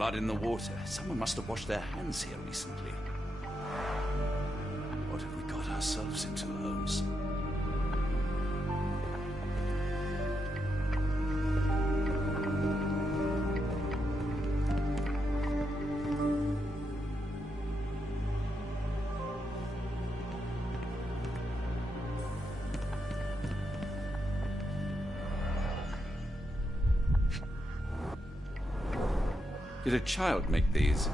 blood in the water. Someone must have washed their hands here recently. What have we got ourselves into, Holmes? Did a child make these?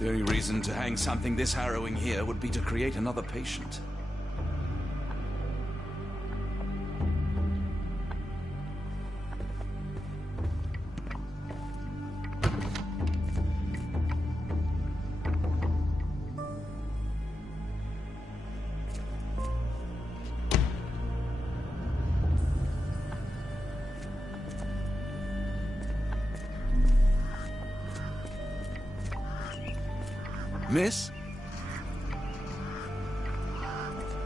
The only reason to hang something this harrowing here would be to create another patient. Miss?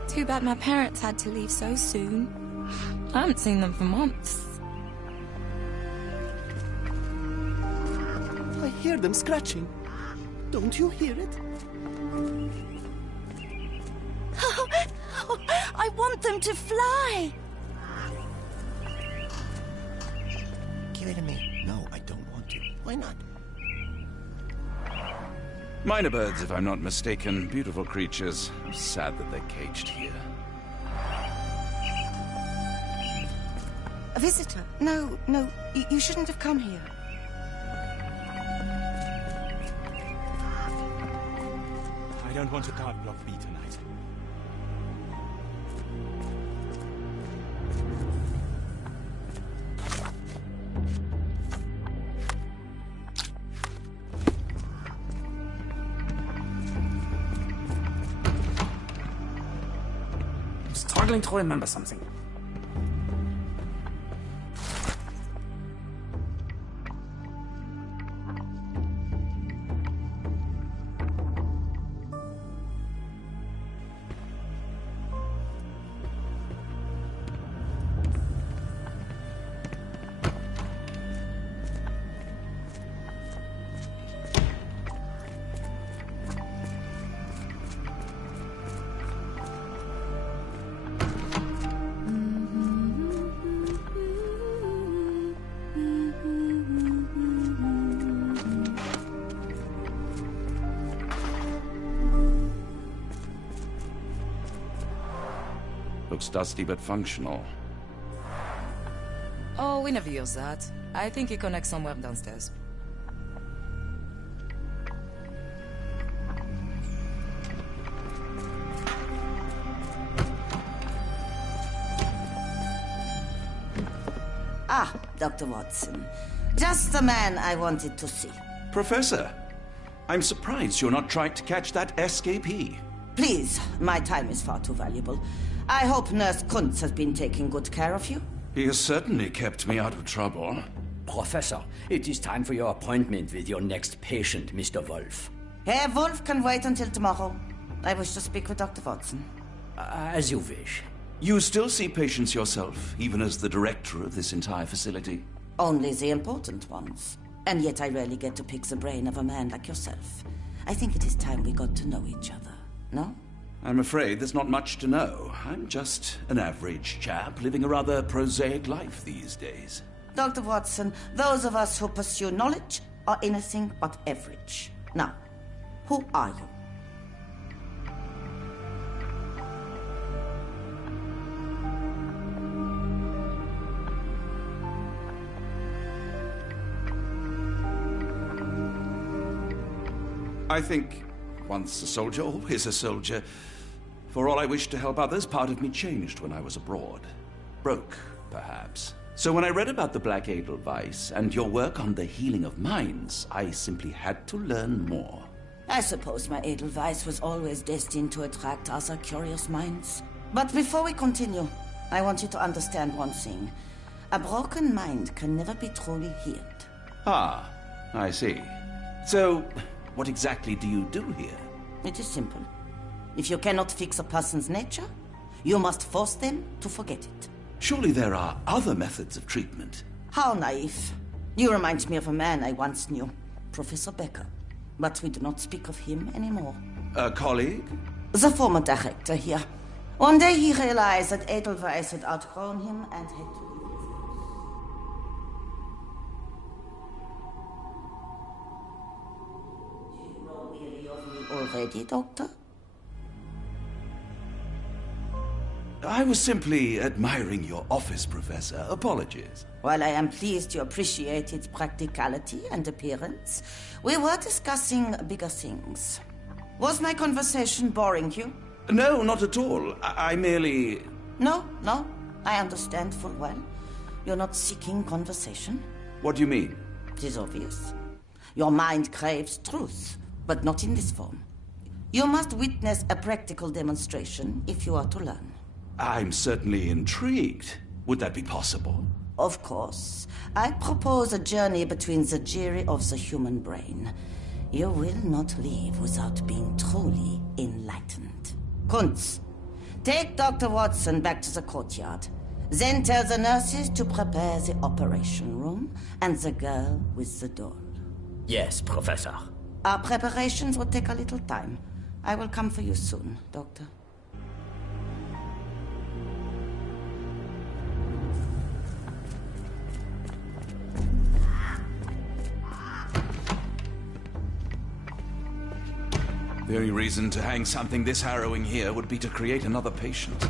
Too bad my parents had to leave so soon. I haven't seen them for months. I hear them scratching. Don't you hear it? Oh, I want them to fly! Give it to me. No, I don't want to. Why not? Minor birds, if I'm not mistaken. Beautiful creatures. Sad that they're caged here. A visitor? No, you shouldn't have come here. I don't want to card block B tonight. Struggling to remember something. Looks dusty but functional. Oh, we never use that. I think it connects somewhere downstairs. Ah, Dr. Watson. Just the man I wanted to see. Professor, I'm surprised you're not trying to catch that escapee. Please, my time is far too valuable. I hope Nurse Kuntz has been taking good care of you. He has certainly kept me out of trouble. Professor, it is time for your appointment with your next patient, Mr. Wolf. Herr Wolf can wait until tomorrow. I wish to speak with Dr. Watson. As you wish. You still see patients yourself, even as the director of this entire facility? Only the important ones. And yet I rarely get to pick the brain of a man like yourself. I think it is time we got to know each other, no? I'm afraid there's not much to know. I'm just an average chap living a rather prosaic life these days. Dr. Watson, those of us who pursue knowledge are anything but average. Now, who are you? I think once a soldier, always a soldier. For all I wish to help others, part of me changed when I was abroad. Broke, perhaps. So when I read about the Black Edelweiss and your work on the healing of minds, I simply had to learn more. I suppose my Edelweiss was always destined to attract other curious minds. But before we continue, I want you to understand one thing. A broken mind can never be truly healed. Ah, I see. So, what exactly do you do here? It is simple. If you cannot fix a person's nature, you must force them to forget it. Surely there are other methods of treatment. How naive. You remind me of a man I once knew, Professor Becker. But we do not speak of him anymore. A colleague? The former director here. One day he realized that Edelweiss had outgrown him and had to leave his house. Do you grow weary of me already, Doctor? I was simply admiring your office, Professor. Apologies. While I am pleased you appreciate its practicality and appearance, we were discussing bigger things. Was my conversation boring you? No, not at all. I merely... No, I understand full well. You're not seeking conversation. What do you mean? It is obvious. Your mind craves truth, but not in this form. You must witness a practical demonstration if you are to learn. I'm certainly intrigued. Would that be possible? Of course. I propose a journey between the jury of the human brain. You will not leave without being truly enlightened. Kunz, take Dr. Watson back to the courtyard. Then tell the nurses to prepare the operation room and the girl with the doll. Yes, Professor. Our preparations will take a little time. I will come for you soon, Doctor. The only reason to hang something this harrowing here would be to create another patient.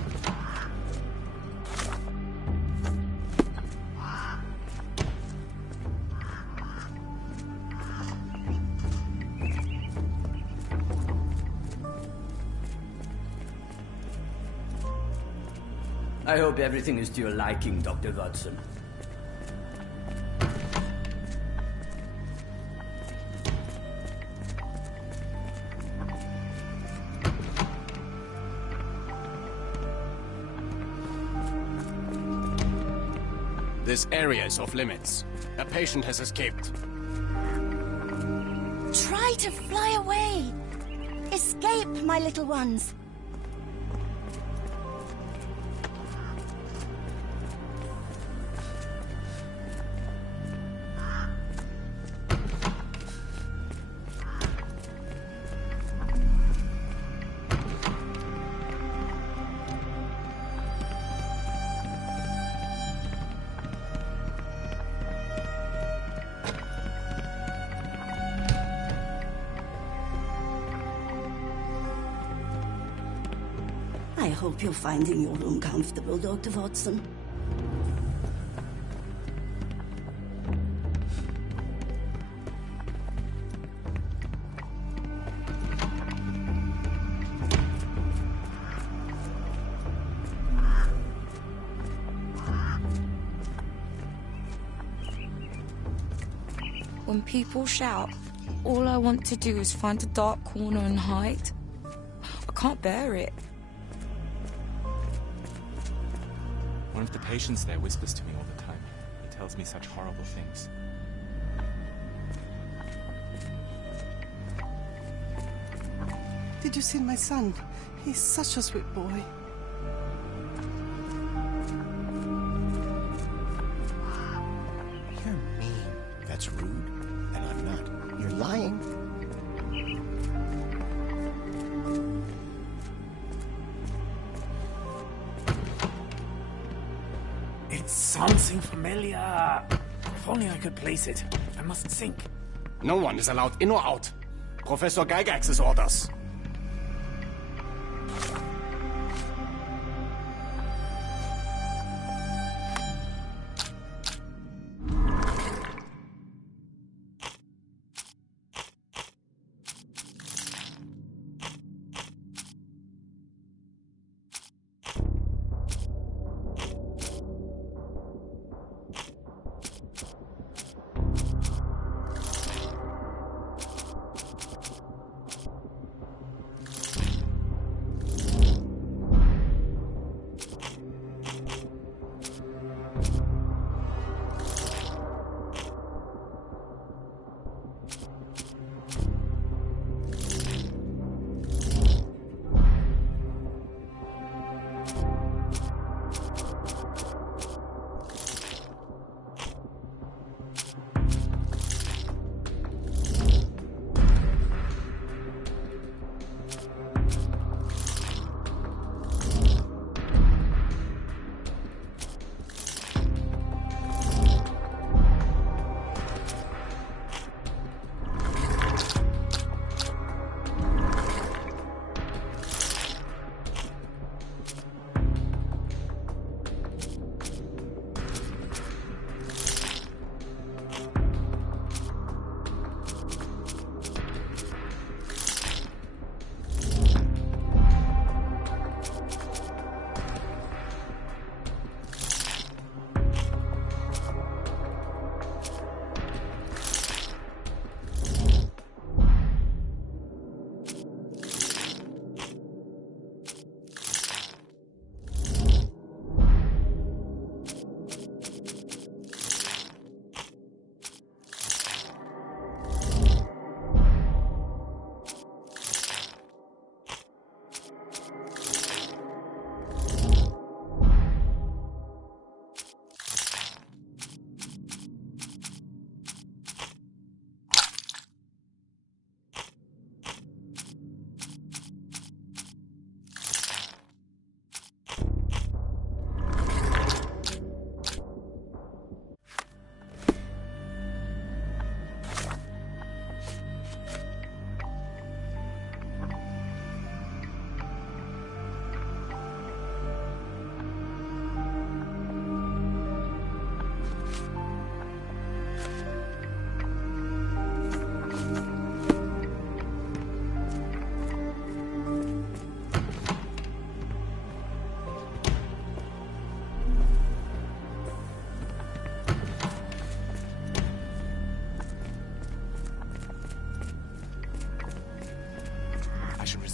I hope everything is to your liking, Dr. Watson. This area is off limits. A patient has escaped. Try to fly away! Escape, my little ones! I hope you're finding your room comfortable, Dr. Watson. When people shout, all I want to do is find a dark corner and hide. I can't bear it. One of the patients there whispers to me all the time. He tells me such horrible things. Did you see my son? He's such a sweet boy. You're mean. That's rude. And I'm not. You're lying. It's something familiar. If only I could place it. I must think. No one is allowed in or out. Professor Gygax's orders.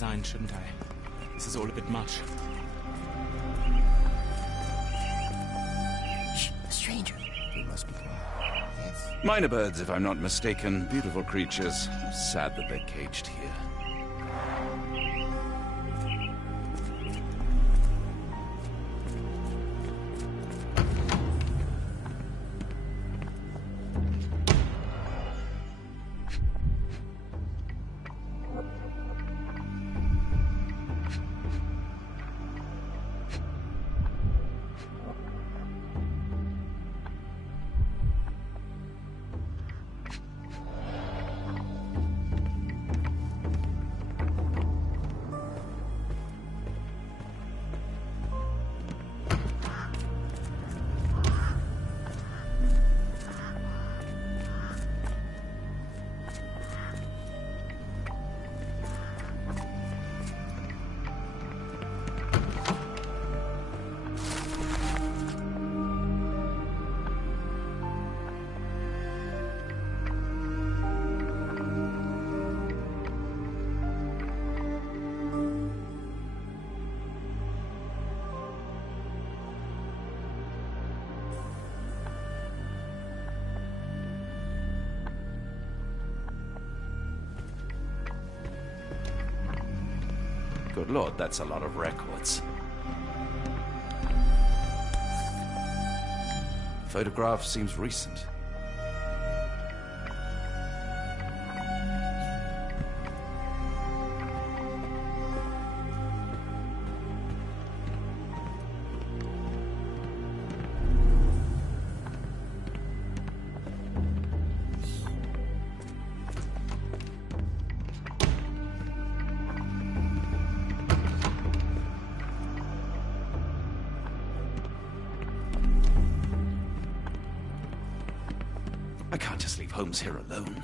sign, shouldn't I? This is all a bit much. Shh, a stranger. We must be quiet. Yes. Minor birds, if I'm not mistaken. Beautiful creatures. Sad that they're caged here. Good Lord, that's a lot of records. Photograph seems recent. I can't just leave Holmes here alone.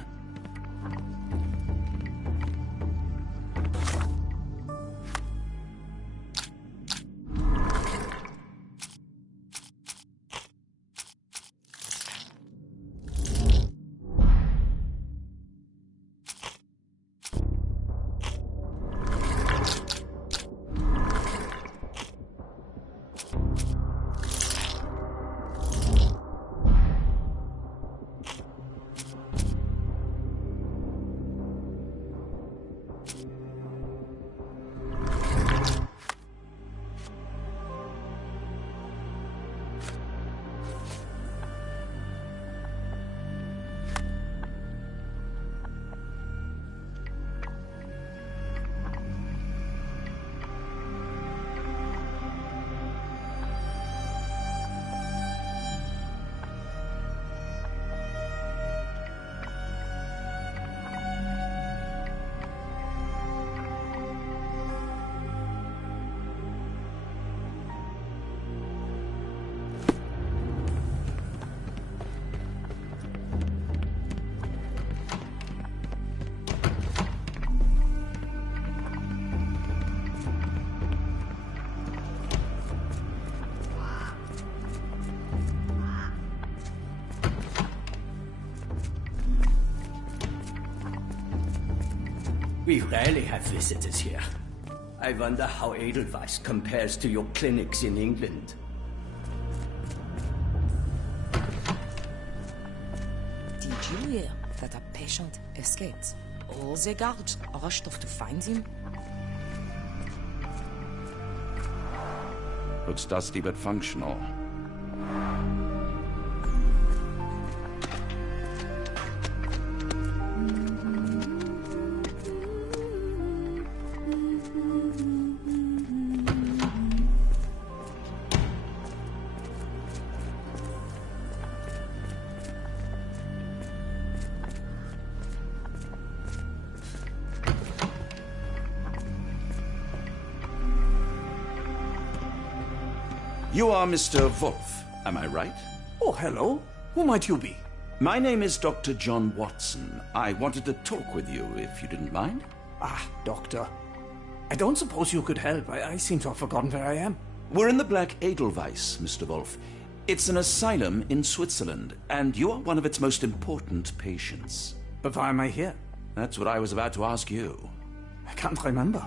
We rarely have visitors here. I wonder how Edelweiss compares to your clinics in England. Did you hear that a patient escaped? All the guards rushed off to find him. Looks dusty but functional. You are Mr. Wolf, am I right? Oh, hello. Who might you be? My name is Dr. John Watson. I wanted to talk with you, if you didn't mind. Ah, Doctor. I don't suppose you could help. I seem to have forgotten where I am. We're in the Black Edelweiss, Mr. Wolf. It's an asylum in Switzerland, and you are one of its most important patients. But why am I here? That's what I was about to ask you. I can't remember.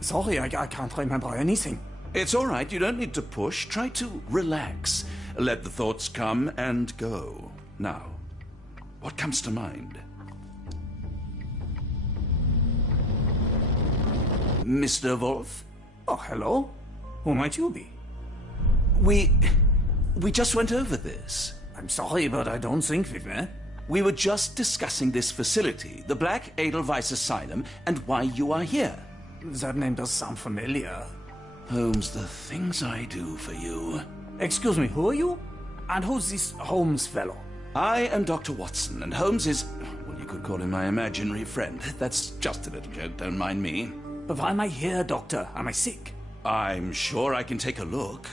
Sorry, I can't remember anything. It's all right. You don't need to push. Try to relax. Let the thoughts come and go. Now, what comes to mind? Mr. Wolf? Oh, hello? Who might you be? We just went over this. I'm sorry, but I don't think we've met. We were just discussing this facility, the Black Edelweiss Asylum, and why you are here. That name does sound familiar. Holmes, the things I do for you. Excuse me, who are you? And who's this Holmes fellow? I am Dr. Watson, and Holmes is, well, you could call him my imaginary friend. That's just a little joke, don't mind me. But why am I here, Doctor? Am I sick? I'm sure I can take a look.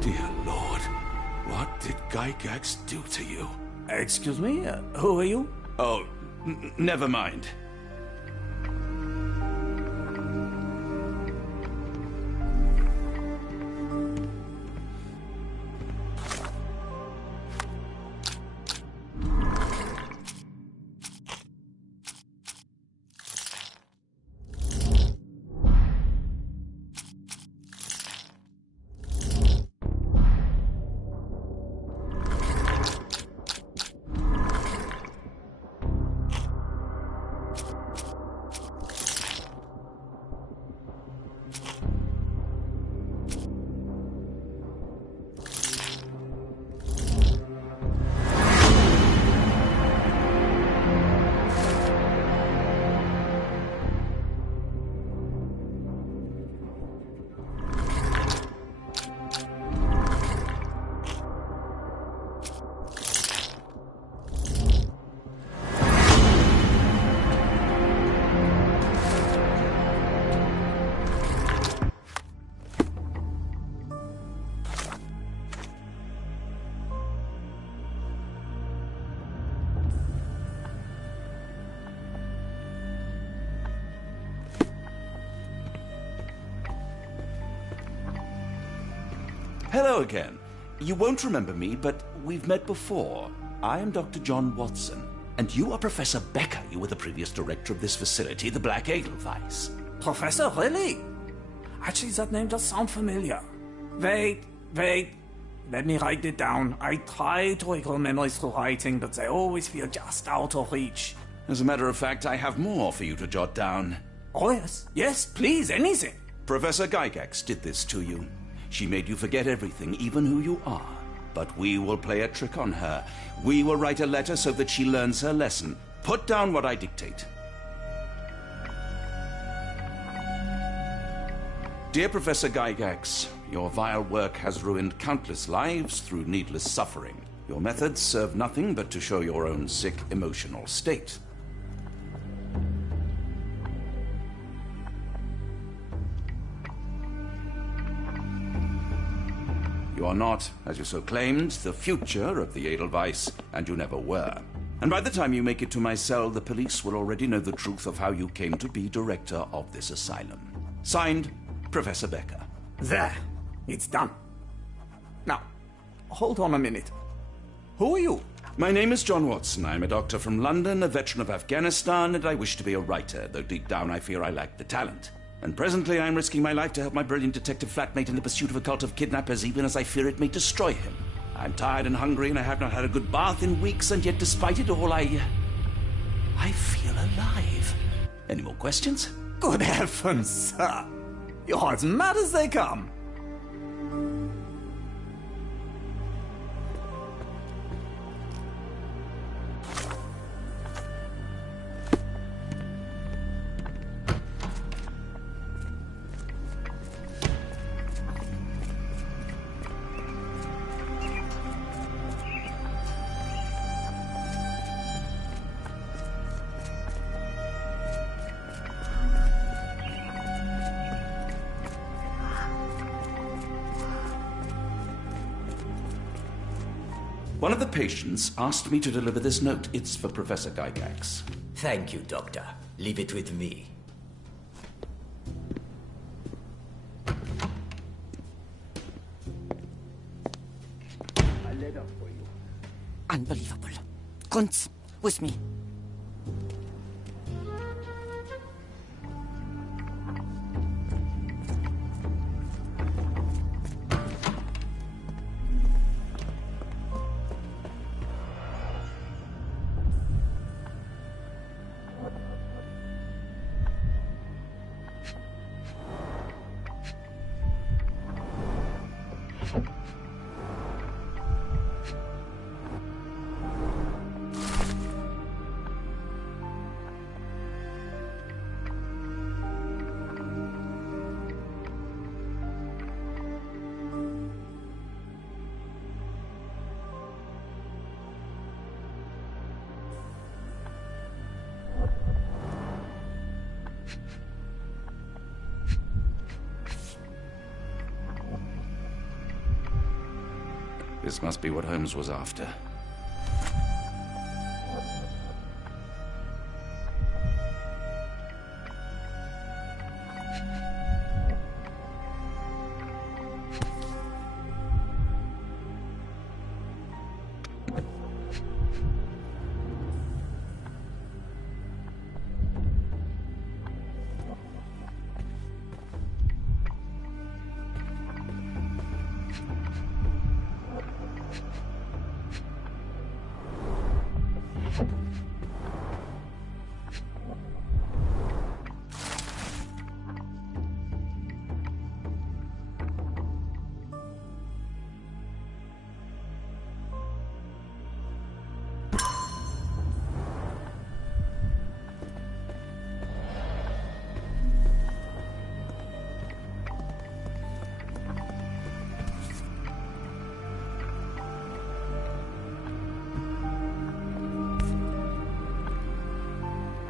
Dear Lord, what did Gygax do to you? Excuse me? Who are you? Oh, never mind. Hello again. You won't remember me, but we've met before. I am Dr. John Watson, and you are Professor Becker. You were the previous director of this facility, the Black Edelweiss. Professor, really? Actually, that name does sound familiar. Wait. Let me write it down. I try to recall memories through writing, but they always feel just out of reach. As a matter of fact, I have more for you to jot down. Oh, yes. Yes, please, anything. Professor Gygax did this to you. She made you forget everything, even who you are. But we will play a trick on her. We will write a letter so that she learns her lesson. Put down what I dictate. Dear Professor Gygax, your vile work has ruined countless lives through needless suffering. Your methods serve nothing but to show your own sick emotional state. You are not, as you so claimed, the future of the Edelweiss, and you never were. And by the time you make it to my cell, the police will already know the truth of how you came to be director of this asylum. Signed, Professor Becker. There. It's done. Now, hold on a minute. Who are you? My name is John Watson. I'm a doctor from London, a veteran of Afghanistan, and I wish to be a writer, though deep down I fear I lack the talent. And presently I'm risking my life to help my brilliant detective flatmate in the pursuit of a cult of kidnappers, even as I fear it may destroy him. I'm tired and hungry, and I have not had a good bath in weeks, and yet despite it all, I feel alive. Any more questions? Good heavens, sir. You're as mad as they come. One of the patients asked me to deliver this note. It's for Professor Gygax. Thank you, Doctor. Leave it with me. A letter for you. Unbelievable. Kunz, with me. This must be what Holmes was after.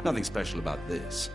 Nothing special about this.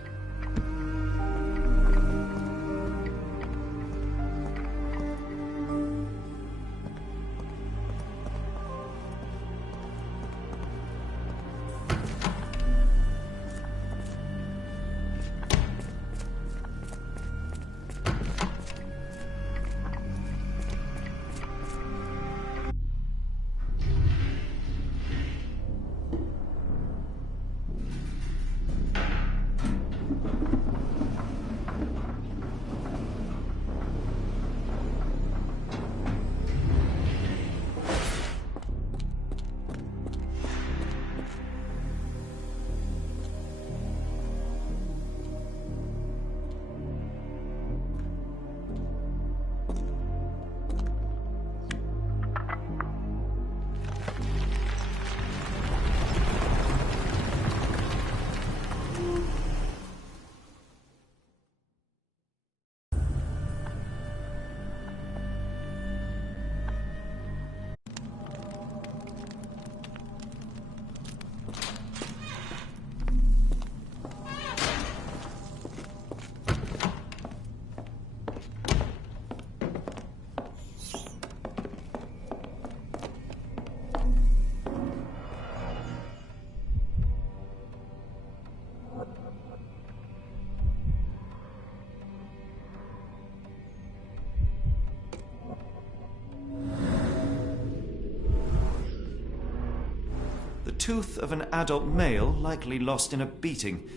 Tooth of an adult male, likely lost in a beating.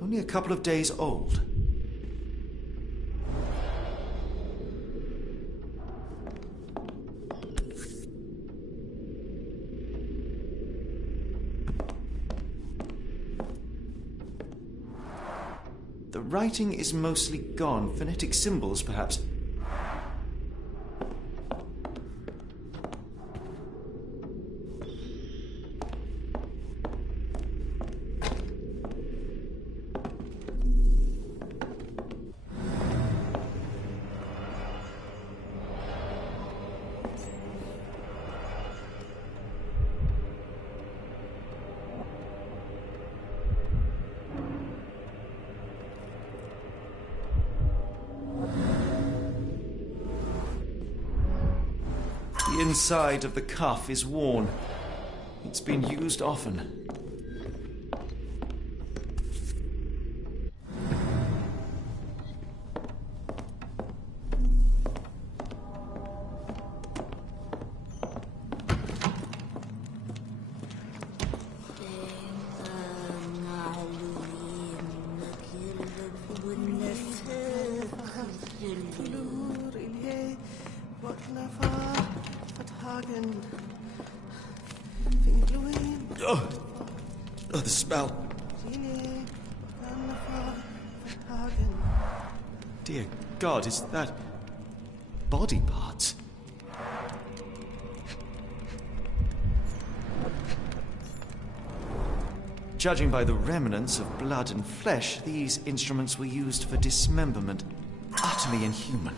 Only a couple of days old. The writing is mostly gone. Phonetic symbols, perhaps. The inside of the cuff is worn. It's been used often. Oh, the smell. Dear God, is that body parts? Judging by the remnants of blood and flesh, these instruments were used for dismemberment. Utterly inhuman.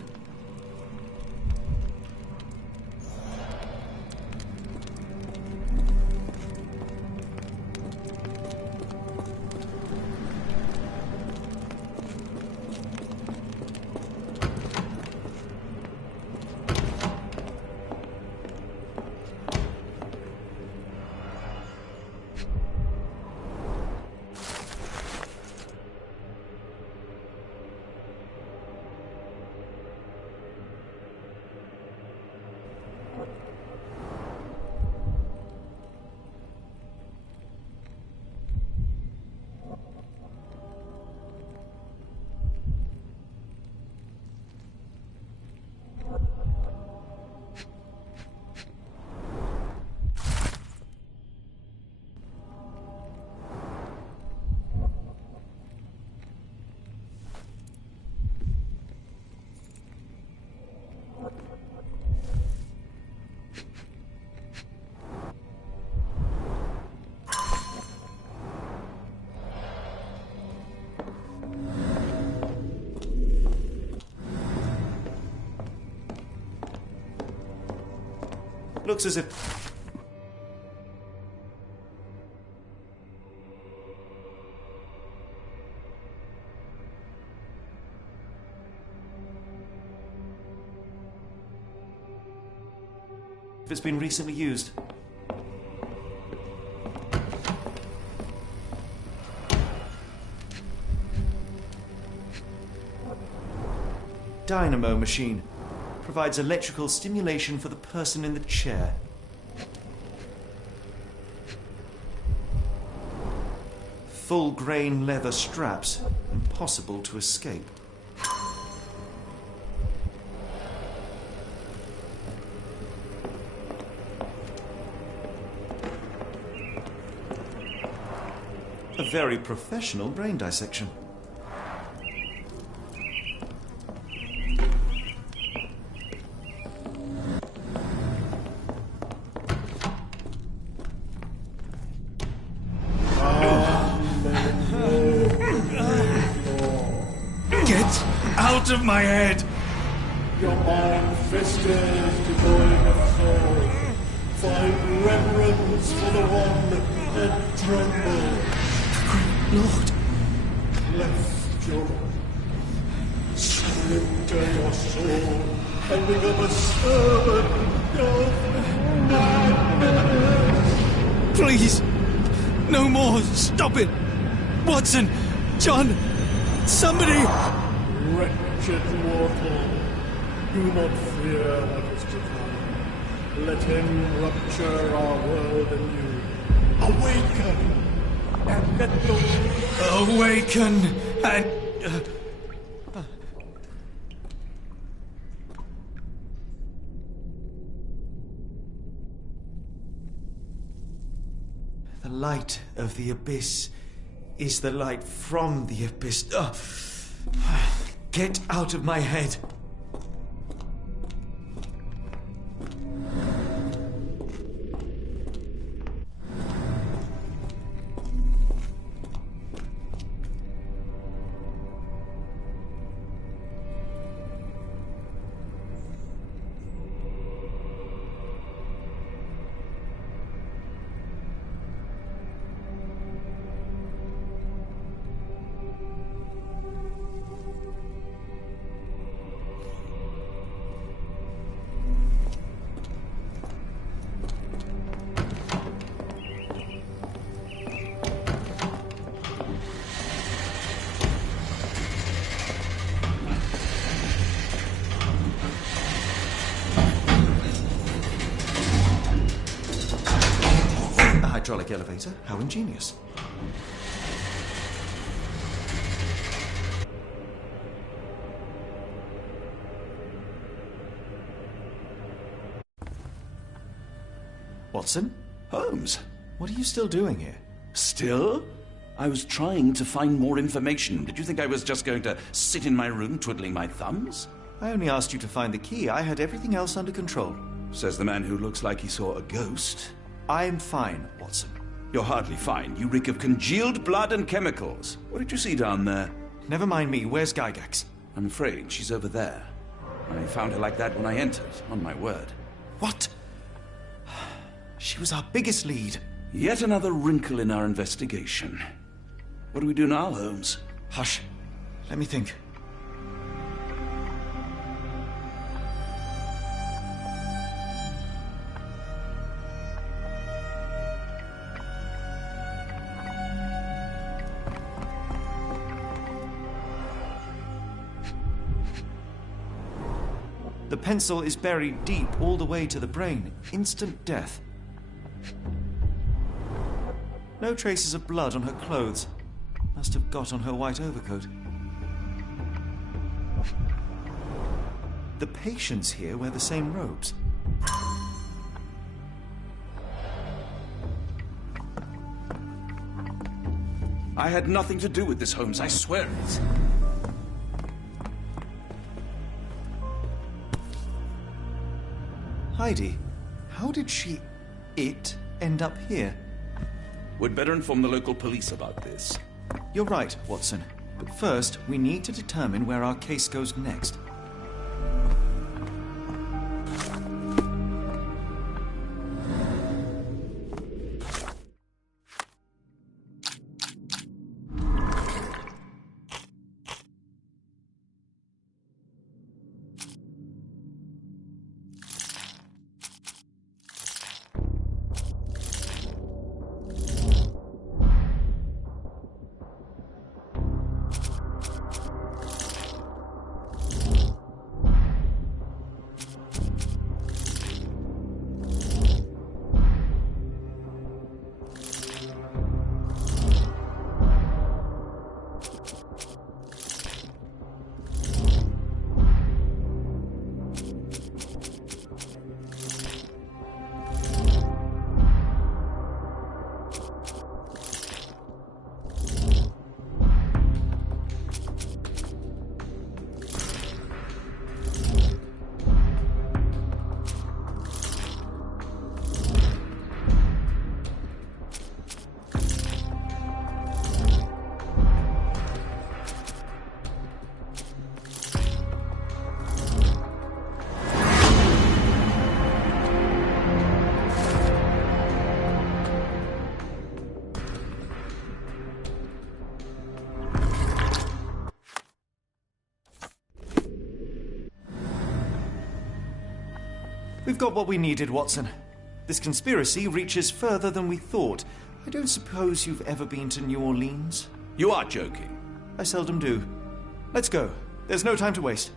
Looks as if... it's been recently used. Dynamo machine. Provides electrical stimulation for the person in the chair. Full-grain leather straps. Impossible to escape. A very professional brain dissection. Out of my head! Your iron-fisted, devoid of soul. Find reverence for the one that trembled. Lord! Left your... surrender your soul and become a servant of madness! Please! No more! Stop it! Watson! John! Somebody! Wretched mortal, do not fear what is to come. Let him rupture our world anew. Awaken! And let the... Awaken! And... The light of the abyss is the light from the abyss. Get out of my head! Hydraulic elevator? How ingenious. Watson? Holmes? What are you still doing here? Still? I was trying to find more information. Did you think I was just going to sit in my room twiddling my thumbs? I only asked you to find the key. I had everything else under control. Says the man who looks like he saw a ghost. I'm fine, Watson. You're hardly fine. You reek of congealed blood and chemicals. What did you see down there? Never mind me. Where's Gygax? I'm afraid she's over there. I found her like that when I entered, on my word. What? She was our biggest lead. Yet another wrinkle in our investigation. What do we do now, Holmes? Hush. Let me think. The pencil is buried deep all the way to the brain. Instant death. No traces of blood on her clothes. Must have got on her white overcoat. The patients here wear the same robes. I had nothing to do with this, Holmes. I swear it. Heidi, how did it end up here? We'd better inform the local police about this. You're right, Watson. But first, we need to determine where our case goes next. We've got what we needed, Watson. This conspiracy reaches further than we thought. I don't suppose you've ever been to New Orleans? You are joking. I seldom do. Let's go. There's no time to waste.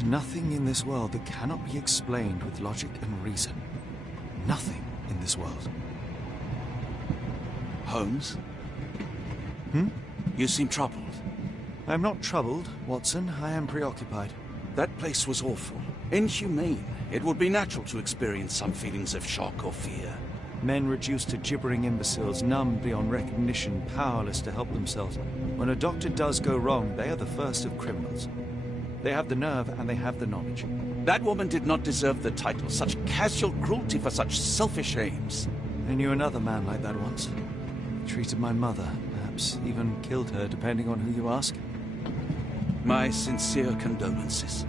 find nothing in this world that cannot be explained with logic and reason. Nothing in this world. Holmes? Hmm? You seem troubled. I am not troubled, Watson. I am preoccupied. That place was awful. Inhumane. It would be natural to experience some feelings of shock or fear. Men reduced to gibbering imbeciles, numbed beyond recognition, powerless to help themselves. When a doctor does go wrong, they are the first of criminals. They have the nerve and they have the knowledge. That woman did not deserve the title. Such casual cruelty for such selfish aims. I knew another man like that once. He treated my mother, perhaps even killed her, depending on who you ask. My sincere condolences.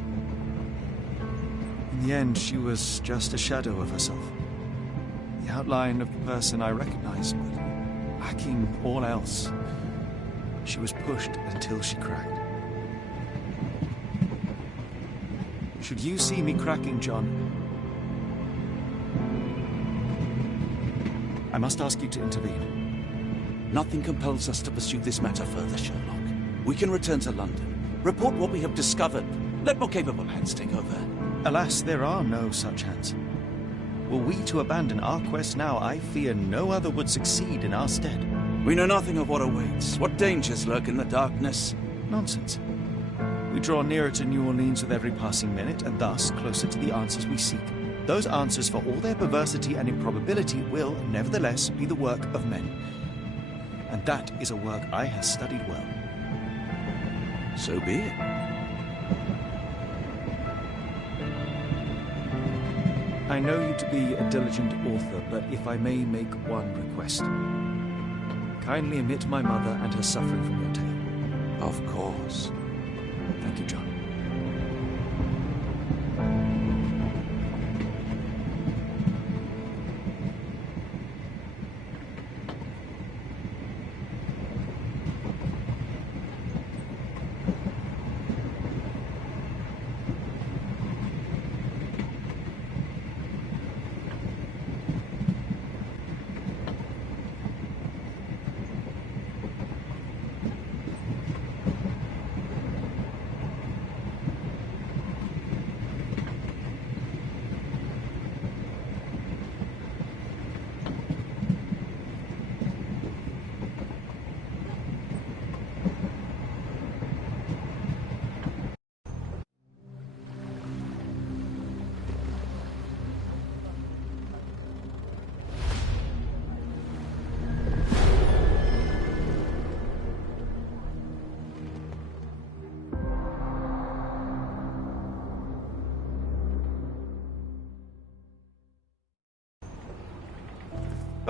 In the end, she was just a shadow of herself. The outline of the person I recognized, but lacking all else. She was pushed until she cracked. Should you see me cracking, John, I must ask you to intervene. Nothing compels us to pursue this matter further, Sherlock. We can return to London, report what we have discovered. Let more capable hands take over. Alas, there are no such hands. Were we to abandon our quest now, I fear no other would succeed in our stead. We know nothing of what awaits, what dangers lurk in the darkness. Nonsense. We draw nearer to New Orleans with every passing minute, and thus closer to the answers we seek. Those answers, for all their perversity and improbability, will, nevertheless, be the work of men. And that is a work I have studied well. So be it. I know you to be a diligent author, but if I may make one request. Kindly omit my mother and her suffering from your tale. Of course. Thank you, John.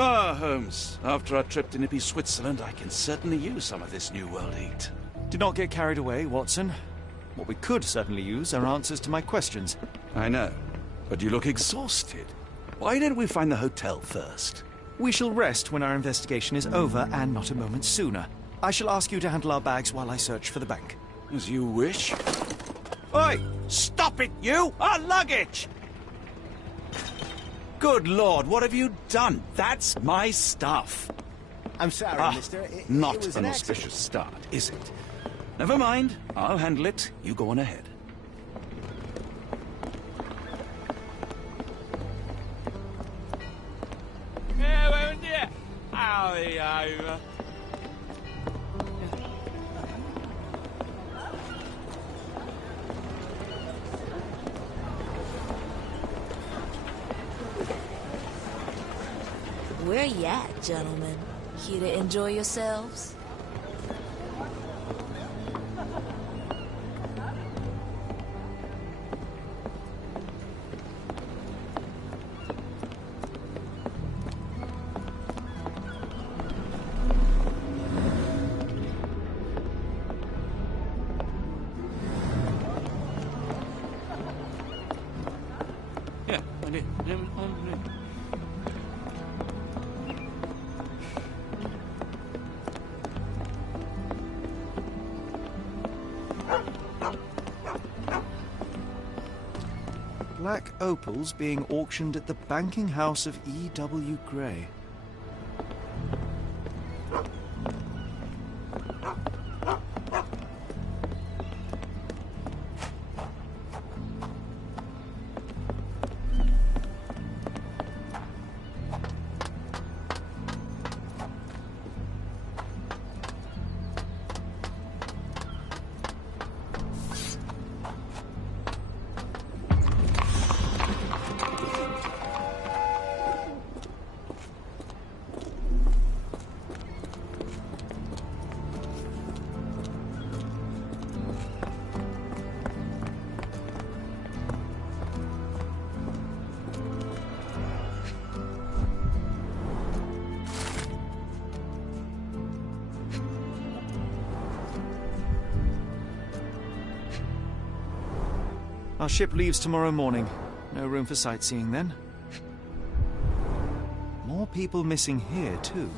Ah, Holmes. After our trip to nippy Switzerland, I can certainly use some of this New World heat. Do not get carried away, Watson. What we could certainly use are answers to my questions. I know, but you look exhausted. Why don't we find the hotel first? We shall rest when our investigation is over, and not a moment sooner. I shall ask you to handle our bags while I search for the bank. As you wish. Oi! Stop it, you! Our luggage! Good Lord, what have you done? That's my stuff. I'm sorry, mister. Not it was an an auspicious start, is it? Never mind. I'll handle it. You go on ahead. Where you at, gentlemen? Here to enjoy yourselves? Black opals being auctioned at the banking house of E.W. Gray. Our ship leaves tomorrow morning. No room for sightseeing then. More people missing here, too.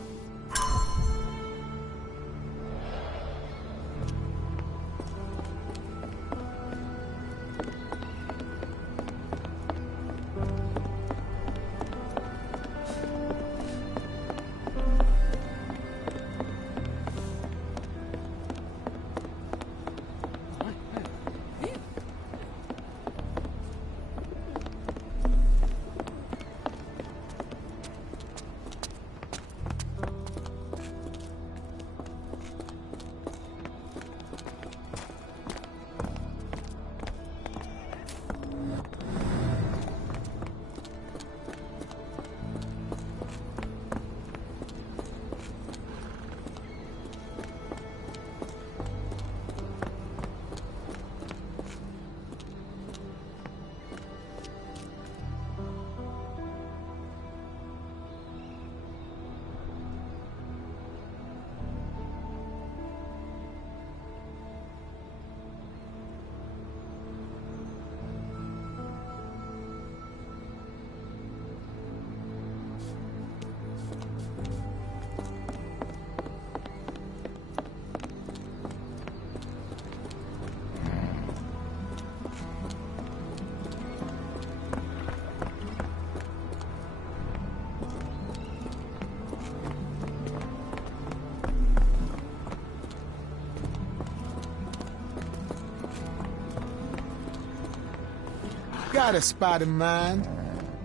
Got a spot in mind?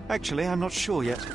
Actually, I'm not sure yet.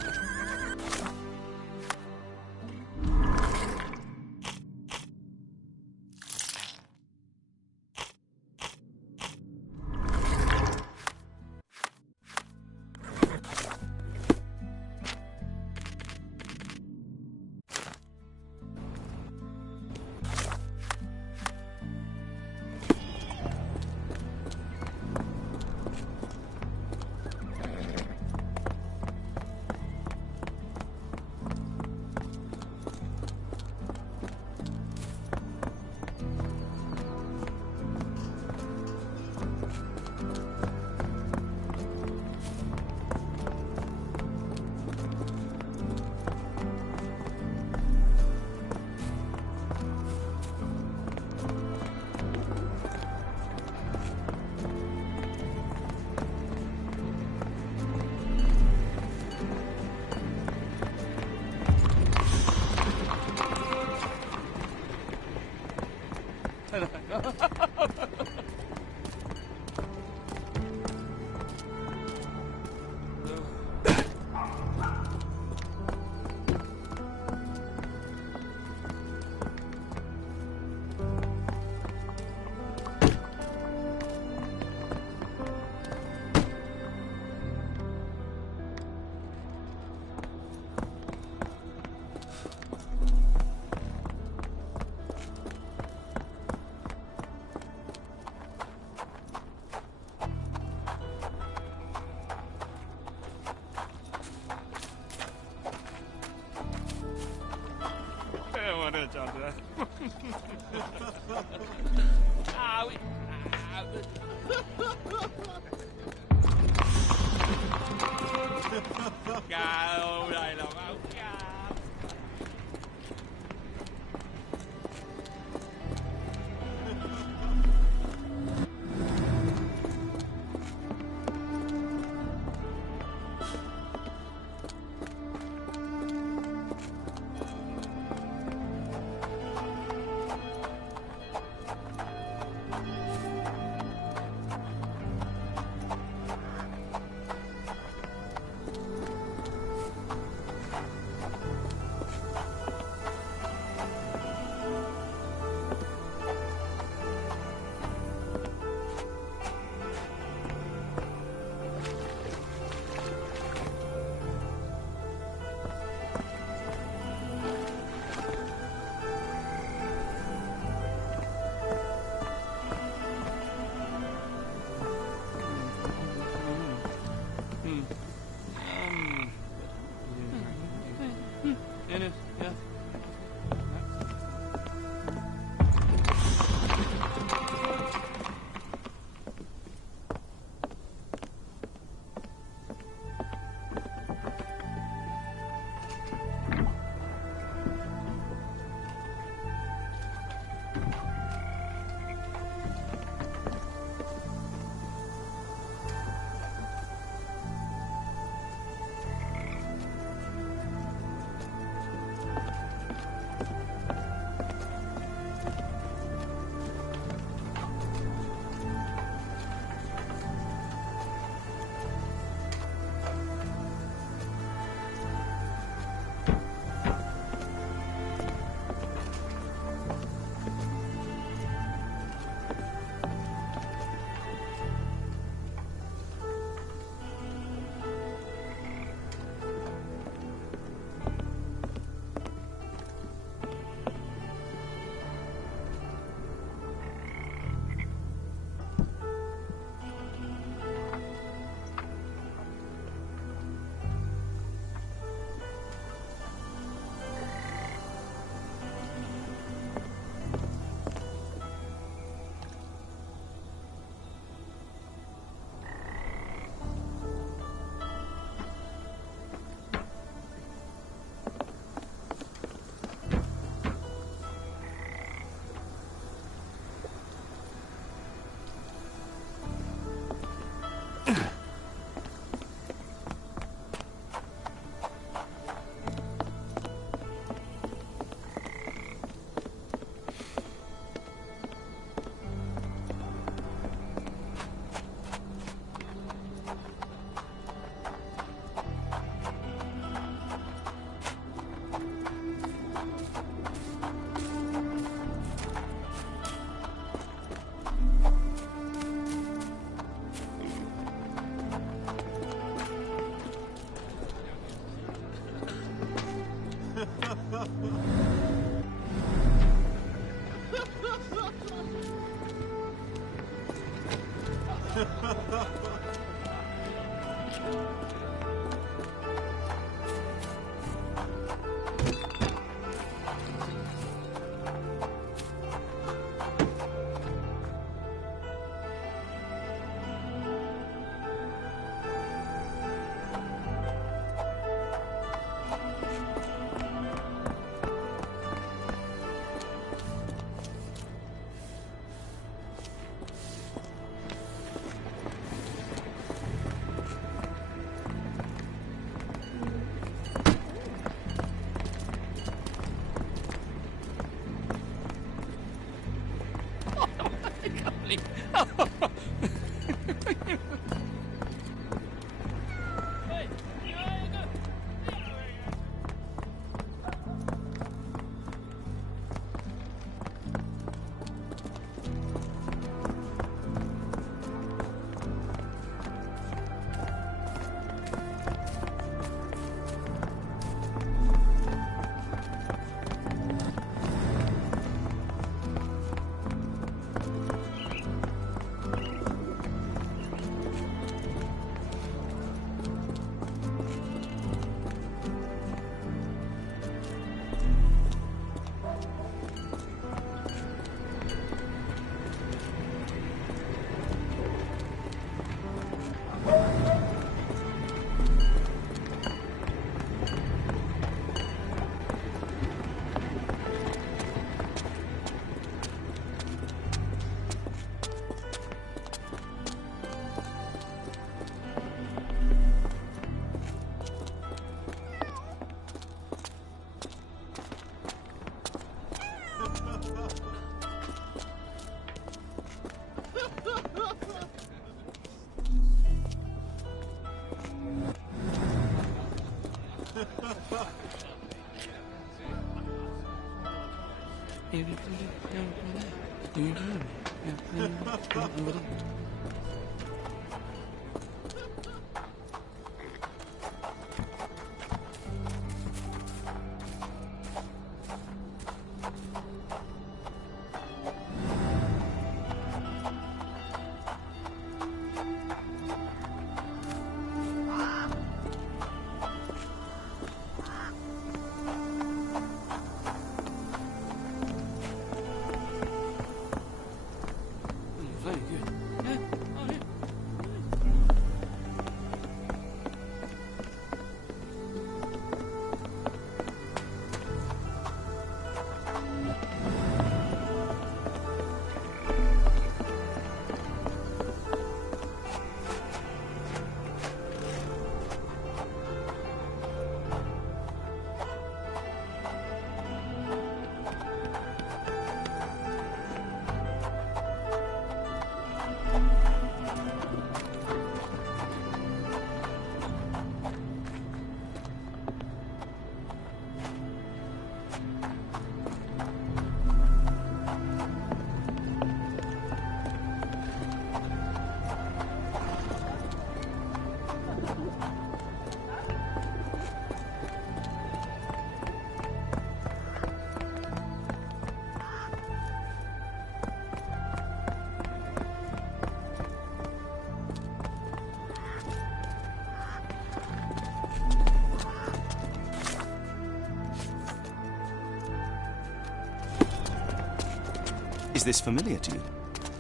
Is this familiar to you?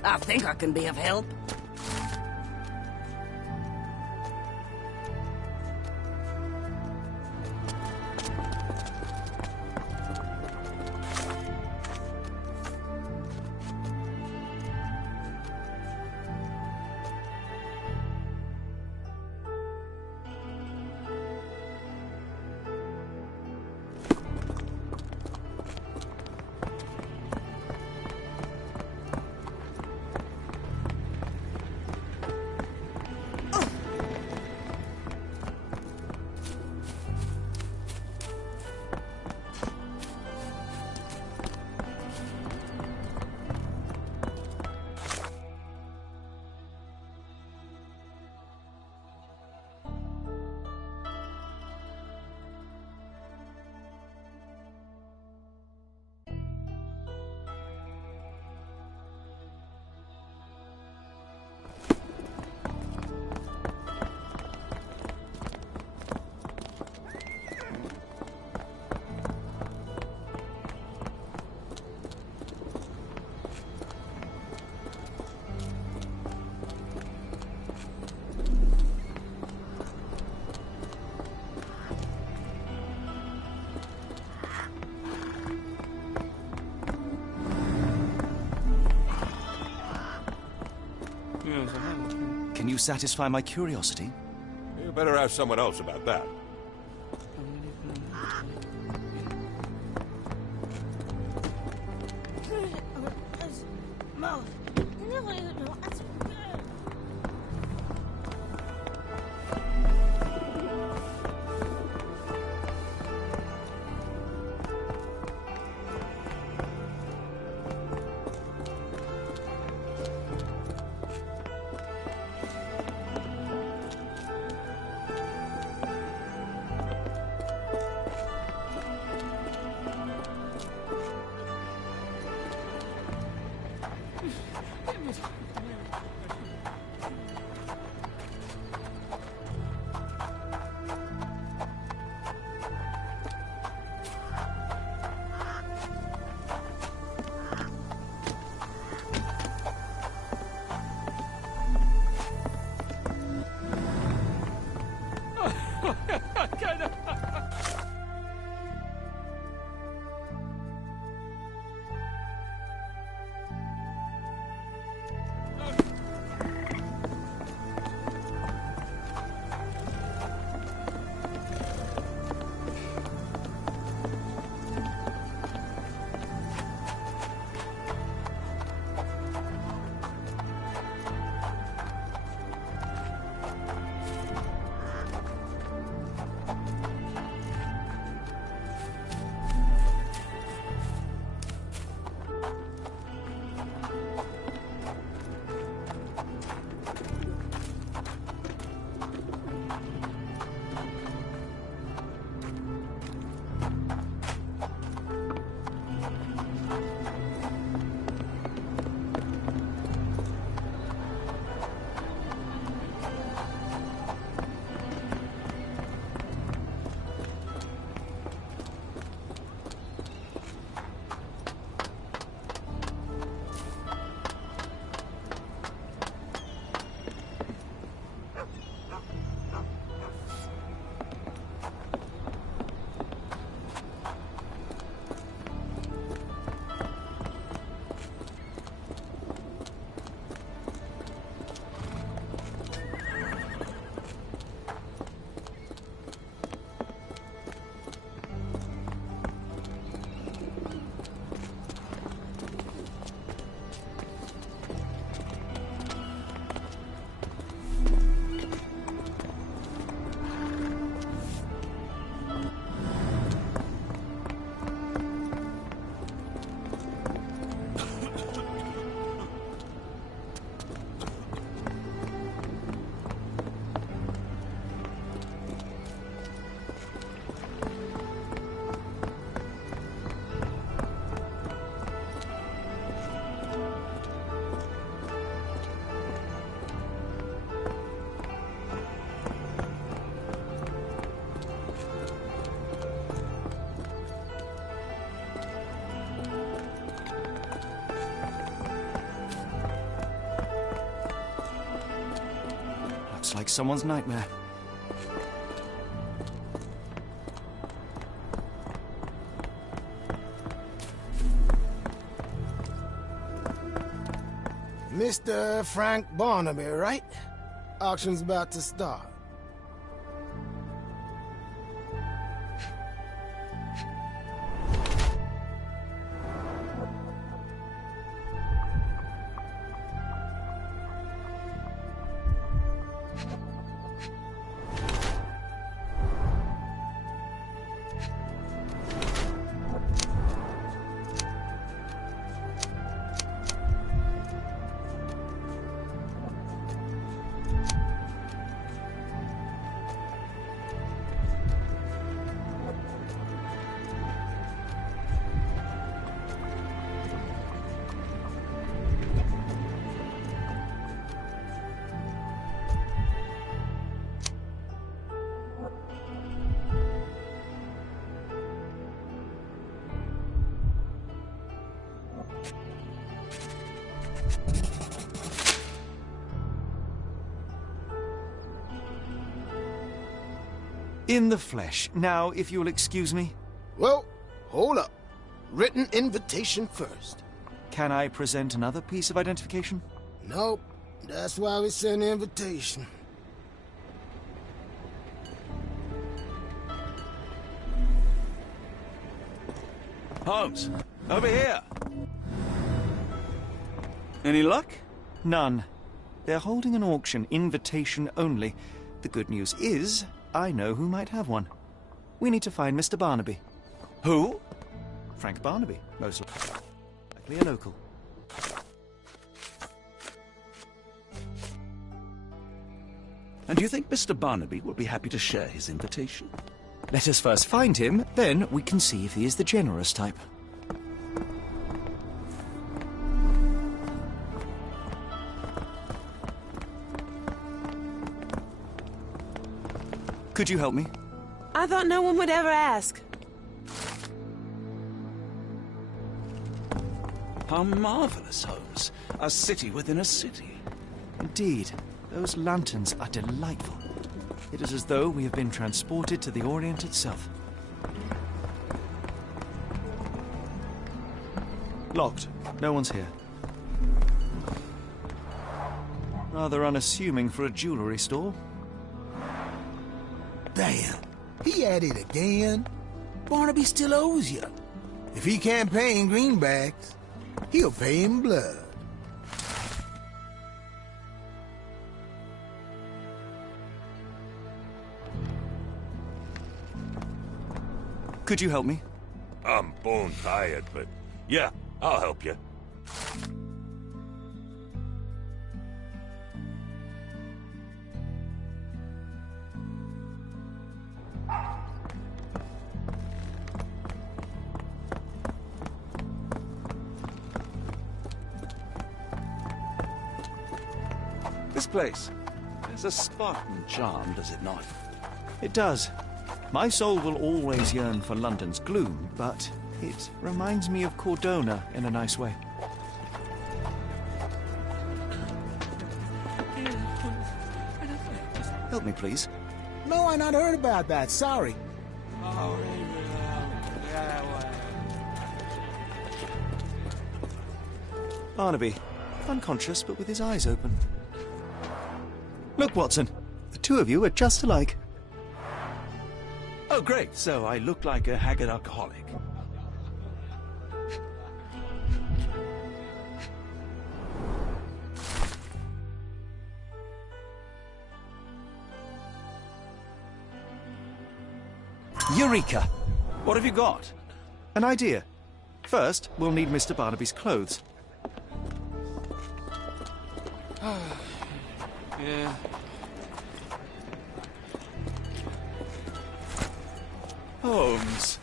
I think I can be of help. Can you satisfy my curiosity? You better ask someone else about that. Looks like someone's nightmare. Mr. Frank Barnaby, right? Auction's about to start. In the flesh. Now, if you'll excuse me. Well, hold up. Written invitation first. Can I present another piece of identification? Nope. That's why we sent the invitation. Holmes, over here. Any luck? None. They're holding an auction, invitation only. The good news is, I know who might have one. We need to find Mr. Barnaby. Who? Frank Barnaby, most likely a local. And do you think Mr. Barnaby will be happy to share his invitation? Let us first find him, then we can see if he is the generous type. Could you help me? I thought no one would ever ask. How marvelous, Holmes. A city within a city. Indeed. Those lanterns are delightful. It is as though we have been transported to the Orient itself. Locked. No one's here. Rather unassuming for a jewelry store. Damn, he at it again. Barnaby still owes you. If he can't pay in greenbacks, he'll pay in blood. Could you help me? I'm bone tired, but yeah, I'll help you. This place has a Spartan charm, does it not? It does. My soul will always yearn for London's gloom, but it reminds me of Cordona in a nice way. Help me, please. No, I not heard about that. Sorry. Barnaby, unconscious but with his eyes open. Look, Watson. The two of you are just alike. Oh, great. So I look like a haggard alcoholic. Eureka! What have you got? An idea. First, we'll need Mr. Barnaby's clothes. Yeah. Holmes.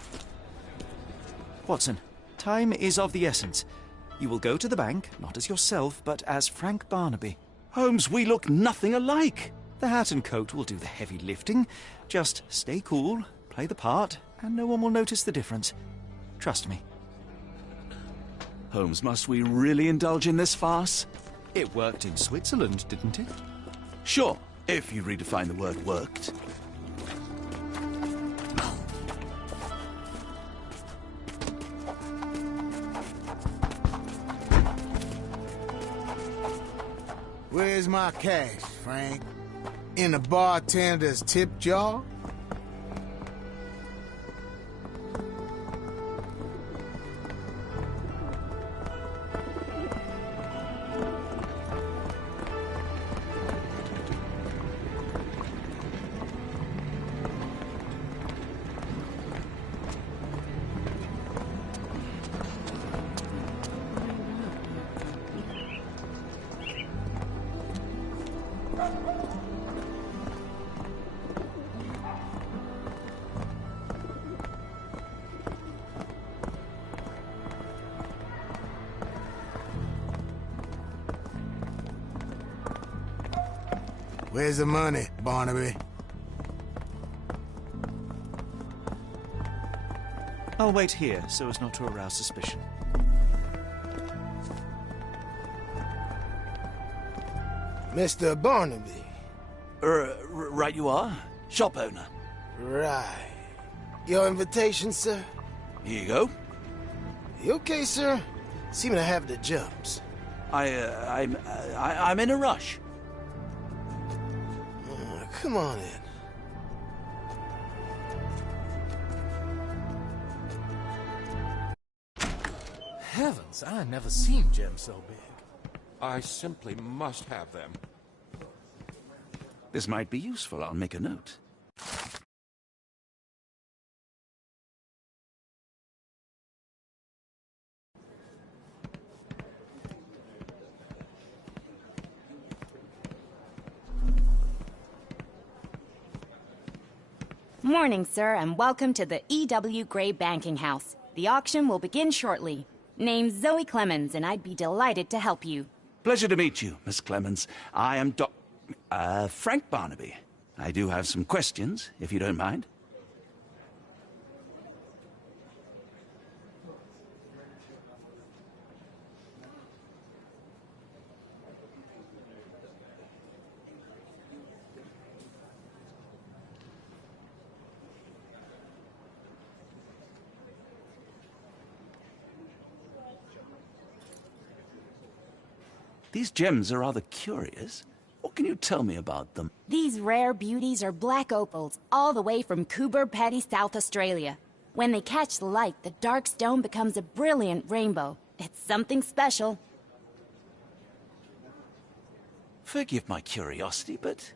Watson, time is of the essence. You will go to the bank, not as yourself, but as Frank Barnaby. Holmes, we look nothing alike. The hat and coat will do the heavy lifting. Just stay cool, play the part, and no one will notice the difference. Trust me. Holmes, must we really indulge in this farce? It worked in Switzerland, didn't it? Sure, if you redefine the word worked. Where's my cash, Frank? In the bartender's tip jar? Where's the money, Barnaby? I'll wait here so as not to arouse suspicion. Mr. Barnaby. Right you are. Shop owner. Right. Your invitation, sir? Here you go. You okay, sir? Seem to have the jumps. I'm in a rush. Come on in. Heavens, I never seen gems so big. I simply must have them. This might be useful. I'll make a note. Morning, sir, and welcome to the E.W. Gray Banking House. The auction will begin shortly. Name's Zoe Clemens, and I'd be delighted to help you. Pleasure to meet you, Miss Clemens. I am Frank Barnaby. I do have some questions, if you don't mind. These gems are rather curious. What can you tell me about them? These rare beauties are black opals, all the way from Coober Pedy, South Australia. When they catch the light, the dark stone becomes a brilliant rainbow. It's something special. Forgive my curiosity, but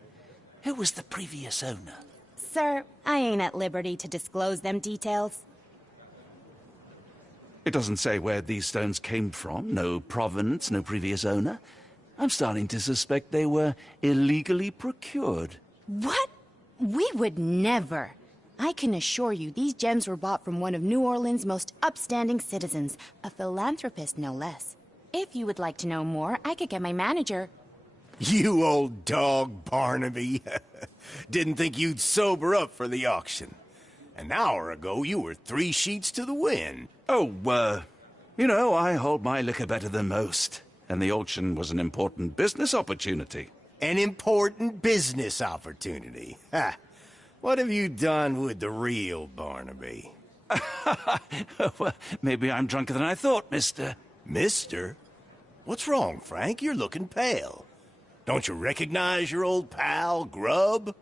who was the previous owner? Sir, I ain't at liberty to disclose them details. It doesn't say where these stones came from, no provenance, no previous owner. I'm starting to suspect they were illegally procured. What? We would never. I can assure you these gems were bought from one of New Orleans' most upstanding citizens, a philanthropist no less. If you would like to know more, I could get my manager. You old dog, Barnaby. Didn't think you'd sober up for the auction. An hour ago, you were 3 sheets to the wind. Oh, you know, I hold my liquor better than most. And the auction was an important business opportunity. An important business opportunity? Ha! What have you done with the real Barnaby? Well, maybe I'm drunker than I thought, mister. Mister? What's wrong, Frank? You're looking pale. Don't you recognize your old pal, Grub?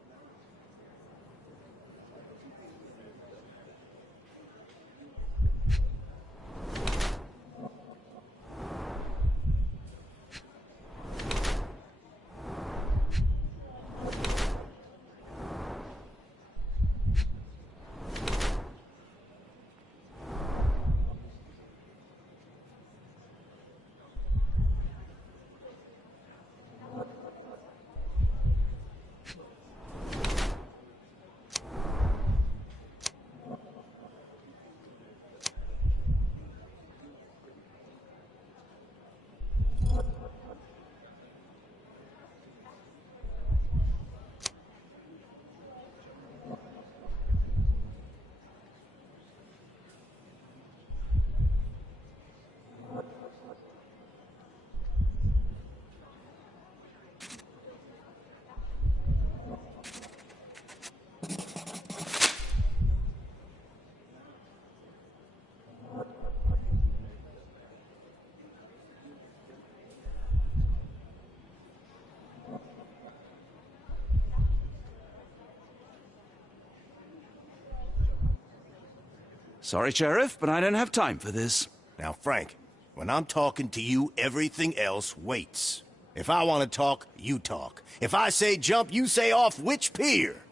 Sorry, Sheriff, but I don't have time for this. Now, Frank, when I'm talking to you, everything else waits. If I want to talk, you talk. If I say jump, you say off which pier.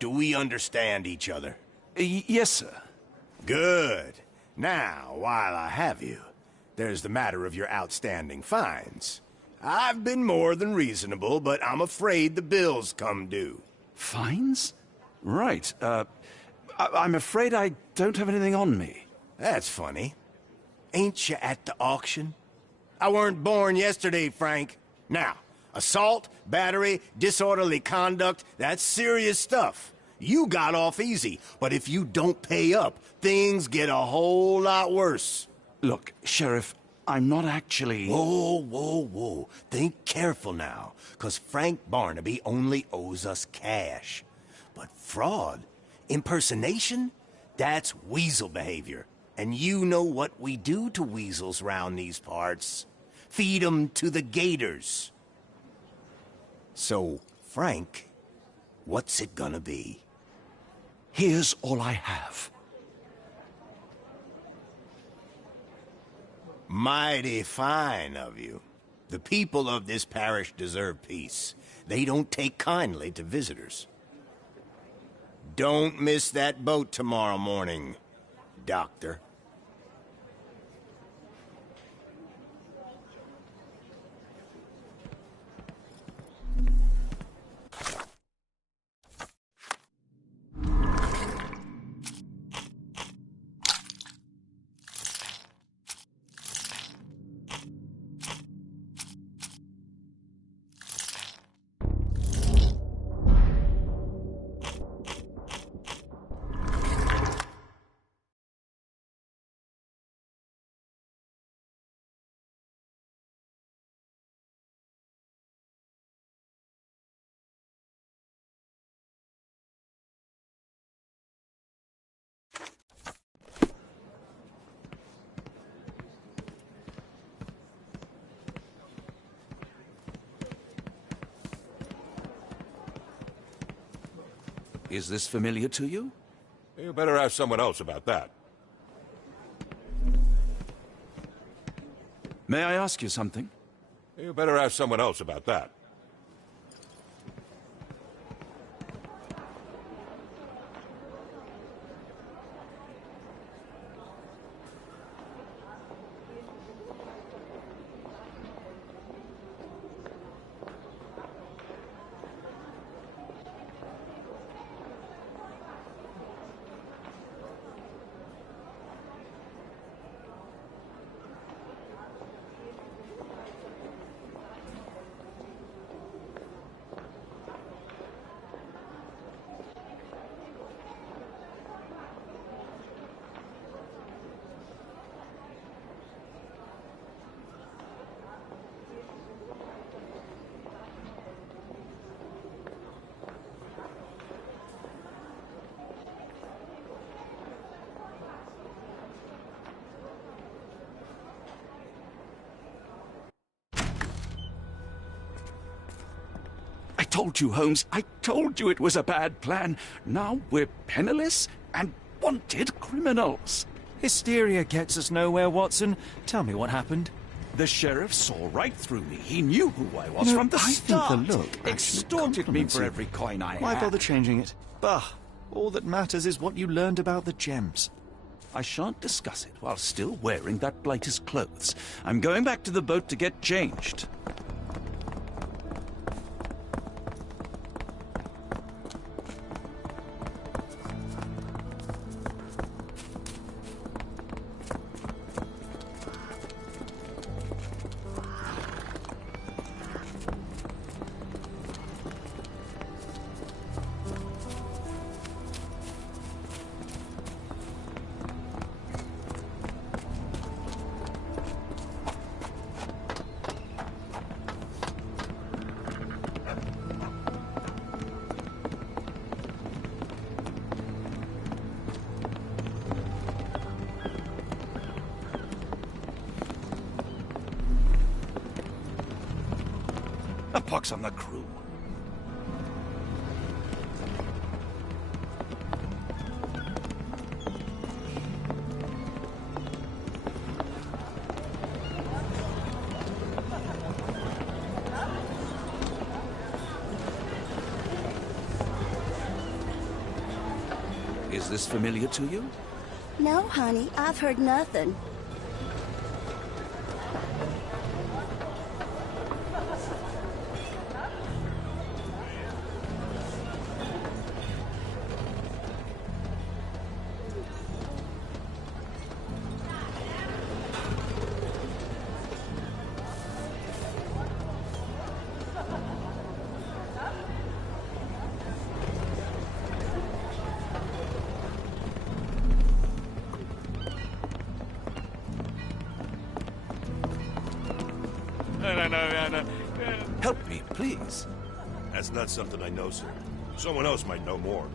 Do we understand each other? Yes, sir. Good. Now, while I have you, there's the matter of your outstanding fines. I've been more than reasonable, but I'm afraid the bills come due. Fines? Right. I'm afraid I don't have anything on me. That's funny. Ain't you at the auction? I weren't born yesterday, Frank. Now, assault, battery, disorderly conduct, that's serious stuff. You got off easy, but if you don't pay up, things get a whole lot worse. Look, Sheriff, I'm not actually... Whoa, whoa, whoa. Think careful now, 'cause Frank Barnaby only owes us cash. But fraud, impersonation, that's weasel behavior. And you know what we do to weasels round these parts. Feed them to the gators. So, Frank, what's it gonna be? Here's all I have. Mighty fine of you. The people of this parish deserve peace. They don't take kindly to visitors. Don't miss that boat tomorrow morning, Doctor. Is this familiar to you? You better ask someone else about that. May I ask you something? You better ask someone else about that. I told you, Holmes. I told you it was a bad plan. Now we're penniless and wanted criminals. Hysteria gets us nowhere, Watson. Tell me what happened. The sheriff saw right through me. He knew who I was from the start. I think the look extorted me for every coin I had. Why bother changing it? Bah! All that matters is what you learned about the gems. I shan't discuss it while still wearing that blighter's clothes. I'm going back to the boat to get changed. A pox on the crew. Is this familiar to you? No, honey, I've heard nothing. Help me, please. That's not something I know, sir. Someone else might know more.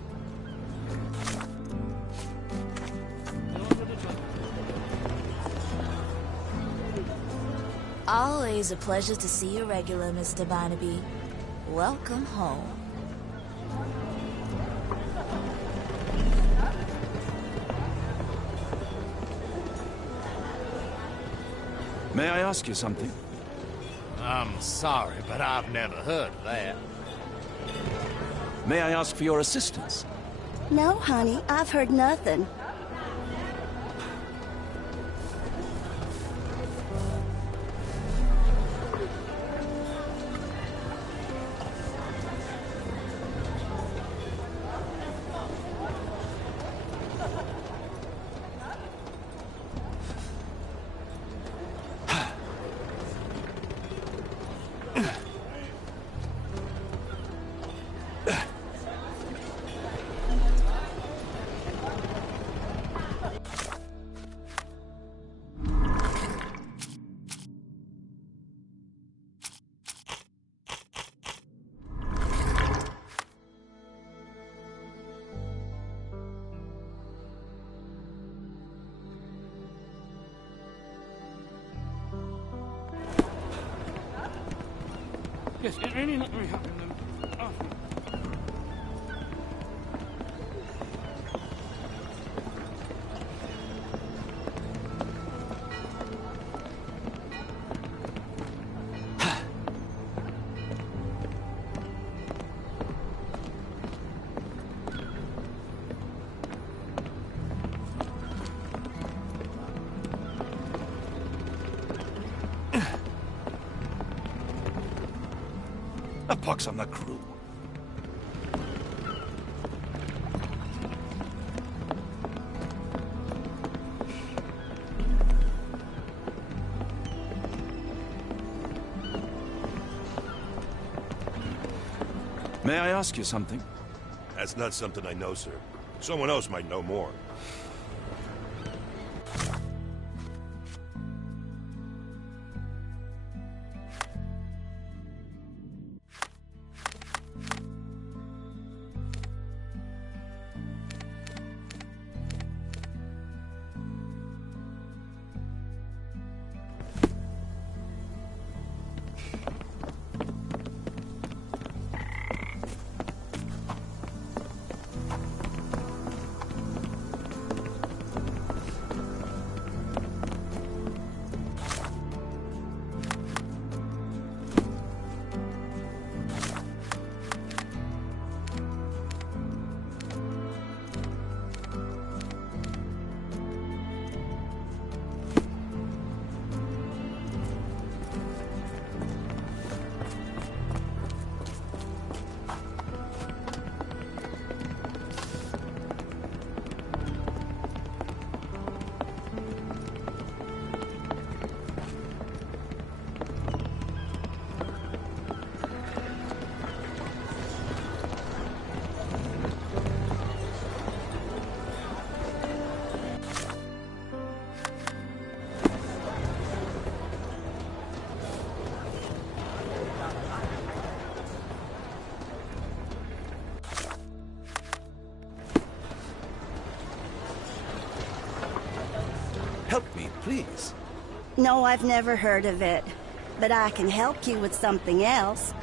Always a pleasure to see you regular, Mr. Barnaby. Welcome home. May I ask you something? I'm sorry, but I've never heard of that. May I ask for your assistance? No, honey, I've heard nothing. Yes, it's really not very happy with them. Oh. A pox on the crew. May I ask you something? That's not something I know, sir. Someone else might know more. Help me, please. No, I've never heard of it. But I can help you with something else.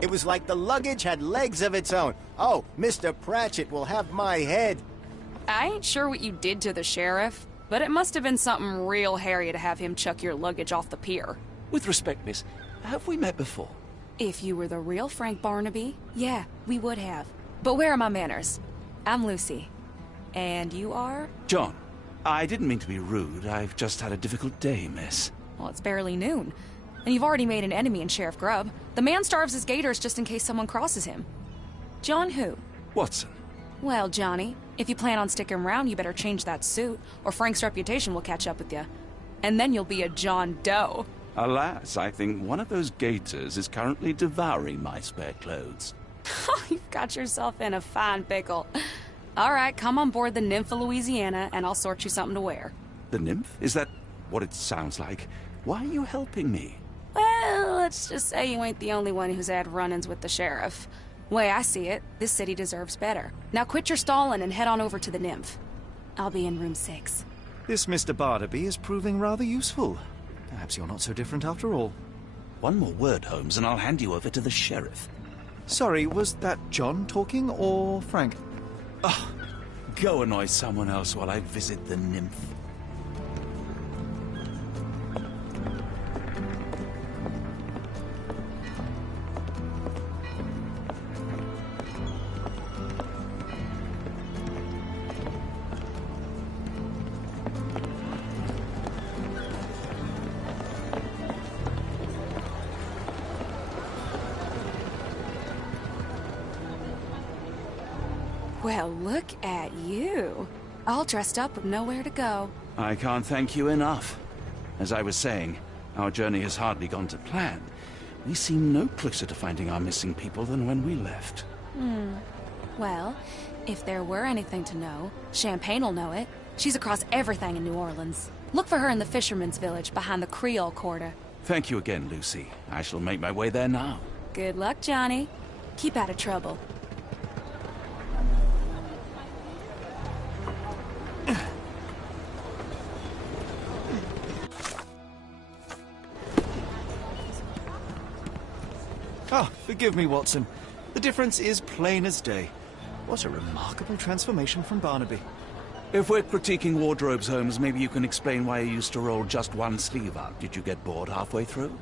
It was like the luggage had legs of its own. Oh, Mr. Pratchett will have my head. I ain't sure what you did to the sheriff, but it must have been something real hairy to have him chuck your luggage off the pier. With respect, miss, have we met before? If you were the real Frank Barnaby, yeah, we would have. But where are my manners? I'm Lucy. And you are? John. I didn't mean to be rude. I've just had a difficult day, miss. Well, it's barely noon. And you've already made an enemy in Sheriff Grubb. The man starves his gators just in case someone crosses him. John who? Watson. Well, Johnny, if you plan on sticking around, you better change that suit, or Frank's reputation will catch up with you. And then you'll be a John Doe. Alas, I think one of those gators is currently devouring my spare clothes. You've got yourself in a fine pickle. All right, come on board the Nymph of Louisiana, and I'll sort you something to wear. The nymph? Is that what it sounds like? Why are you helping me? Well, let's just say you ain't the only one who's had run-ins with the sheriff. Way I see it, this city deserves better. Now quit your stalling and head on over to the Nymph. I'll be in room 6. This Mr. Barnaby is proving rather useful. Perhaps you're not so different after all. One more word, Holmes, and I'll hand you over to the sheriff. Sorry, was that John talking or Frank? Oh, go annoy someone else while I visit the Nymph. Well, look at you. All dressed up with nowhere to go. I can't thank you enough. As I was saying, our journey has hardly gone to plan. We seem no closer to finding our missing people than when we left. Well, if there were anything to know, Champagne'll know it. She's across everything in New Orleans. Look for her in the fisherman's village behind the Creole Quarter. Thank you again, Lucy. I shall make my way there now. Good luck, Johnny. Keep out of trouble. Ah, forgive me, Watson. The difference is plain as day. What a remarkable transformation from Barnaby. If we're critiquing wardrobes, Holmes, maybe you can explain why you used to roll just one sleeve up. Did you get bored halfway through?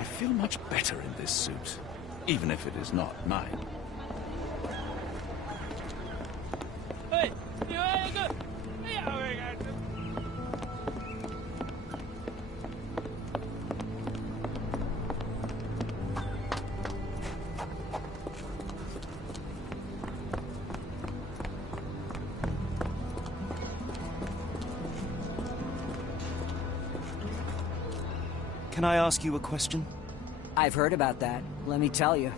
I feel much better in this suit, even if it is not mine. Hey, Can I ask you a question? I've heard about that, let me tell you.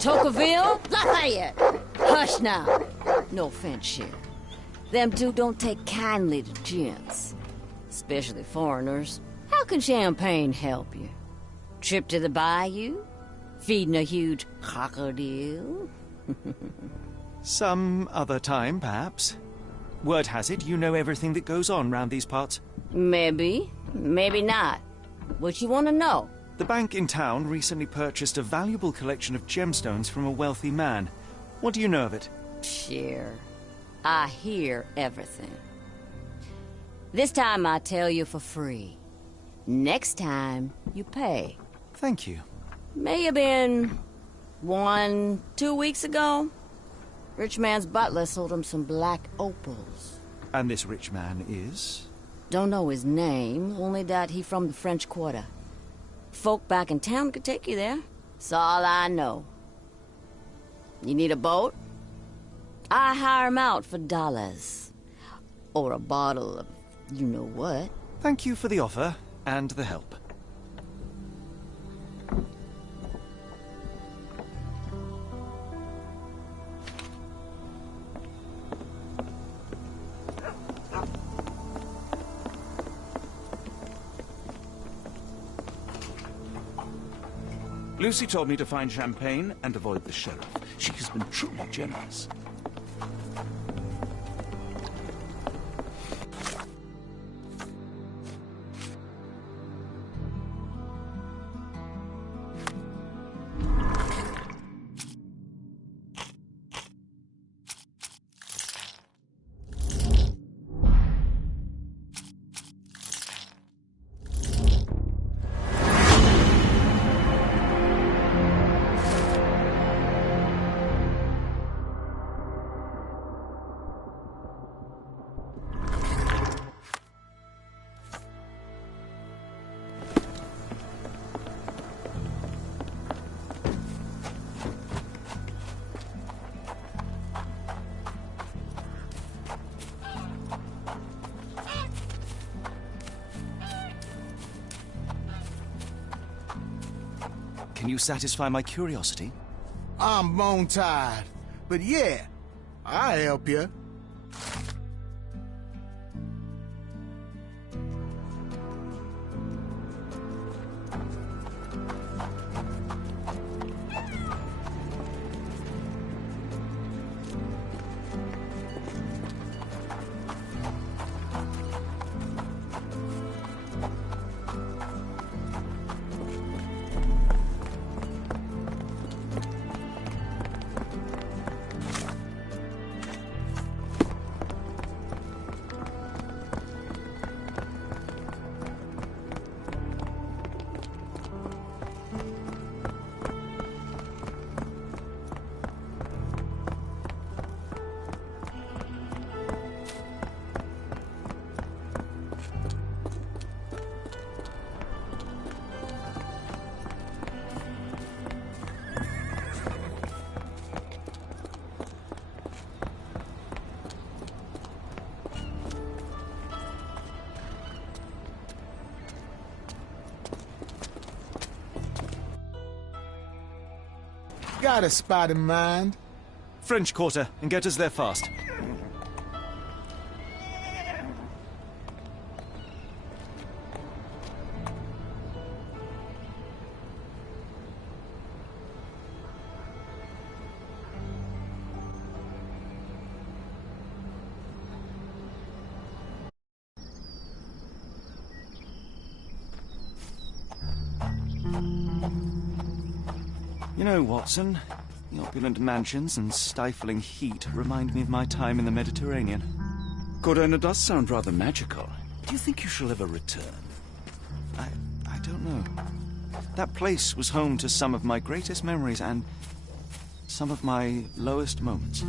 Tocqueville? Lafayette! Hush now. No offense, Sheriff. Them two don't take kindly to gents. Especially foreigners. How can champagne help you? Trip to the bayou? Feeding a huge crocodile? Some other time, perhaps. Word has it you know everything that goes on round these parts. Maybe. Maybe not. What you want to know? The bank in town recently purchased a valuable collection of gemstones from a wealthy man. What do you know of it? Sure. I hear everything. This time I tell you for free. Next time, you pay. Thank you. May have been 1, 2 weeks ago. Rich man's butler sold him some black opals. And this rich man is? Don't know his name, only that he from the French Quarter. Folk back in town could take you there. That's all I know. You need a boat? I hire him out for dollars. Or a bottle of you-know-what. Thank you for the offer and the help. Lucy told me to find champagne and avoid the sheriff. She has been truly generous. Can you satisfy my curiosity? I'm bone tired, but yeah, I'll help you. Got a spot in mind. French Quarter, and get us there fast. You know, Watson, the opulent mansions and stifling heat remind me of my time in the Mediterranean. Cordona does sound rather magical. Do you think you shall ever return? I don't know. That place was home to some of my greatest memories and some of my lowest moments.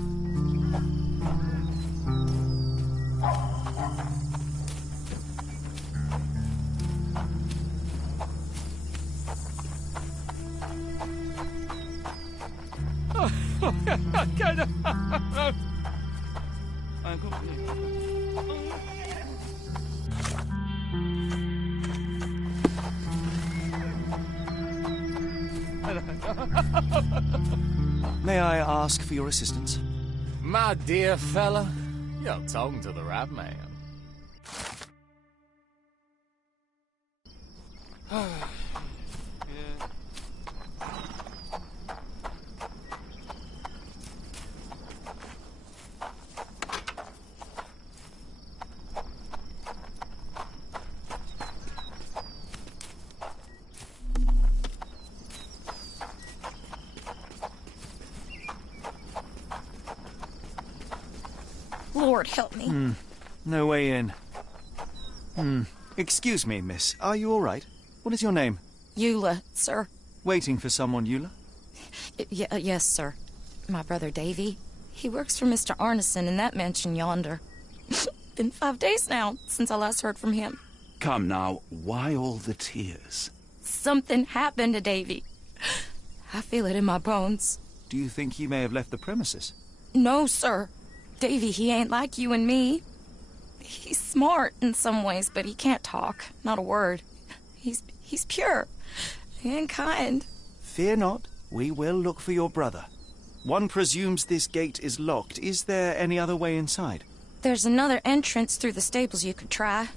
May I ask for your assistance? My dear fella, you're talking to the right man. Lord help me. No way in. Excuse me, miss. Are you all right? What is your name? Eula, sir. Waiting for someone, Eula? Yes, sir. My brother Davy. He works for Mr. Arneson in that mansion yonder. Been 5 days now since I last heard from him. Come now, why all the tears? Something happened to Davy. I feel it in my bones. Do you think he may have left the premises? No, sir. Davy, he ain't like you and me. He's smart in some ways, but he can't talk. Not a word. He's pure and kind. Fear not. We will look for your brother. One presumes this gate is locked. Is there any other way inside? There's another entrance through the stables you could try.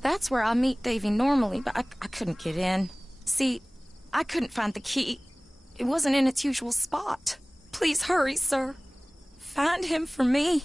That's where I meet Davy normally, but I couldn't get in. See, I couldn't find the key. It wasn't in its usual spot. Please hurry, sir. Find him for me.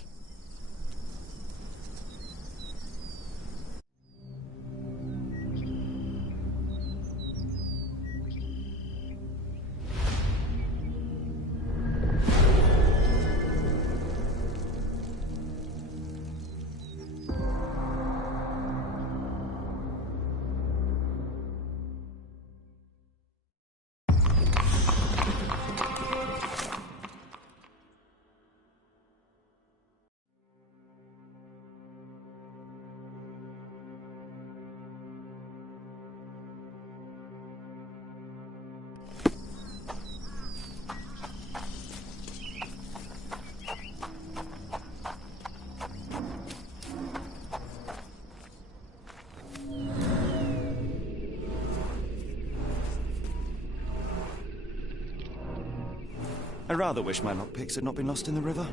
I rather wish my lockpicks had not been lost in the river.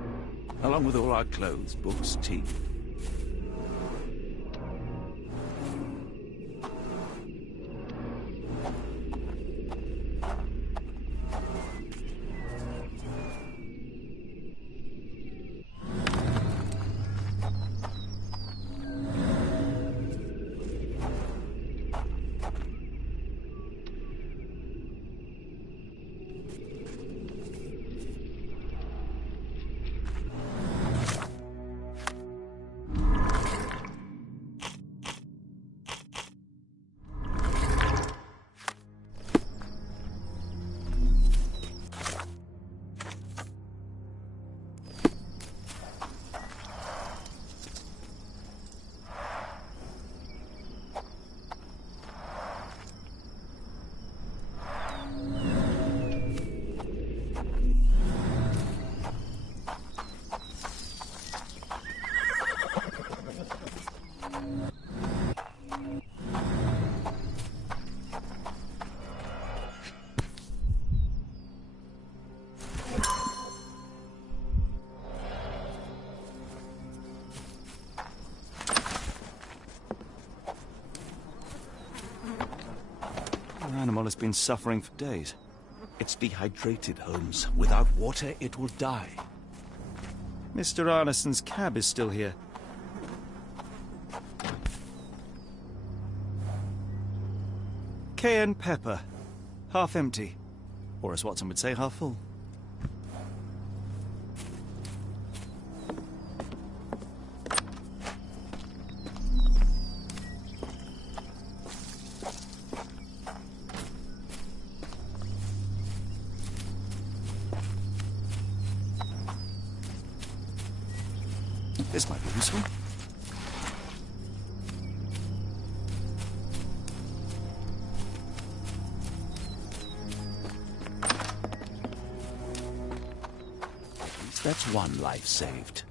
Along with all our clothes, books, tea. The animal has been suffering for days. It's dehydrated, Holmes. Without water, it will die. Mr. Arneson's cab is still here. Cayenne pepper. Half empty. Or as Watson would say, half full. This might be useful. At least that's one life saved.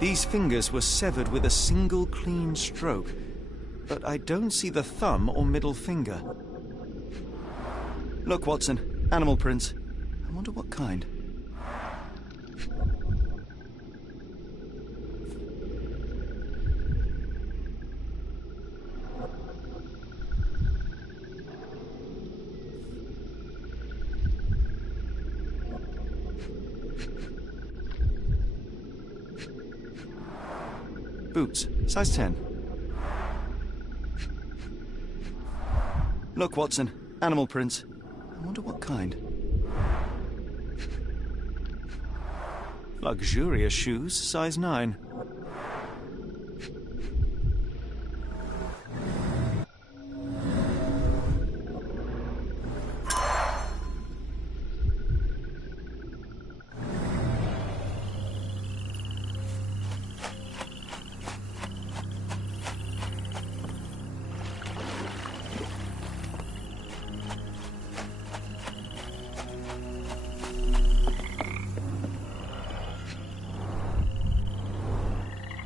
These fingers were severed with a single clean stroke, but I don't see the thumb or middle finger. Look, Watson, animal prints. I wonder what kind. Boots, size 10. Look, Watson, animal prints. I wonder what kind. Luxurious shoes, size 9.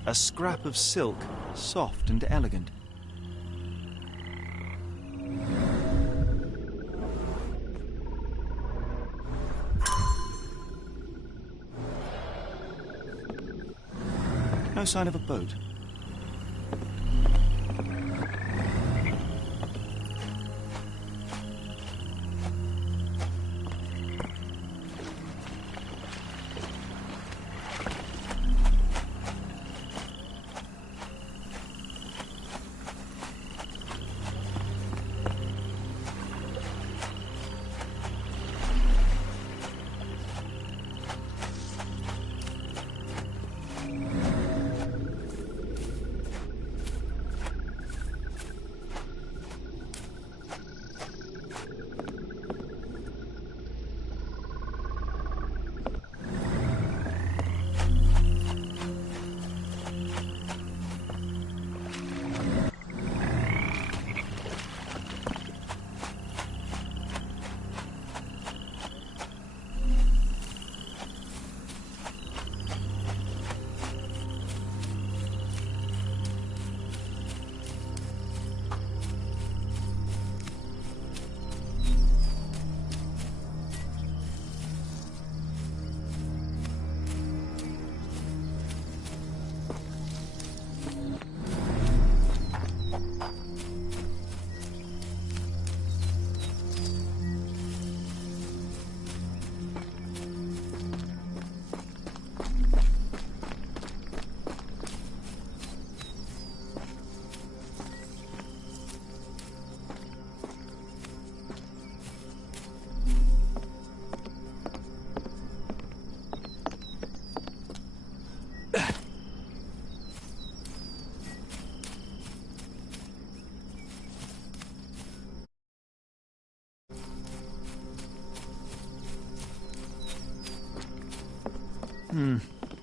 A scrap of silk, soft and elegant. No sign of a boat.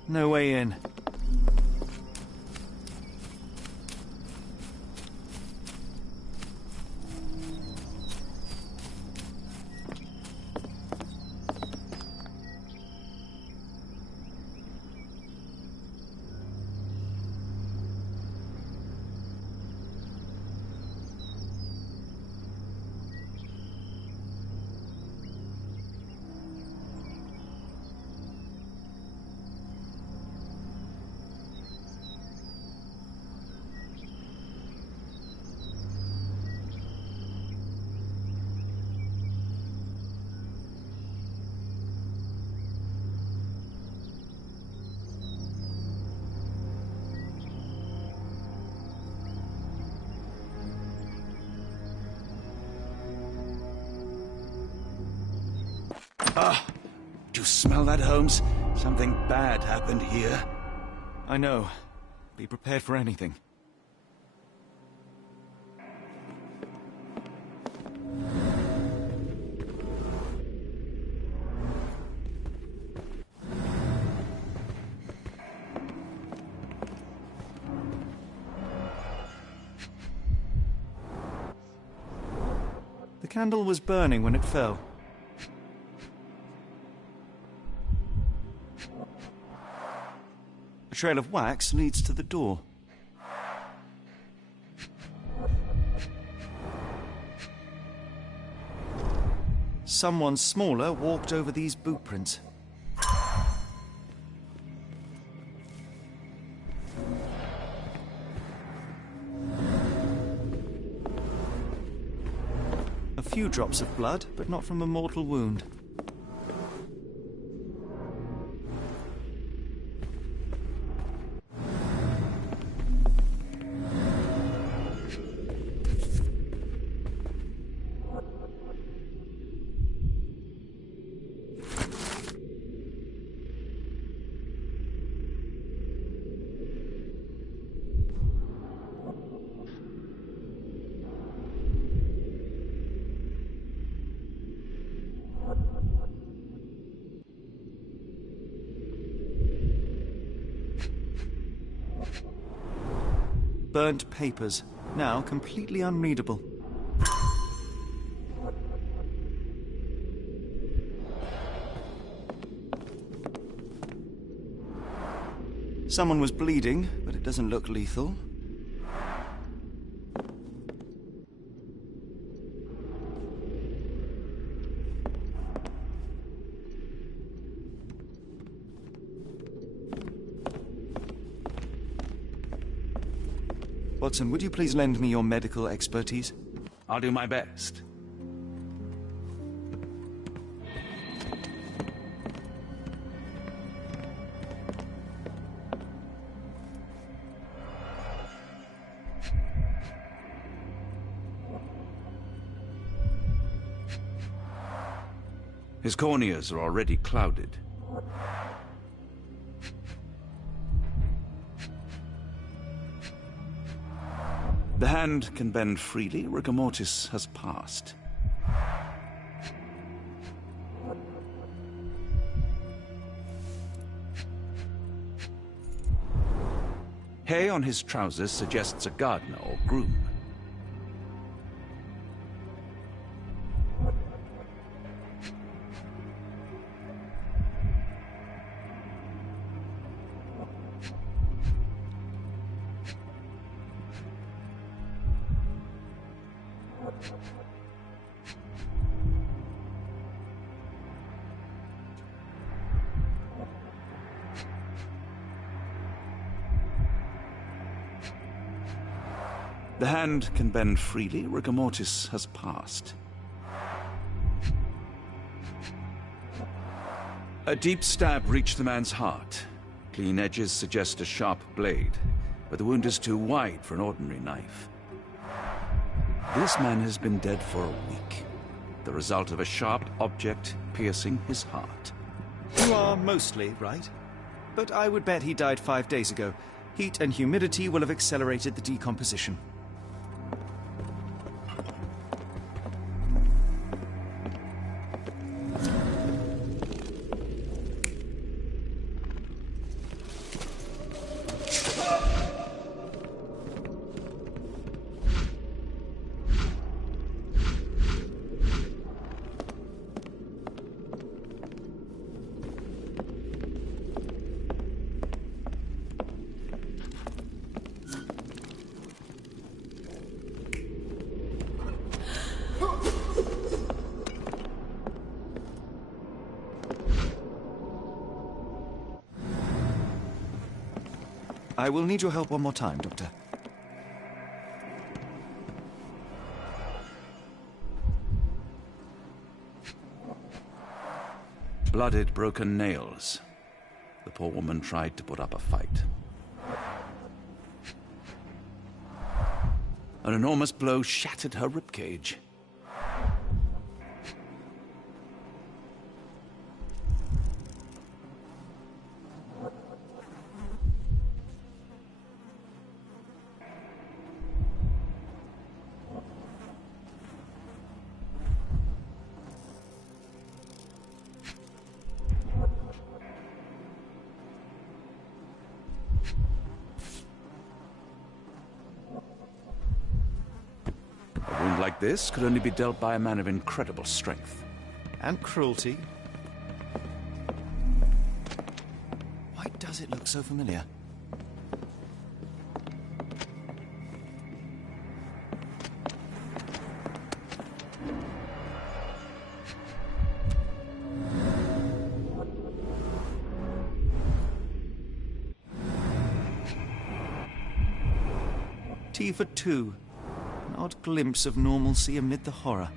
No way in. Ah, do you smell that, Holmes? Something bad happened here. I know. Be prepared for anything. The candle was burning when it fell. A trail of wax leads to the door. Someone smaller walked over these boot prints. A few drops of blood, but not from a mortal wound. Burnt papers, now completely unreadable. Someone was bleeding, but it doesn't look lethal. Watson, would you please lend me your medical expertise? I'll do my best. His corneas are already clouded. The hand can bend freely. Rigor mortis has passed. Hay on his trousers suggests a gardener or groom. The hand can bend freely. Rigor mortis has passed. A deep stab reached the man's heart. Clean edges suggest a sharp blade, but the wound is too wide for an ordinary knife. This man has been dead for a week, the result of a sharp object piercing his heart. You are mostly right, but I would bet he died 5 days ago. Heat and humidity will have accelerated the decomposition. I will need your help one more time, Doctor. Blooded, broken nails. The poor woman tried to put up a fight. An enormous blow shattered her ribcage. Like this could only be dealt by a man of incredible strength. And cruelty. Why does it look so familiar? Tea for two. An odd glimpse of normalcy amid the horror.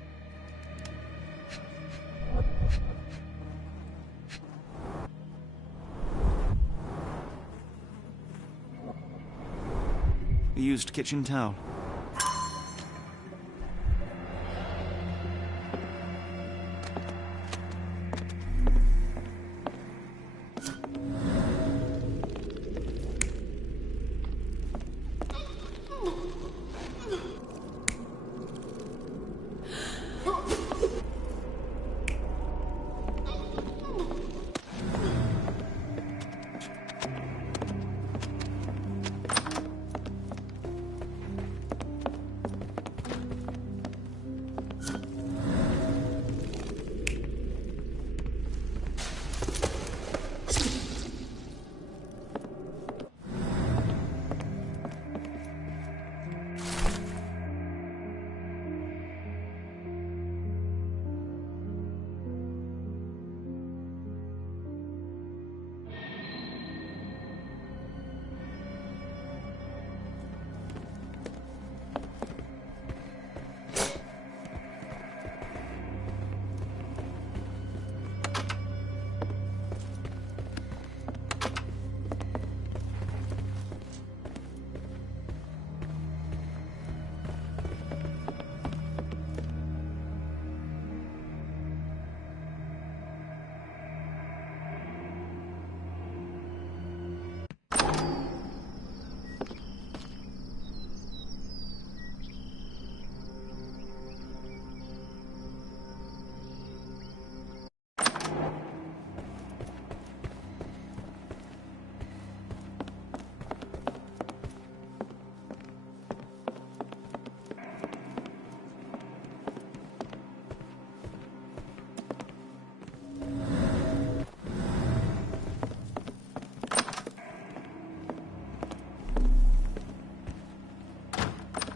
A used kitchen towel.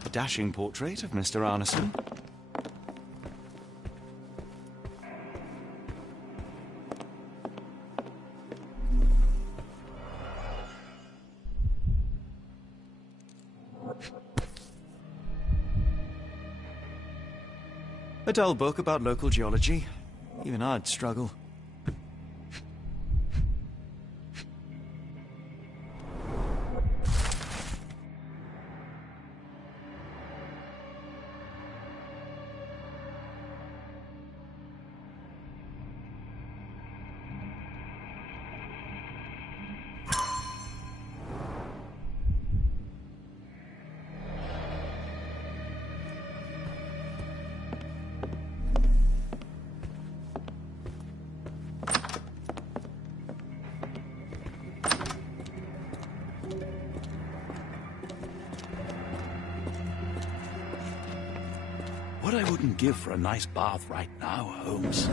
A dashing portrait of Mr. Arneson. A dull book about local geology. Even I'd struggle. What I wouldn't give for a nice bath right now, Holmes.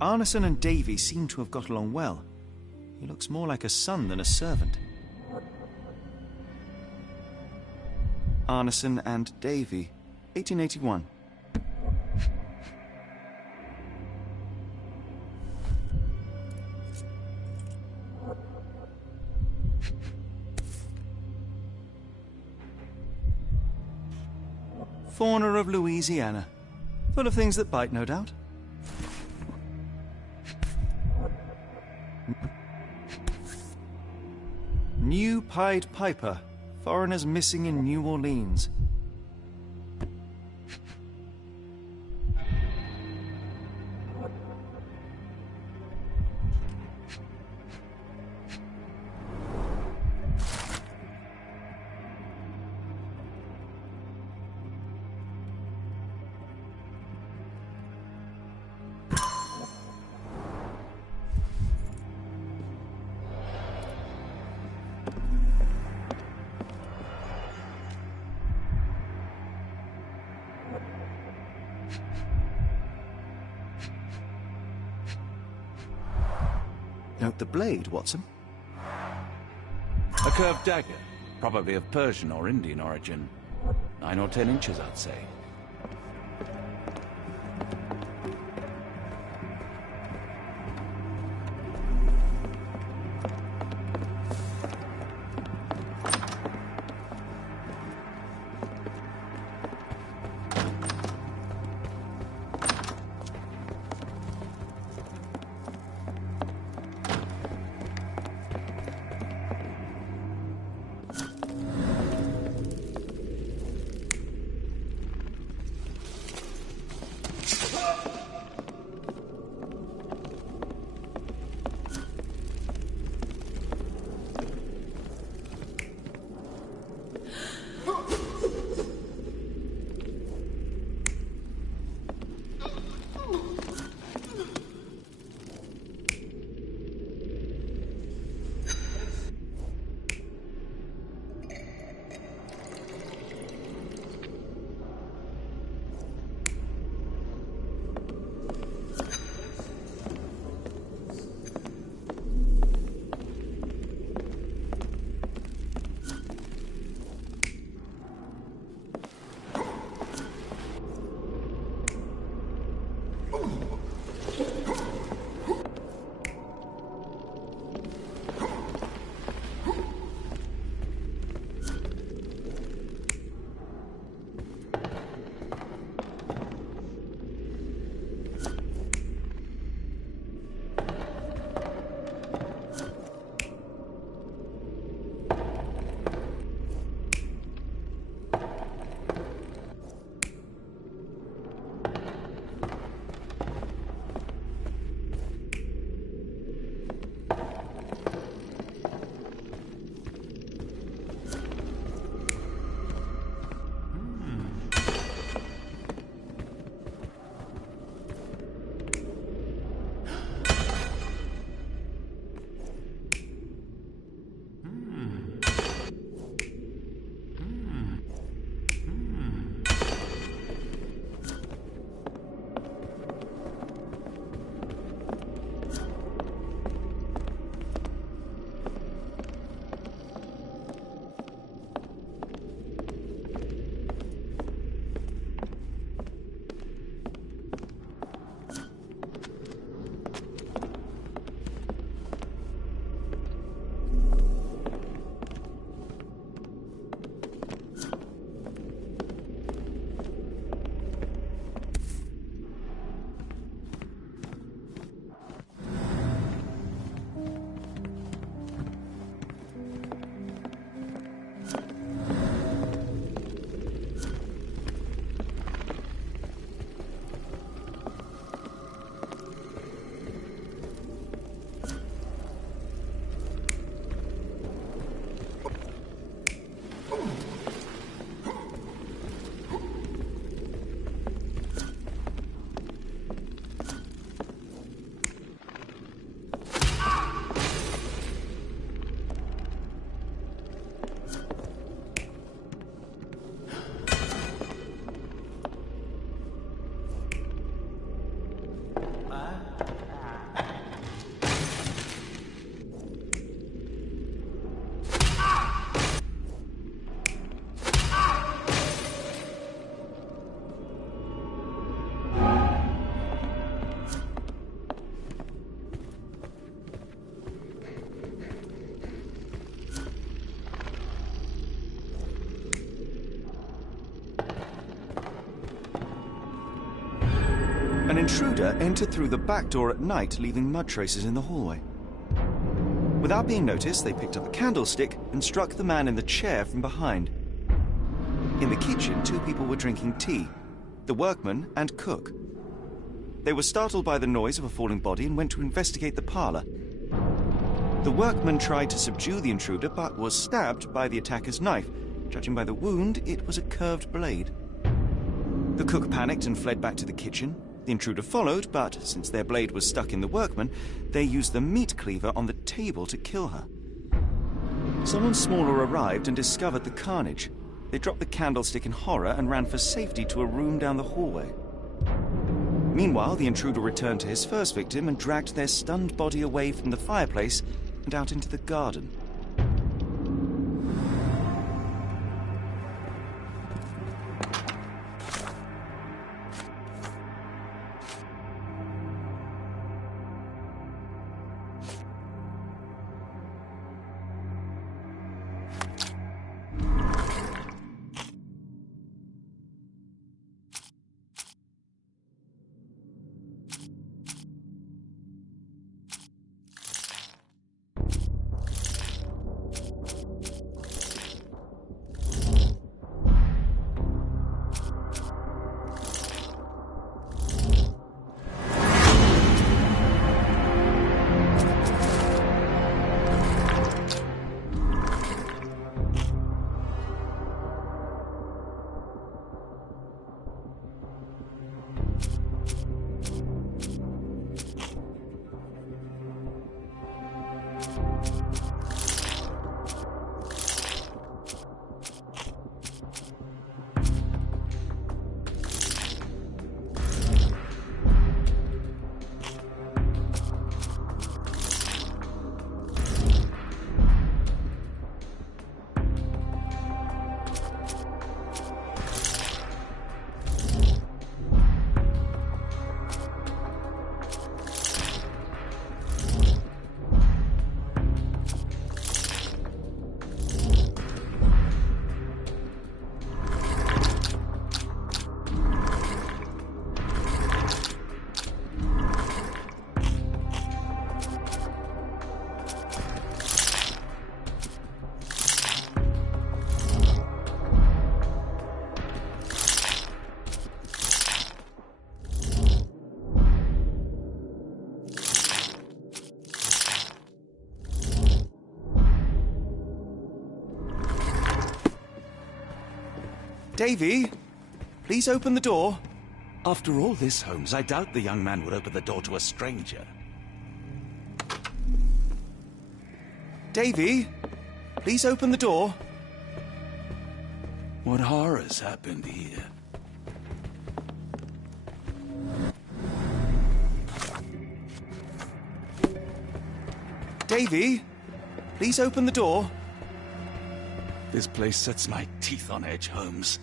Arneson and Davy seem to have got along well. He looks more like a son than a servant. Arneson and Davy, 1881. Fauna of Louisiana. Full of things that bite, no doubt. New Pied Piper. Foreigners missing in New Orleans. Note the blade, Watson. A curved dagger, probably of Persian or Indian origin. 9 or 10 inches, I'd say. An intruder entered through the back door at night, leaving mud traces in the hallway. Without being noticed, they picked up a candlestick and struck the man in the chair from behind. In the kitchen, 2 people were drinking tea, the workman and cook. They were startled by the noise of a falling body and went to investigate the parlor. The workman tried to subdue the intruder, but was stabbed by the attacker's knife. Judging by the wound, it was a curved blade. The cook panicked and fled back to the kitchen. The intruder followed, but since their blade was stuck in the workman, they used the meat cleaver on the table to kill her. Someone smaller arrived and discovered the carnage. They dropped the candlestick in horror and ran for safety to a room down the hallway. Meanwhile, the intruder returned to his first victim and dragged their stunned body away from the fireplace and out into the garden. Davy, please open the door. After all this, Holmes, I doubt the young man would open the door to a stranger. Davy, please open the door. What horrors happened here? Davy, please open the door. This place sets my teeth on edge, Holmes.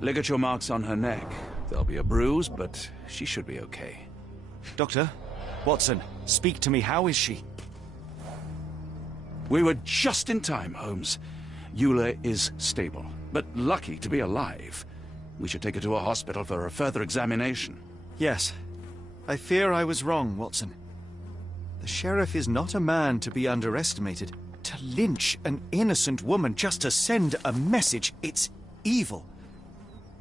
Ligature marks on her neck. There'll be a bruise, but she should be okay. Doctor, Watson, speak to me. How is she? We were just in time, Holmes. Eula is stable, but lucky to be alive. We should take her to a hospital for a further examination. Yes. I fear I was wrong, Watson. The sheriff is not a man to be underestimated. To lynch an innocent woman just to send a message, it's evil.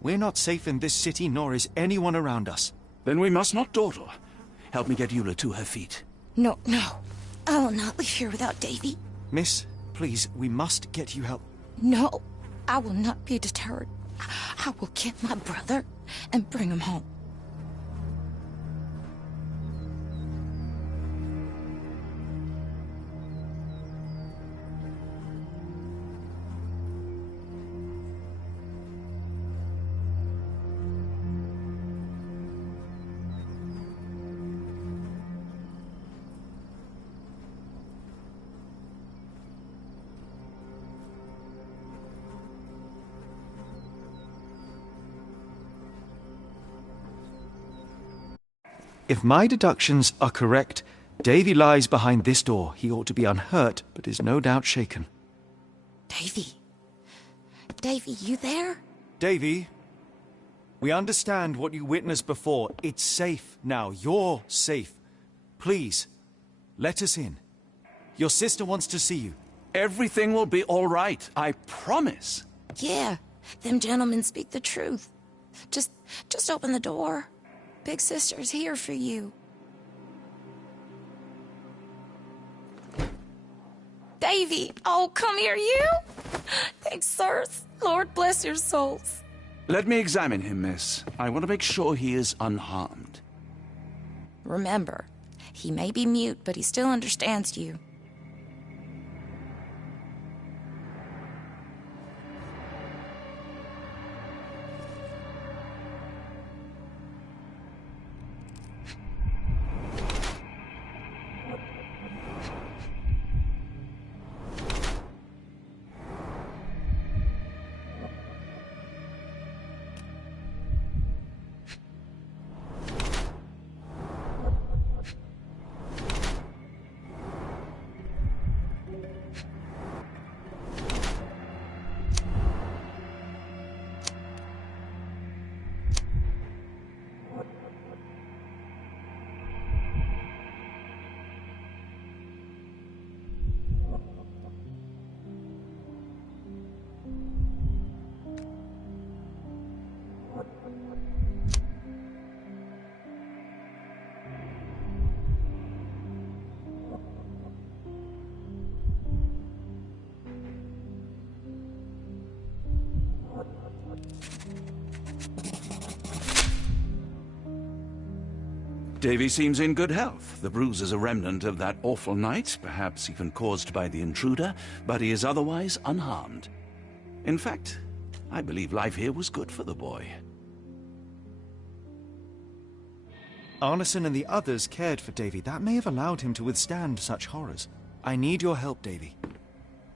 We're not safe in this city, nor is anyone around us. Then we must not dawdle. Help me get Eula to her feet. No, no. I will not leave here without Davy. Miss, please, we must get you help. No, I will not be deterred. I will get my brother and bring him home. If my deductions are correct, Davy lies behind this door. He ought to be unhurt, but is no doubt shaken. Davy? Davy, you there? Davy, we understand what you witnessed before. It's safe now. You're safe. Please, let us in. Your sister wants to see you. Everything will be all right, I promise. Yeah, them gentlemen speak the truth. Just open the door. Big sister's here for you. Davy! Oh, come here, you! Thanks, sirs. Lord bless your souls. Let me examine him, miss. I want to make sure he is unharmed. Remember, he may be mute, but he still understands you. Davy seems in good health. The bruise is a remnant of that awful night, perhaps even caused by the intruder, but he is otherwise unharmed. In fact, I believe life here was good for the boy. Arneson and the others cared for Davy. That may have allowed him to withstand such horrors. I need your help, Davy.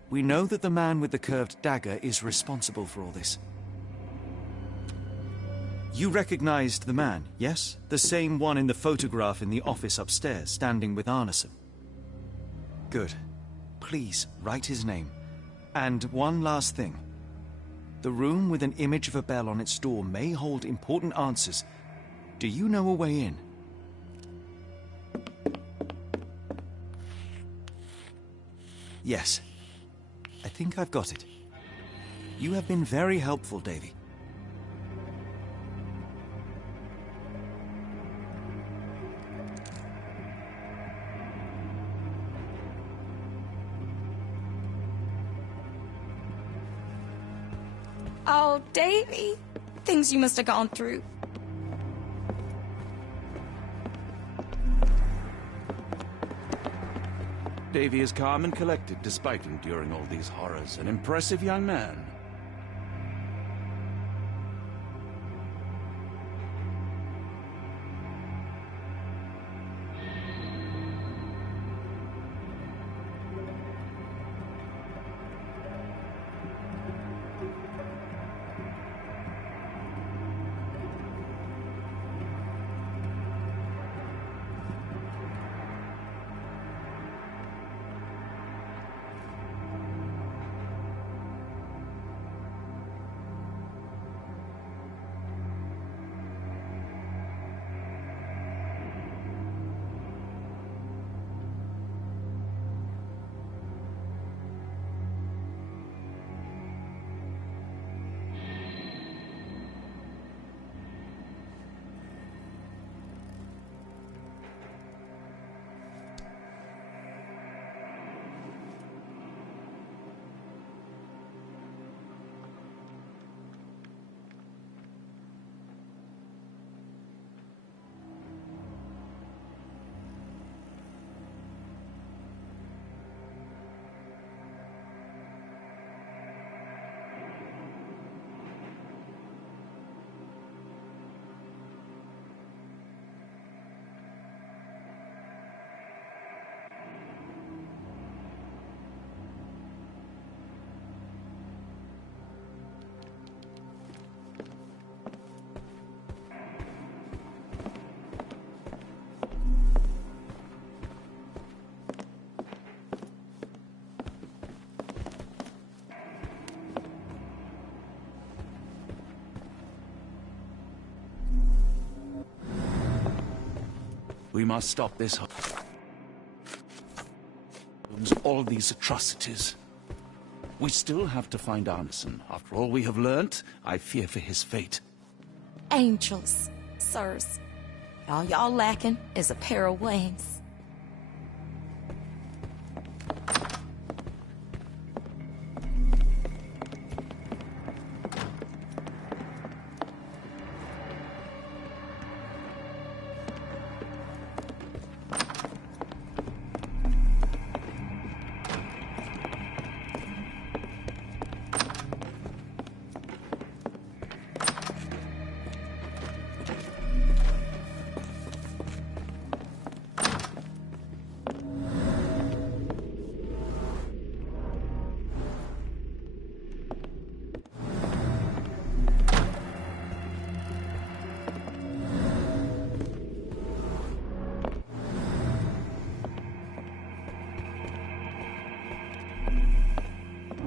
We know that the man with the curved dagger is responsible for all this. You recognized the man, yes? The same one in the photograph in the office upstairs, standing with Arneson. Good. Please, write his name. And one last thing. The room with an image of a bell on its door may hold important answers. Do you know a way in? Yes. I think I've got it. You have been very helpful, Davy. Oh, Davy. Things you must have gone through. Davy is calm and collected despite enduring all these horrors. An impressive young man. We must stop this. All these atrocities. We still have to find Anderson. After all we have learnt, I fear for his fate. Angels, sirs. All y'all lacking is a pair of wings.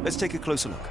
Let's take a closer look.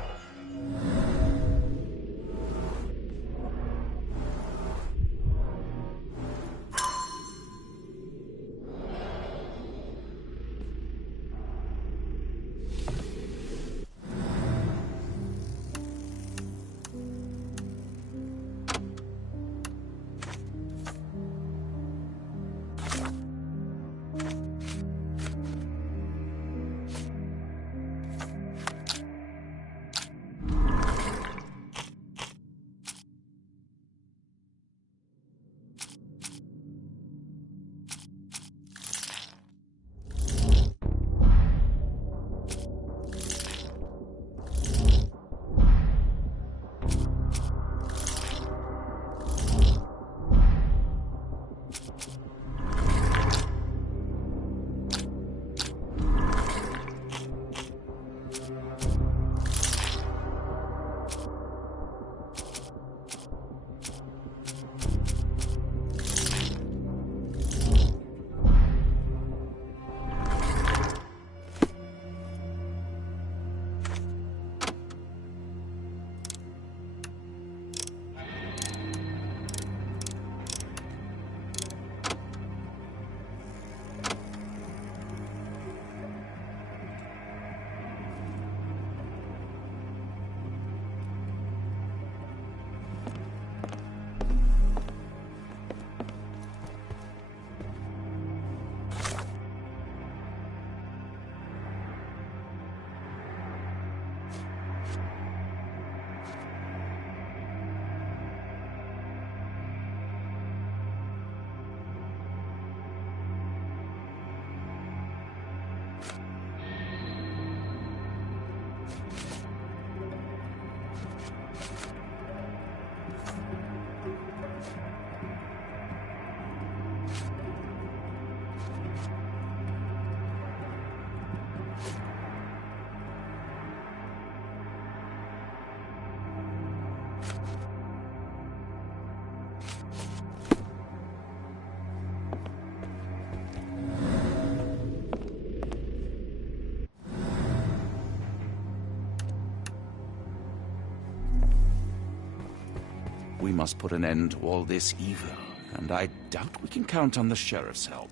We must put an end to all this evil, and I doubt we can count on the sheriff's help.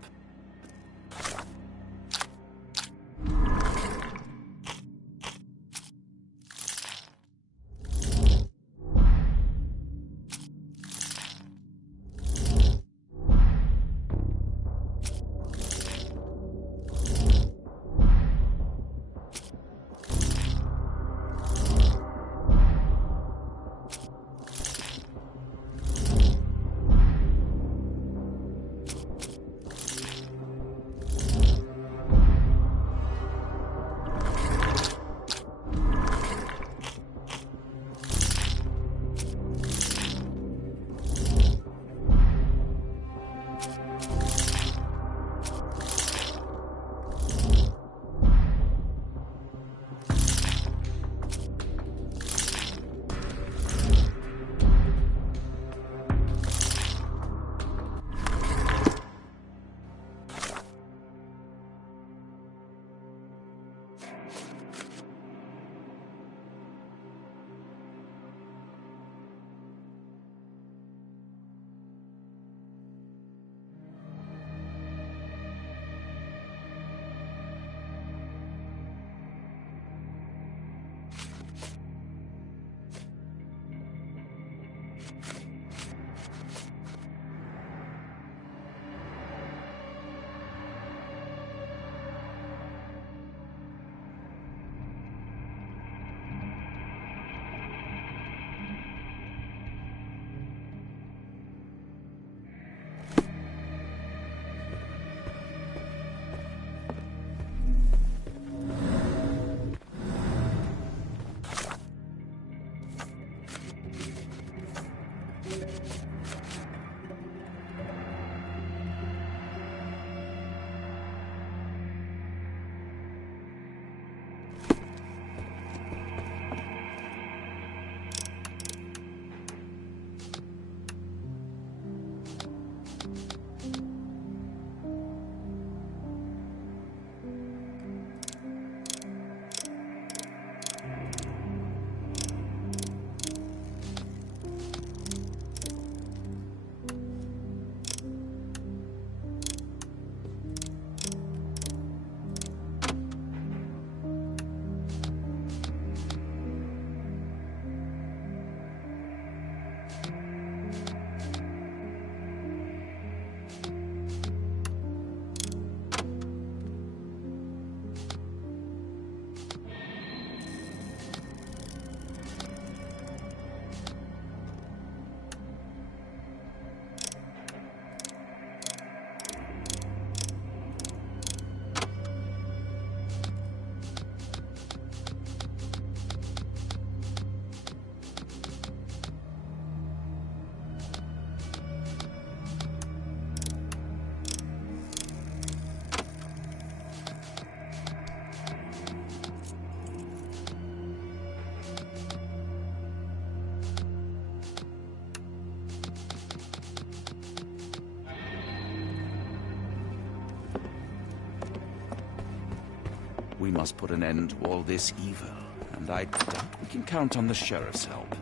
We must put an end to all this evil, and I doubt we can count on the sheriff's help.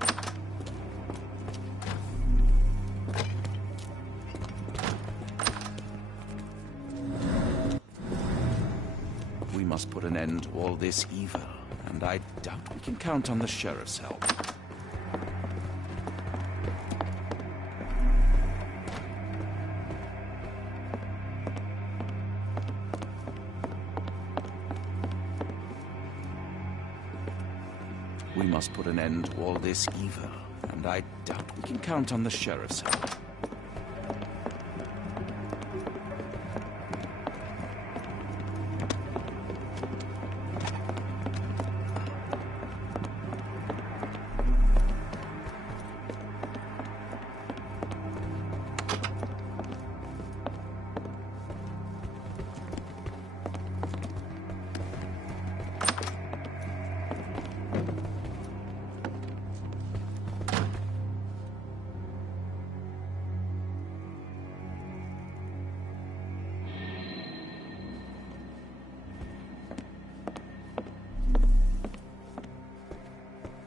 We must put an end to all this evil, and I doubt we can count on the sheriff's help. We must put an end to all this evil, and I doubt we can count on the sheriff's help.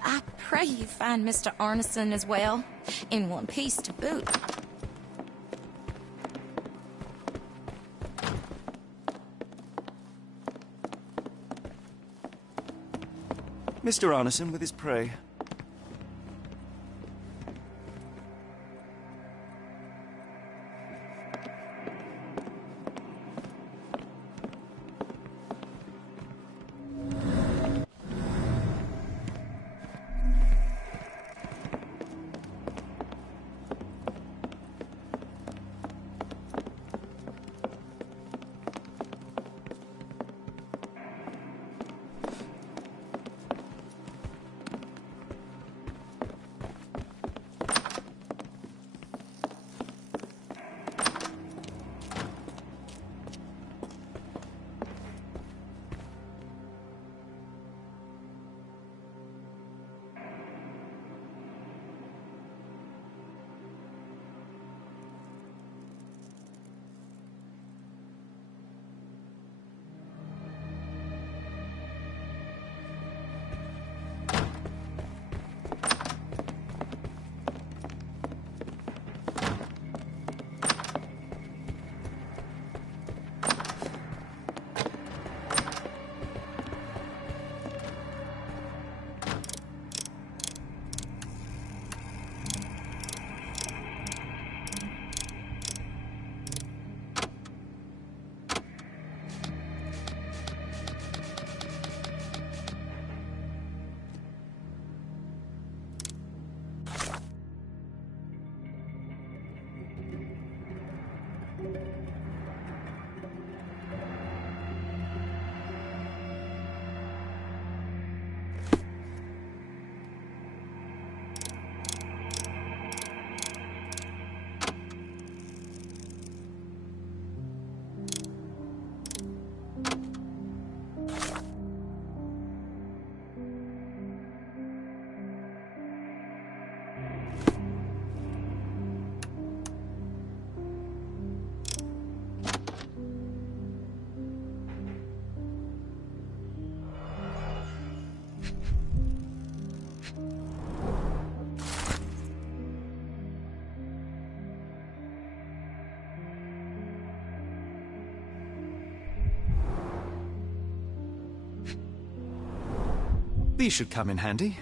I pray you find Mr. Arneson as well, in one piece to boot. Mr. Arneson with his prey. These should come in handy.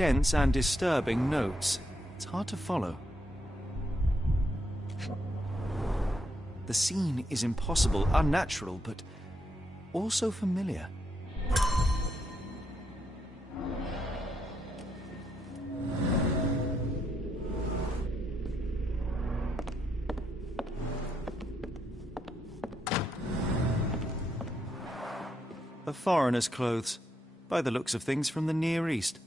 dense and disturbing notes. It's hard to follow. The scene is impossible, unnatural, but also familiar. A foreigner's clothes, by the looks of things from the Near East.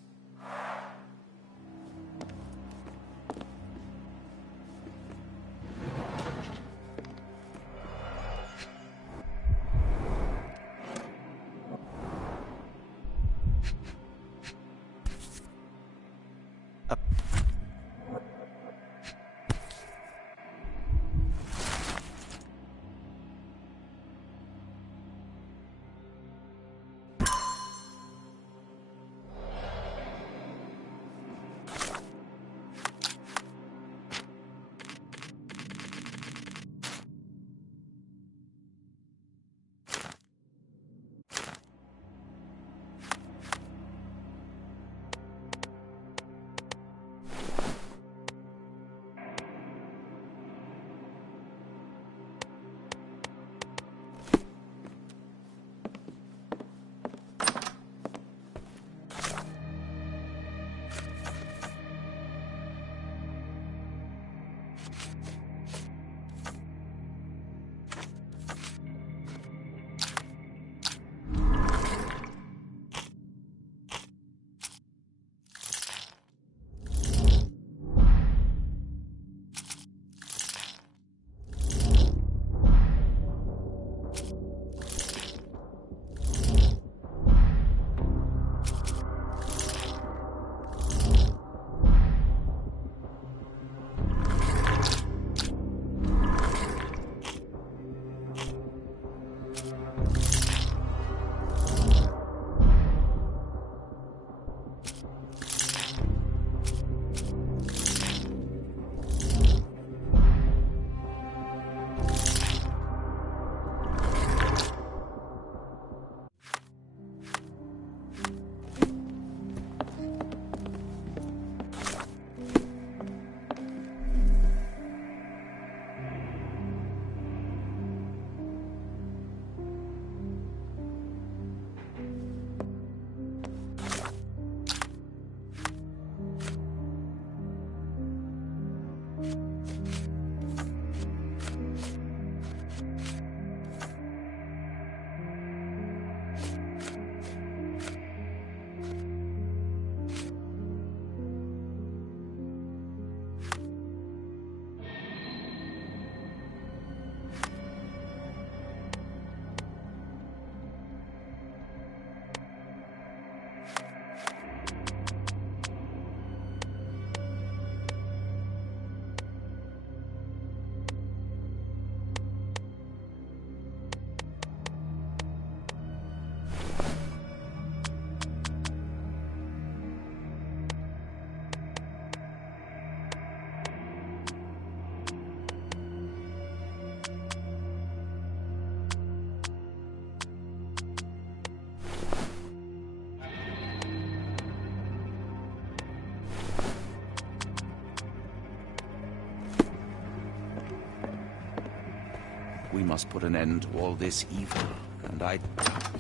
We must put an end to all this evil, and I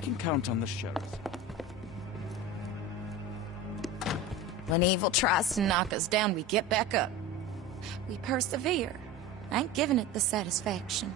can count on the sheriff. When evil tries to knock us down, we get back up. We persevere. I ain't giving it the satisfaction.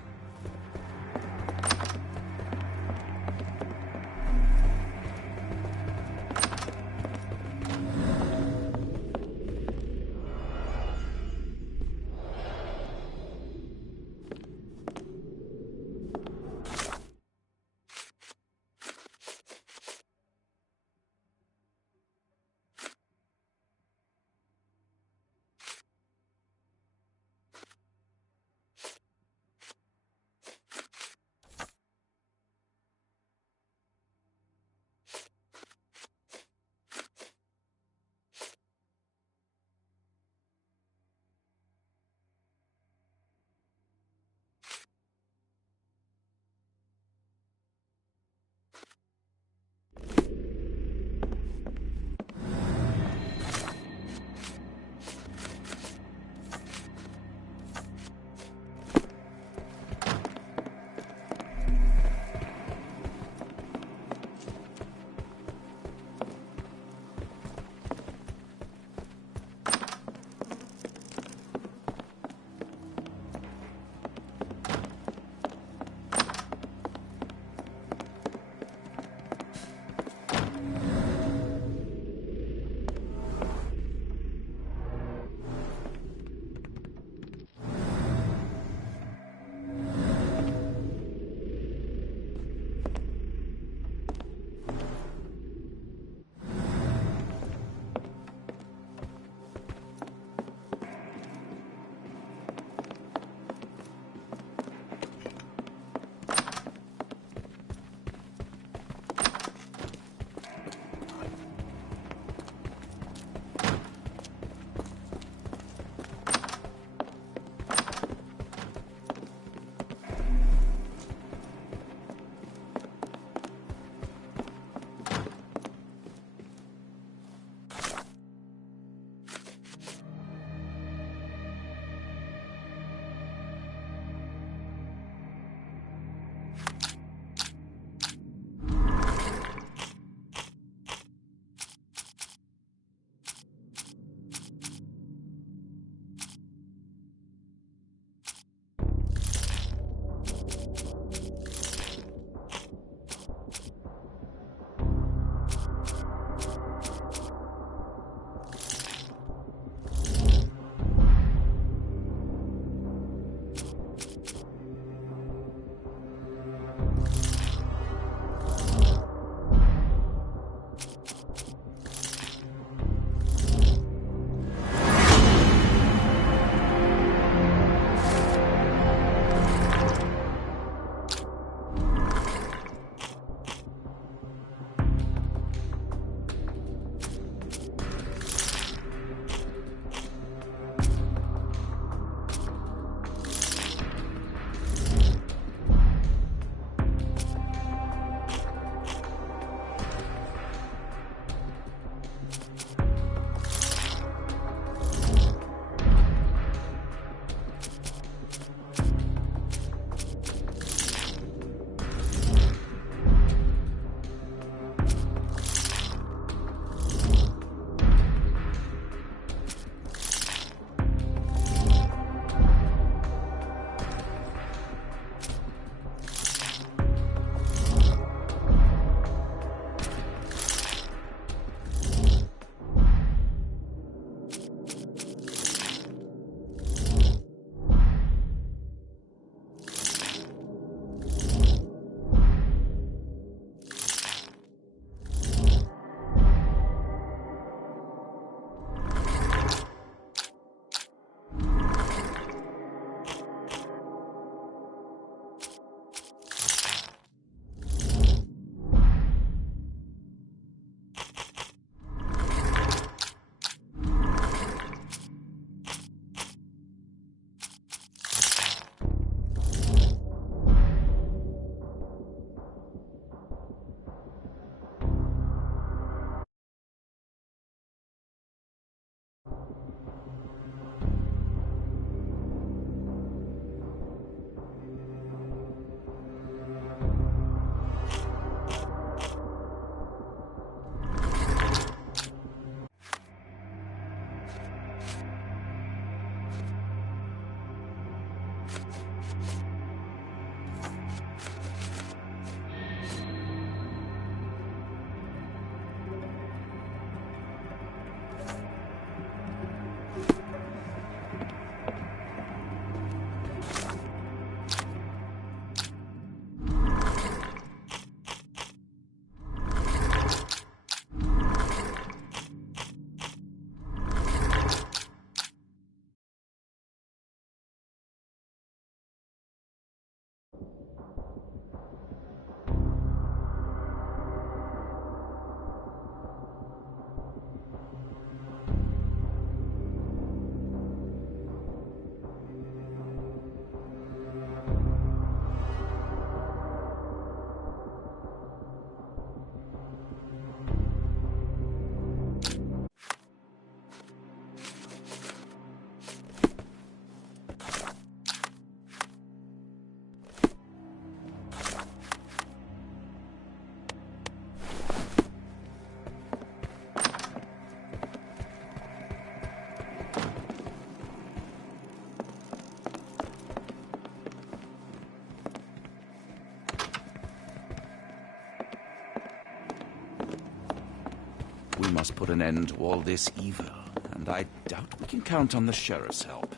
We must put an end to all this evil, and I doubt we can count on the sheriff's help.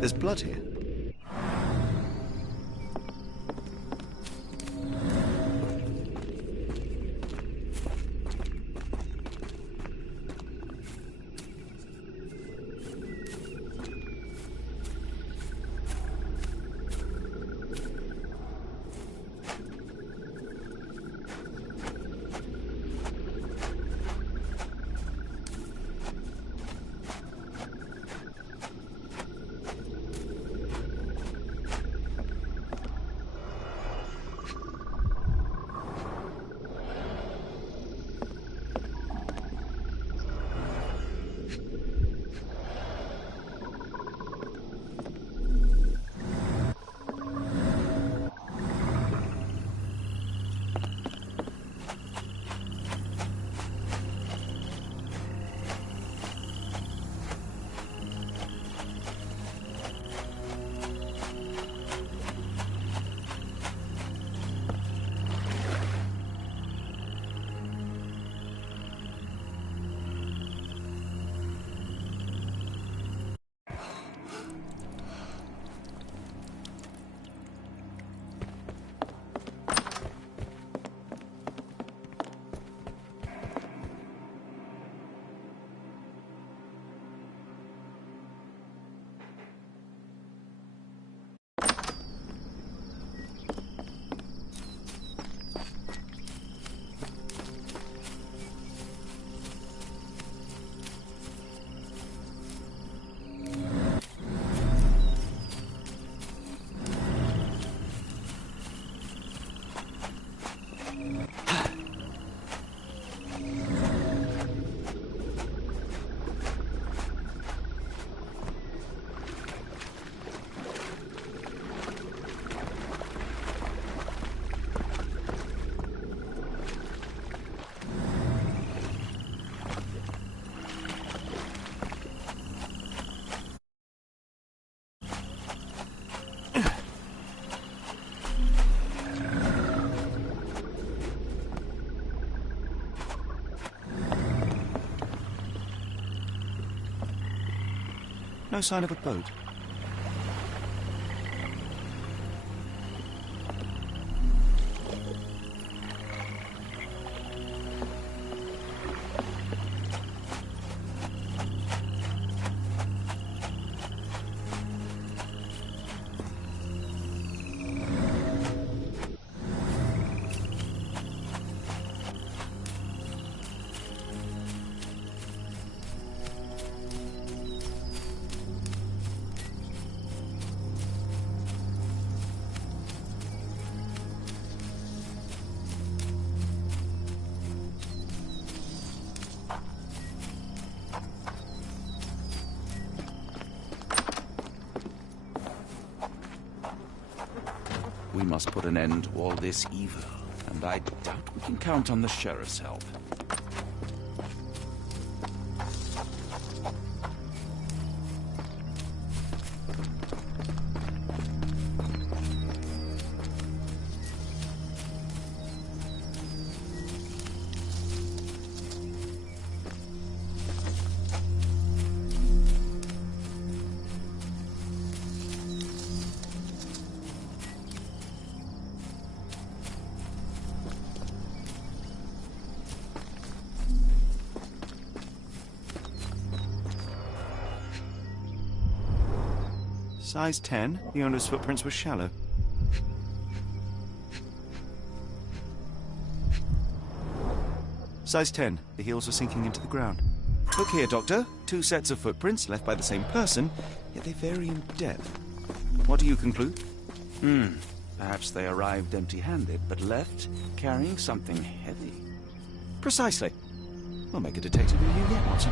There's blood here. No sign of a boat. We must put an end to all this evil, and I doubt we can count on the sheriff's help. Size 10, the owner's footprints were shallow. Size 10, the heels were sinking into the ground. Look here, Doctor. 2 sets of footprints left by the same person, yet they vary in depth. What do you conclude? Perhaps they arrived empty-handed, but left carrying something heavy. Precisely. We'll make a detective of you yet, Watson.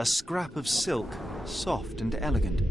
a scrap of silk, soft and elegant.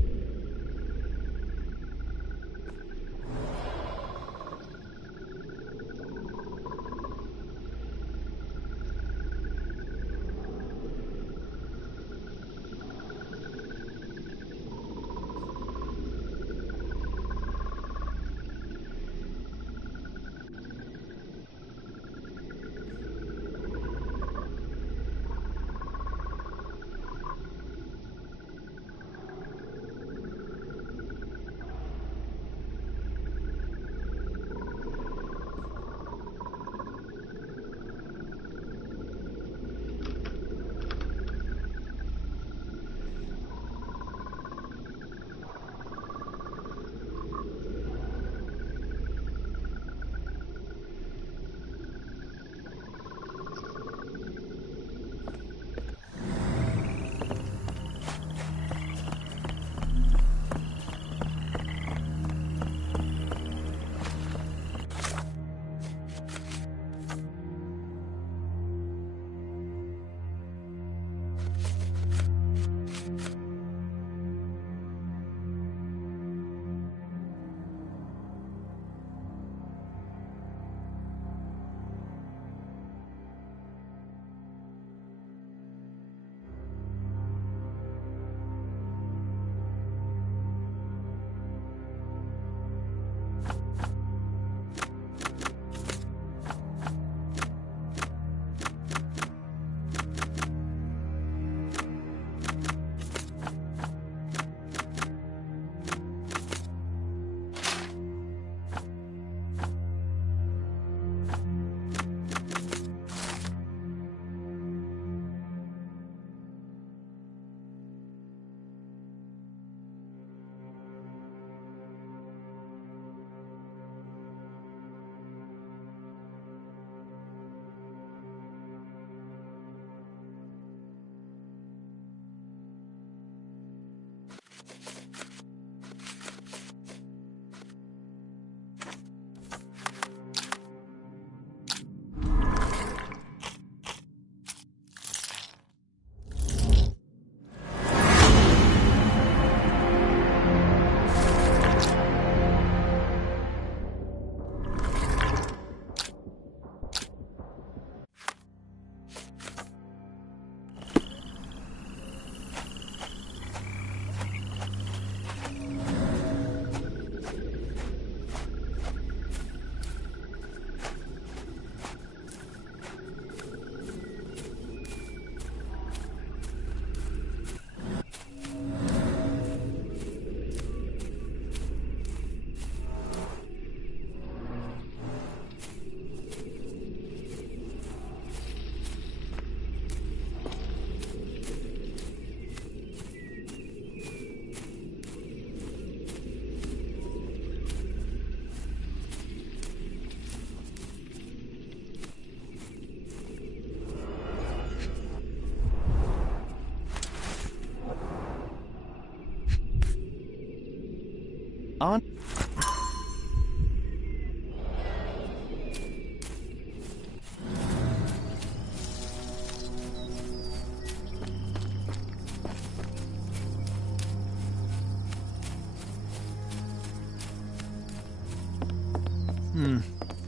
On.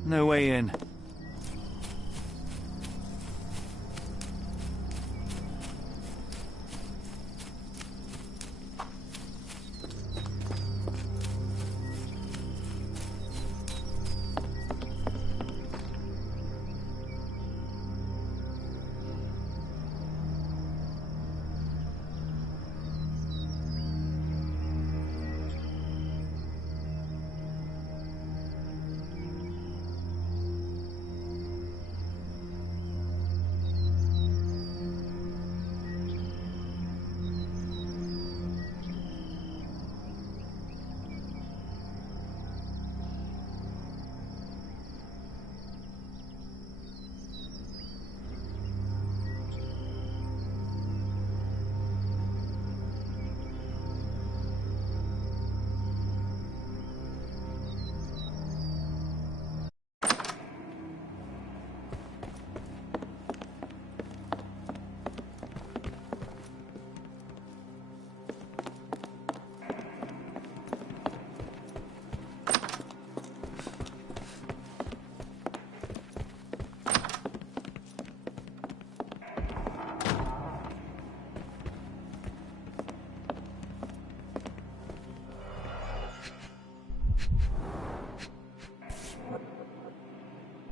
No way in.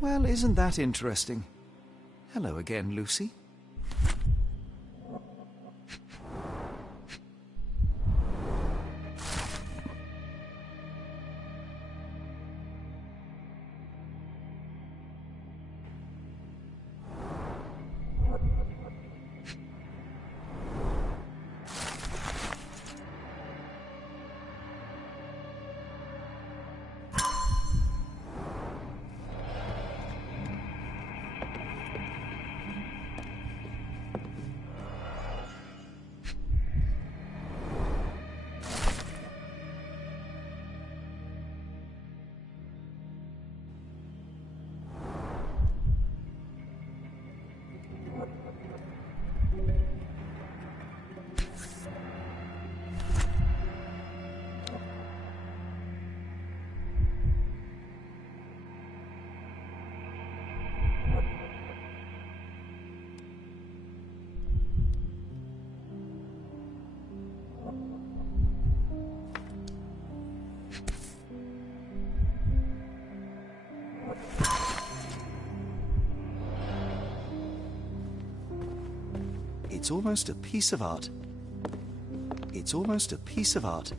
Well, isn't that interesting? Hello again, Lucy. It's almost a piece of art. It's almost a piece of art.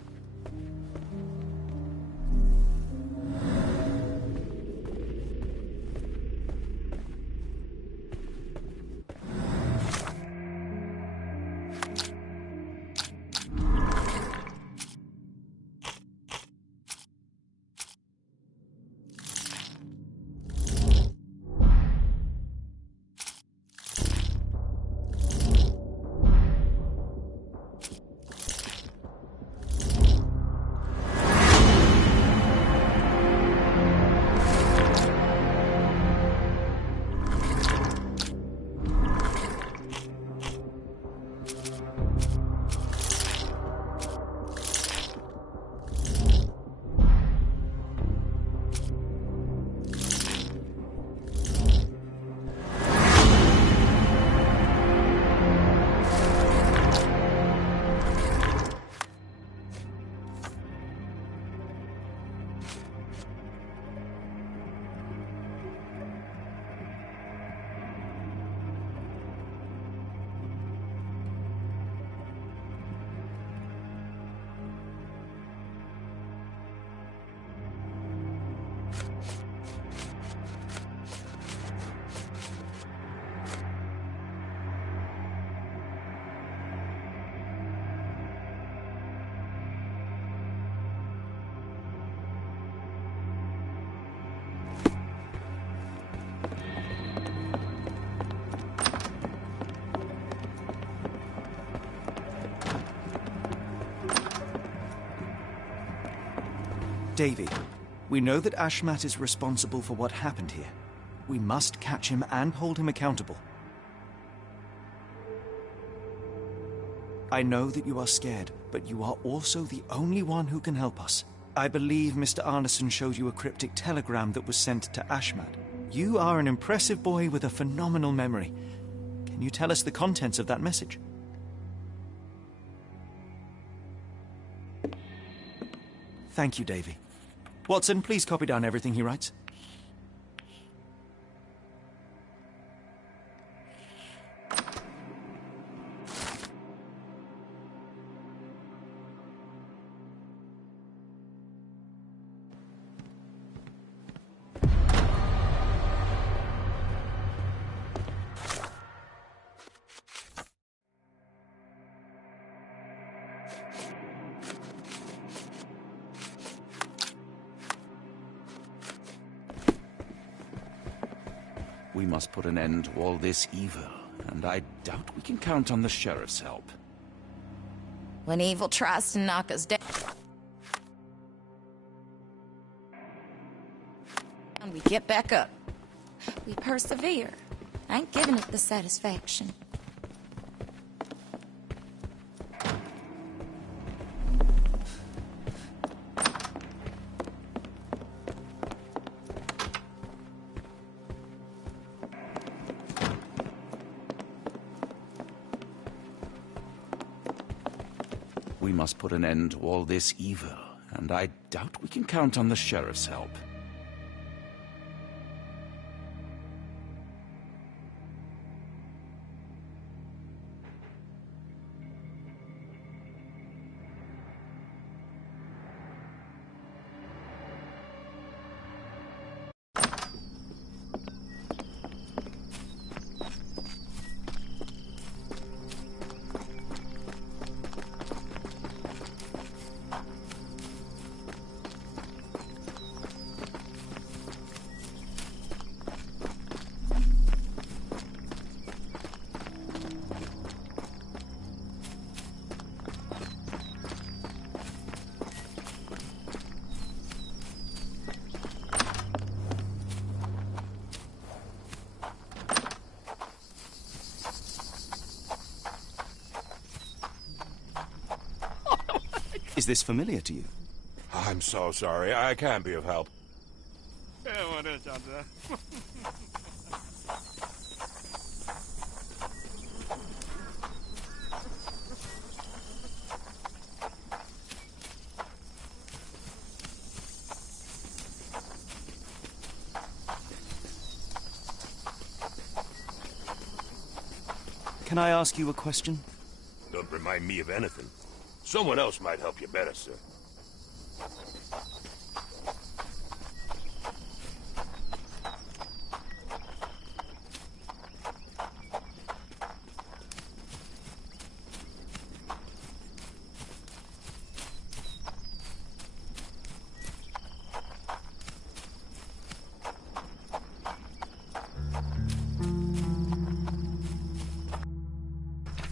Davy, we know that Ashmat is responsible for what happened here. We must catch him and hold him accountable. I know that you are scared, but you are also the only one who can help us. I believe Mr. Arneson showed you a cryptic telegram that was sent to Ashmat. You are an impressive boy with a phenomenal memory. Can you tell us the contents of that message? Thank you, Davy. Watson, please copy down everything he writes. We must put an end to all this evil, and I doubt we can count on the sheriff's help. When evil tries to knock us down, we get back up. We persevere. I ain't giving it the satisfaction. We must put an end to all this evil, and I doubt we can count on the sheriff's help. Is this familiar to you? I'm so sorry. I can't be of help. Can I ask you a question? Don't remind me of anything. Someone else might help you better, sir.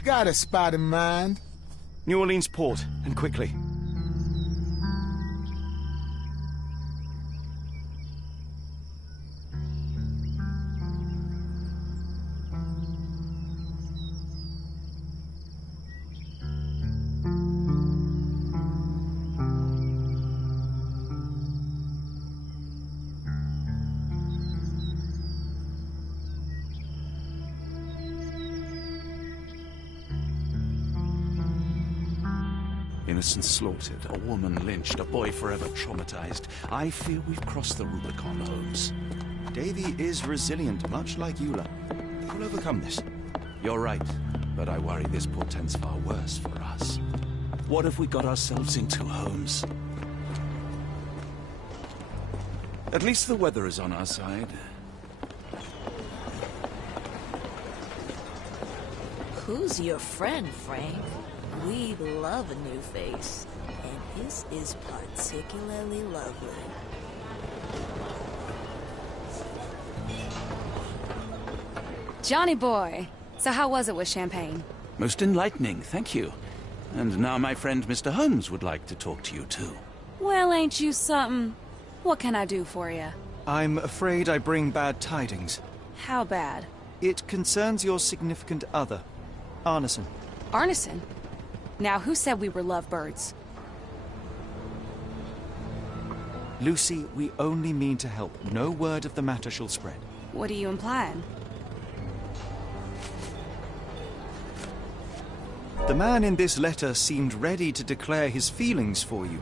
Got a spot in mind. New Orleans port, and quickly. Innocents slaughtered, a woman lynched, a boy forever traumatized. I fear we've crossed the Rubicon, Holmes. Davy is resilient, much like Eula. We'll overcome this. You're right, but I worry this portends far worse for us. What have we got ourselves into, Holmes? At least the weather is on our side. Who's your friend, Frank? We love a new face, and his is particularly lovely. Johnny boy, so how was it with Champagne? Most enlightening, thank you. And now my friend Mr. Holmes would like to talk to you too. Well, ain't you something? What can I do for you? I'm afraid I bring bad tidings. How bad? It concerns your significant other, Arneson. Arneson? Now, who said we were lovebirds? Lucy, we only mean to help. No word of the matter shall spread. What are you implying? The man in this letter seemed ready to declare his feelings for you.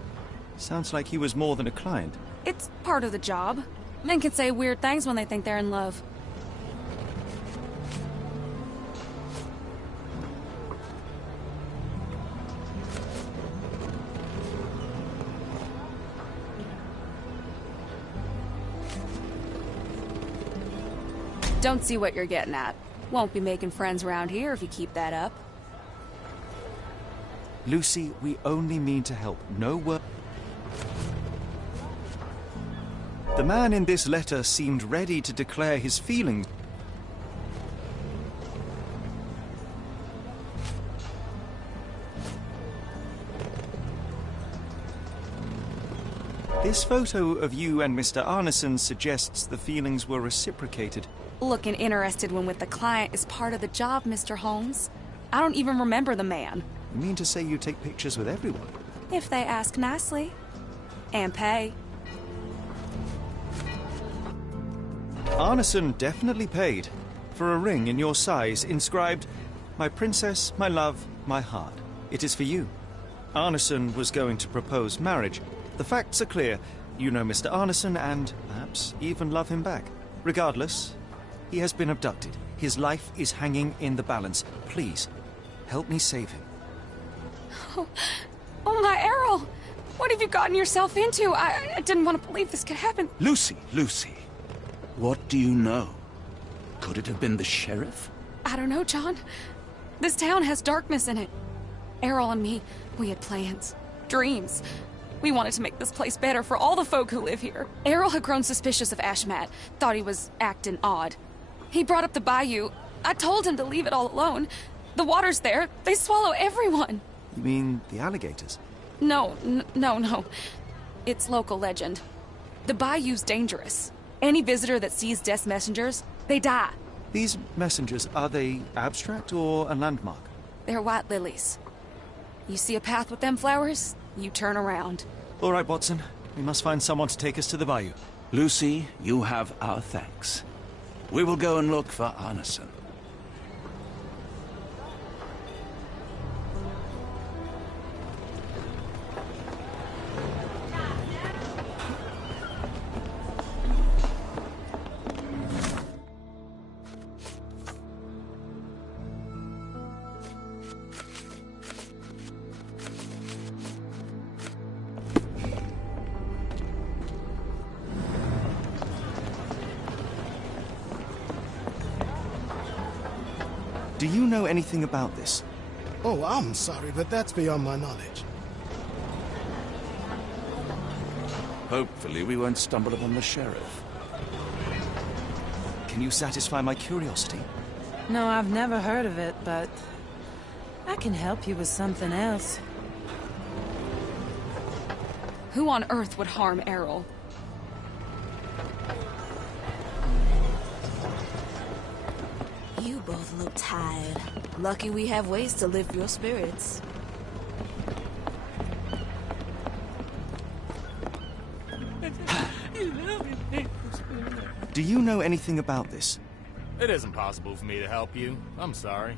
Sounds like he was more than a client. It's part of the job. Men can say weird things when they think they're in love. Don't see what you're getting at. Won't be making friends around here if you keep that up. Lucy, we only mean to help. No word. The man in this letter seemed ready to declare his feelings. This photo of you and Mr. Arneson suggests the feelings were reciprocated. Looking interested when with the client is part of the job, Mr. Holmes. I don't even remember the man. You mean to say you take pictures with everyone? If they ask nicely. And pay. Arneson definitely paid for a ring in your size inscribed, "My princess, my love, my heart. It is for you." Arneson was going to propose marriage. The facts are clear. You know Mr. Arneson and perhaps even love him back. Regardless, he has been abducted. His life is hanging in the balance. Please, help me save him. Oh my, Errol! What have you gotten yourself into? I didn't want to believe this could happen. Lucy, what do you know? Could it have been the sheriff? I don't know, John. This town has darkness in it. Errol and me, we had plans, dreams. We wanted to make this place better for all the folk who live here. Errol had grown suspicious of Ashmat, thought he was acting odd. He brought up the bayou. I told him to leave it all alone. The water's there. They swallow everyone. You mean the alligators? No. It's local legend. The bayou's dangerous. Any visitor that sees death's messengers, they die. These messengers, are they abstract or a landmark? They're white lilies. You see a path with them flowers? You turn around. All right, Watson. We must find someone to take us to the bayou. Lucy, you have our thanks. We will go and look for Arneson. Do you know anything about this? Oh, I'm sorry, but that's beyond my knowledge. Hopefully we won't stumble upon the sheriff. Can you satisfy my curiosity? No, I've never heard of it, but I can help you with something else. Who on earth would harm Errol? You both look tired. Lucky we have ways to lift your spirits. Do you know anything about this? It isn't possible for me to help you. I'm sorry.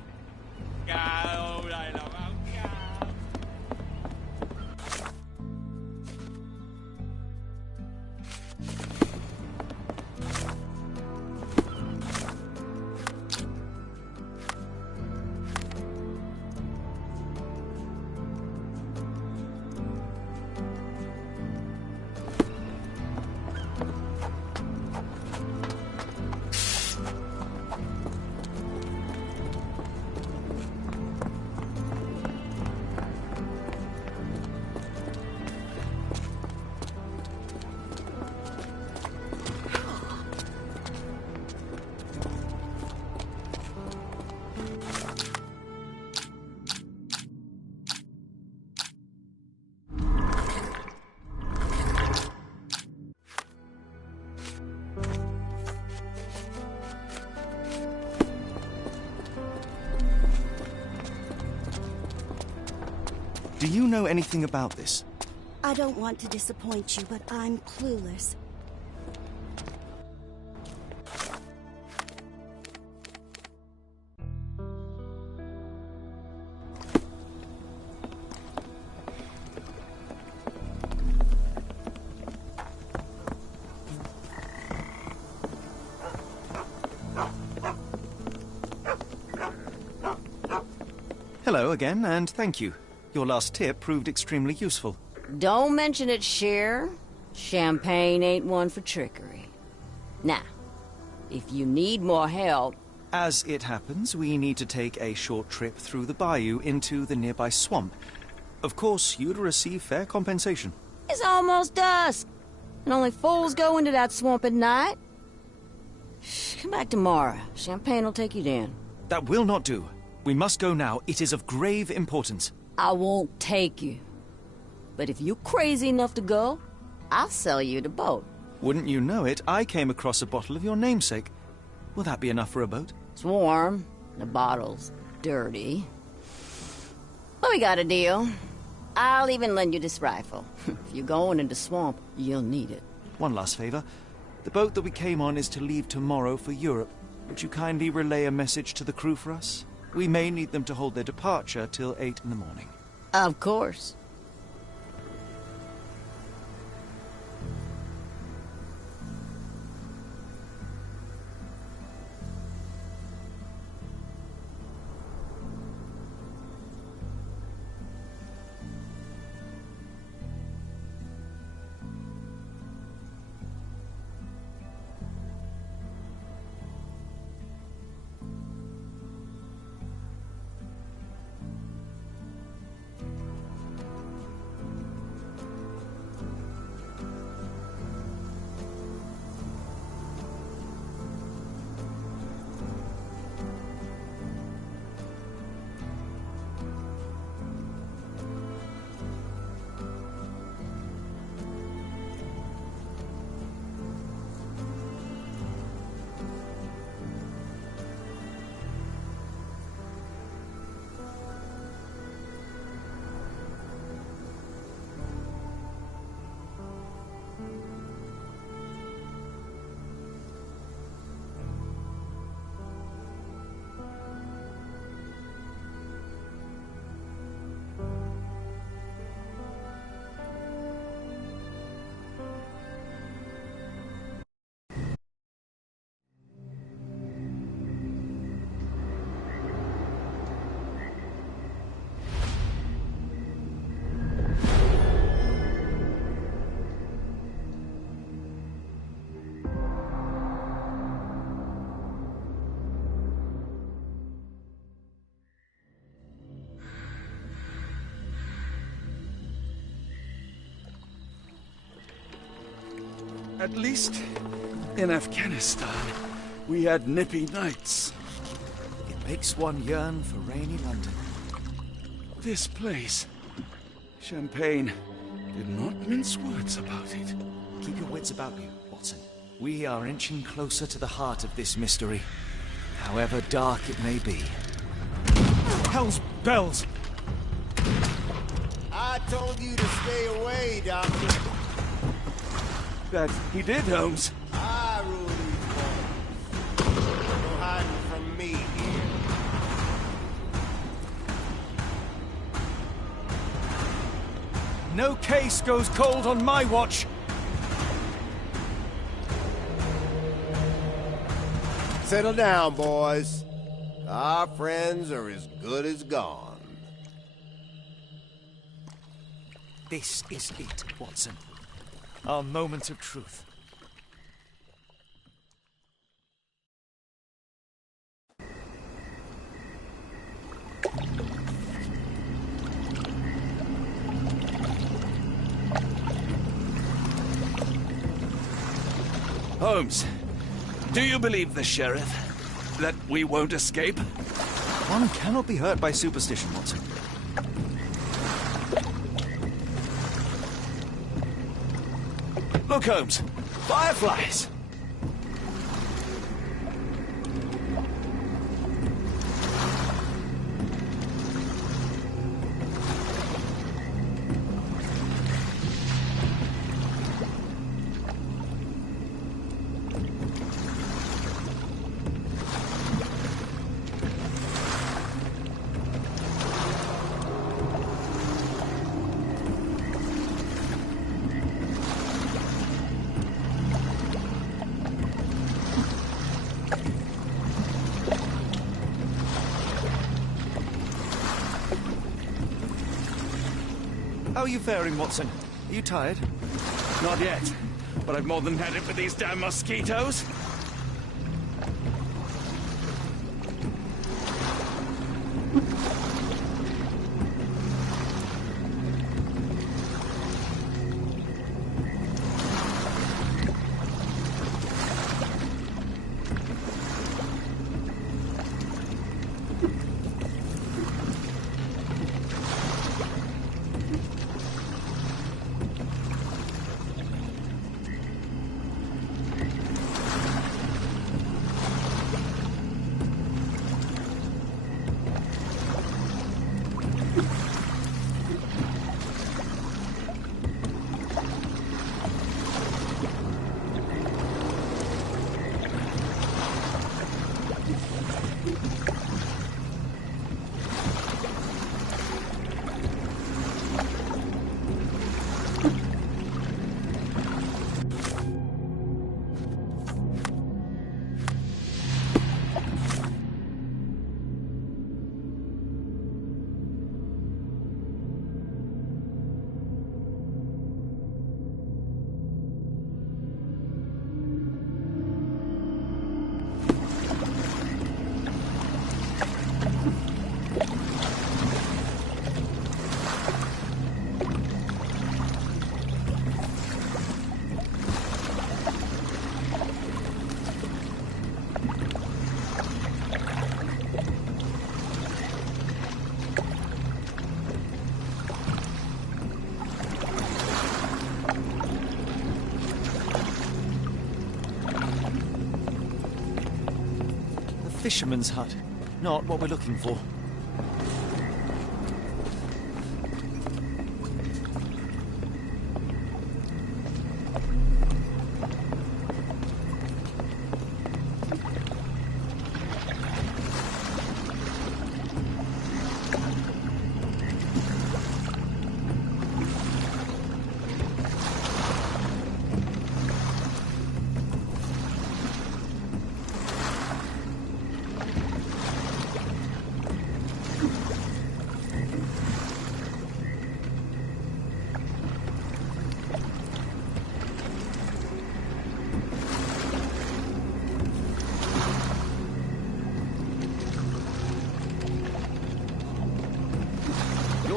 Do you know anything about this? I don't want to disappoint you, but I'm clueless. Hello again, and thank you. Your last tip proved extremely useful. Don't mention it, Cher. Champagne ain't one for trickery. Now, if you need more help... As it happens, we need to take a short trip through the bayou into the nearby swamp. Of course, you'd receive fair compensation. It's almost dusk, and only fools go into that swamp at night. Come back tomorrow. Champagne will take you then. That will not do. We must go now. It is of grave importance. I won't take you. But if you're crazy enough to go, I'll sell you the boat. Wouldn't you know it, I came across a bottle of your namesake. Will that be enough for a boat? It's warm. The bottle's dirty. But we got a deal. I'll even lend you this rifle. If you're going into swamp, you'll need it. One last favor. The boat that we came on is to leave tomorrow for Europe. Would you kindly relay a message to the crew for us? We may need them to hold their departure till 8 in the morning. Of course. At least in Afghanistan, we had nippy nights. It makes one yearn for rainy London. This place, Champagne, did not mince words about it. Keep your wits about you, Watson. We are inching closer to the heart of this mystery, however dark it may be. Hell's bells! I told you to stay away, Doctor. That he did, Holmes. I rule these walls. No hiding from me here. No case goes cold on my watch! Settle down, boys. Our friends are as good as gone. This is it, Watson. Our moment of truth. Holmes, do you believe the sheriff? That we won't escape? One cannot be hurt by superstition, Watson. Look, Holmes. Fireflies! How are you faring, Watson? Are you tired? Not yet, but I've more than had it with these damn mosquitoes. Fisherman's hut. Not what we're looking for.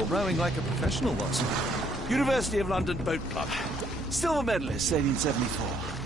Rowing like a professional, Watson. University of London Boat Club. Silver medalist, 1874.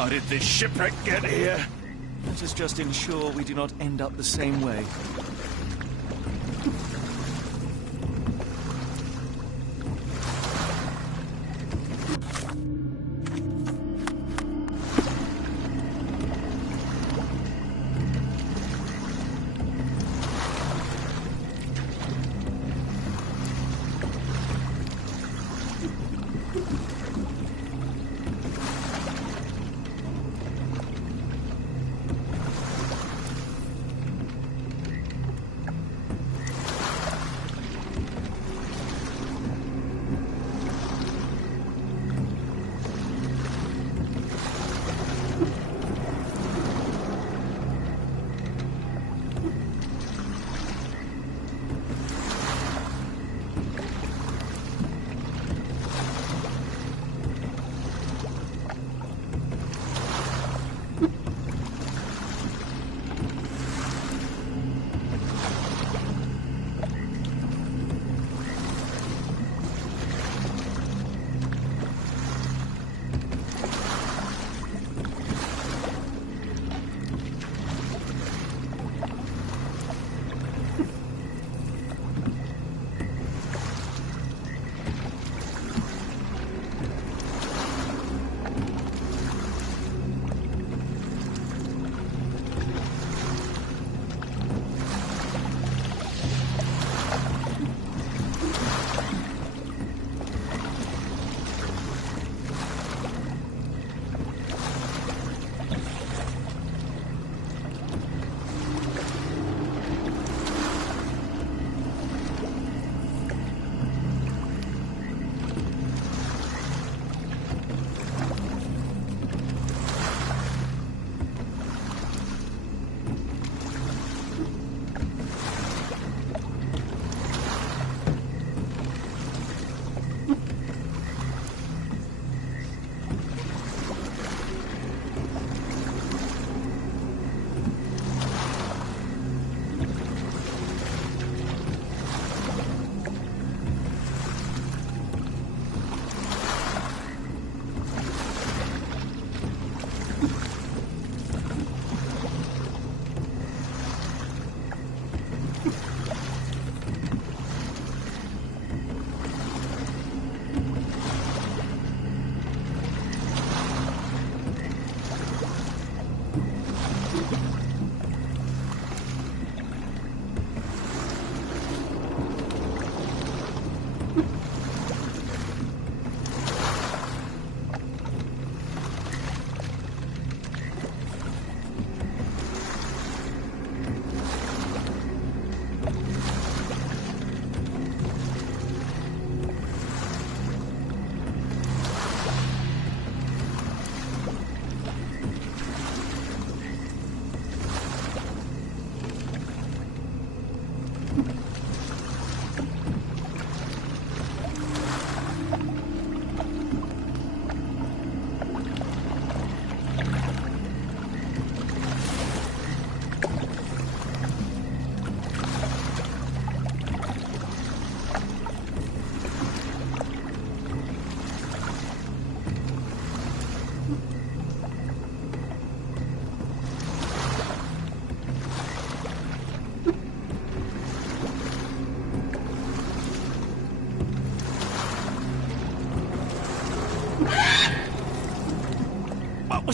How did this shipwreck get here? Let us just ensure we do not end up the same way.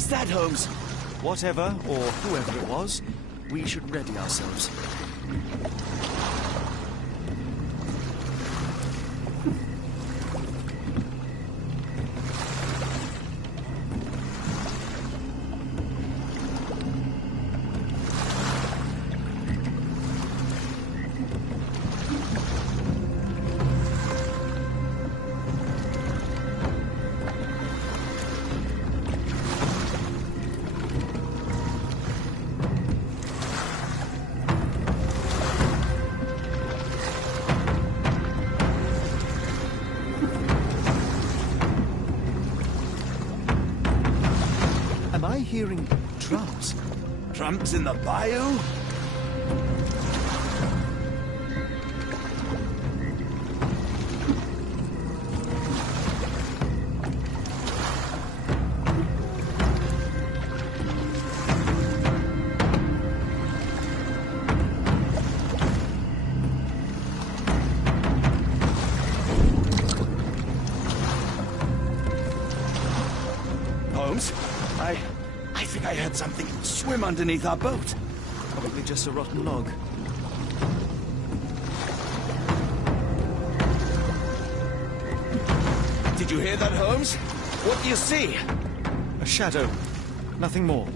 was that, Holmes? Whatever, or whoever it was, we should ready ourselves. Hearing drums. Drums in the bayou? Holmes, I think I heard something swim underneath our boat. Probably just a rotten log. Did you hear that, Holmes? What do you see? A shadow. Nothing more.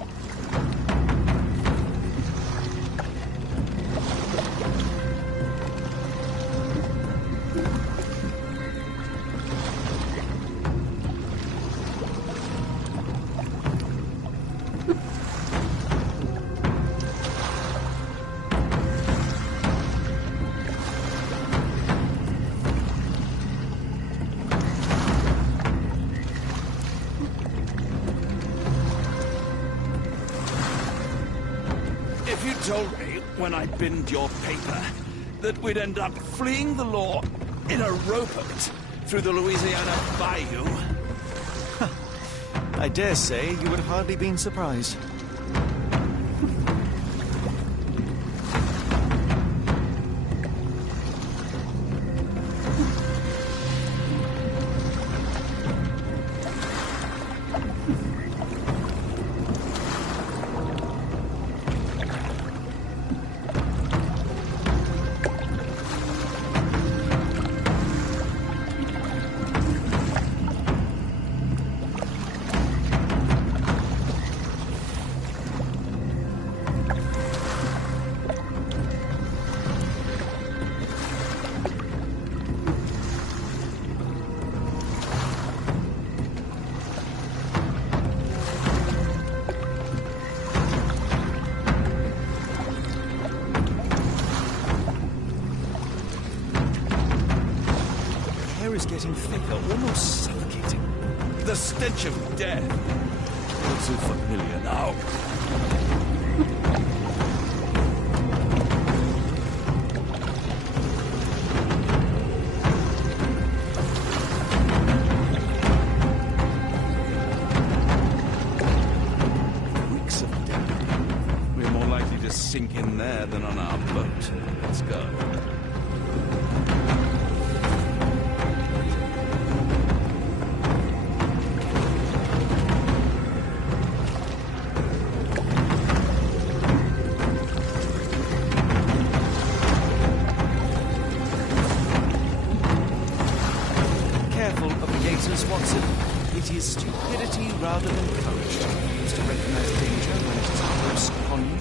Told me when I binned your paper that we'd end up fleeing the law in a rowboat through the Louisiana Bayou. I dare say you would have hardly been surprised. Getting thicker, almost suffocating. The stench of death. Looks so familiar now. Reeks of death. We're more likely to sink in there than on our boat. Let's go. Watson. It is stupidity rather than courage is to recognize danger when it is close upon you.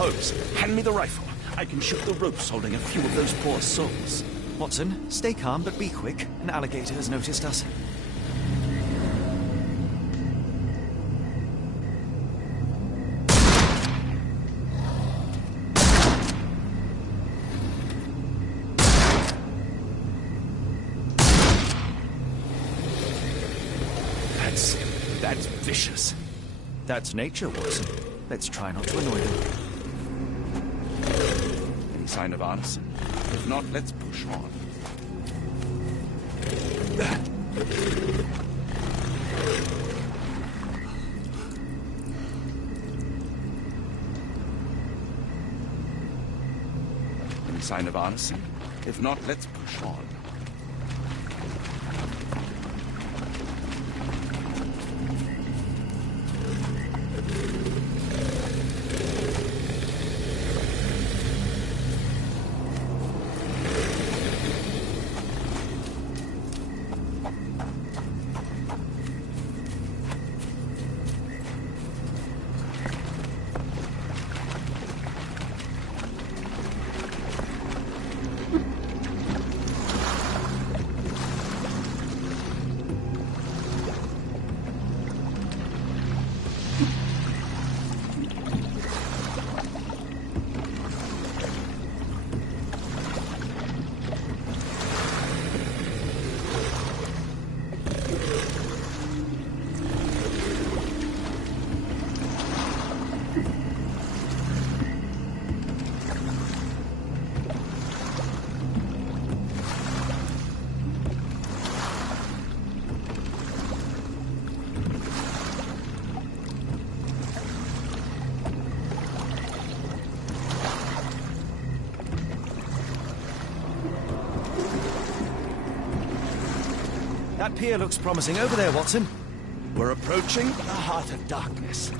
Holmes, hand me the rifle. I can shoot the ropes holding a few of those poor souls. Watson, stay calm, but be quick. An alligator has noticed us. That's vicious. That's nature, Watson. Let's try not to annoy them. Any sign of arson? If not, let's push on. Any sign of arson? If not, let's push on. That pier looks promising over there, Watson. We're approaching the heart of darkness.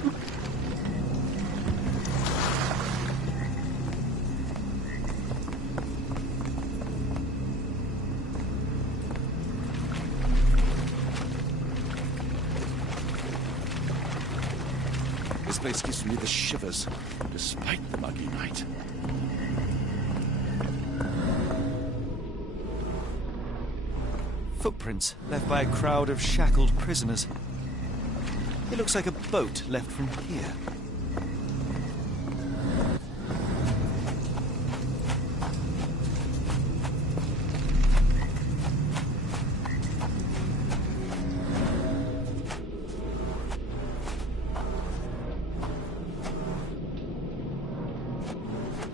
This place gives me the shivers, despite the muggy night. Footprints left by a crowd of shackled prisoners. It looks like a boat left from here.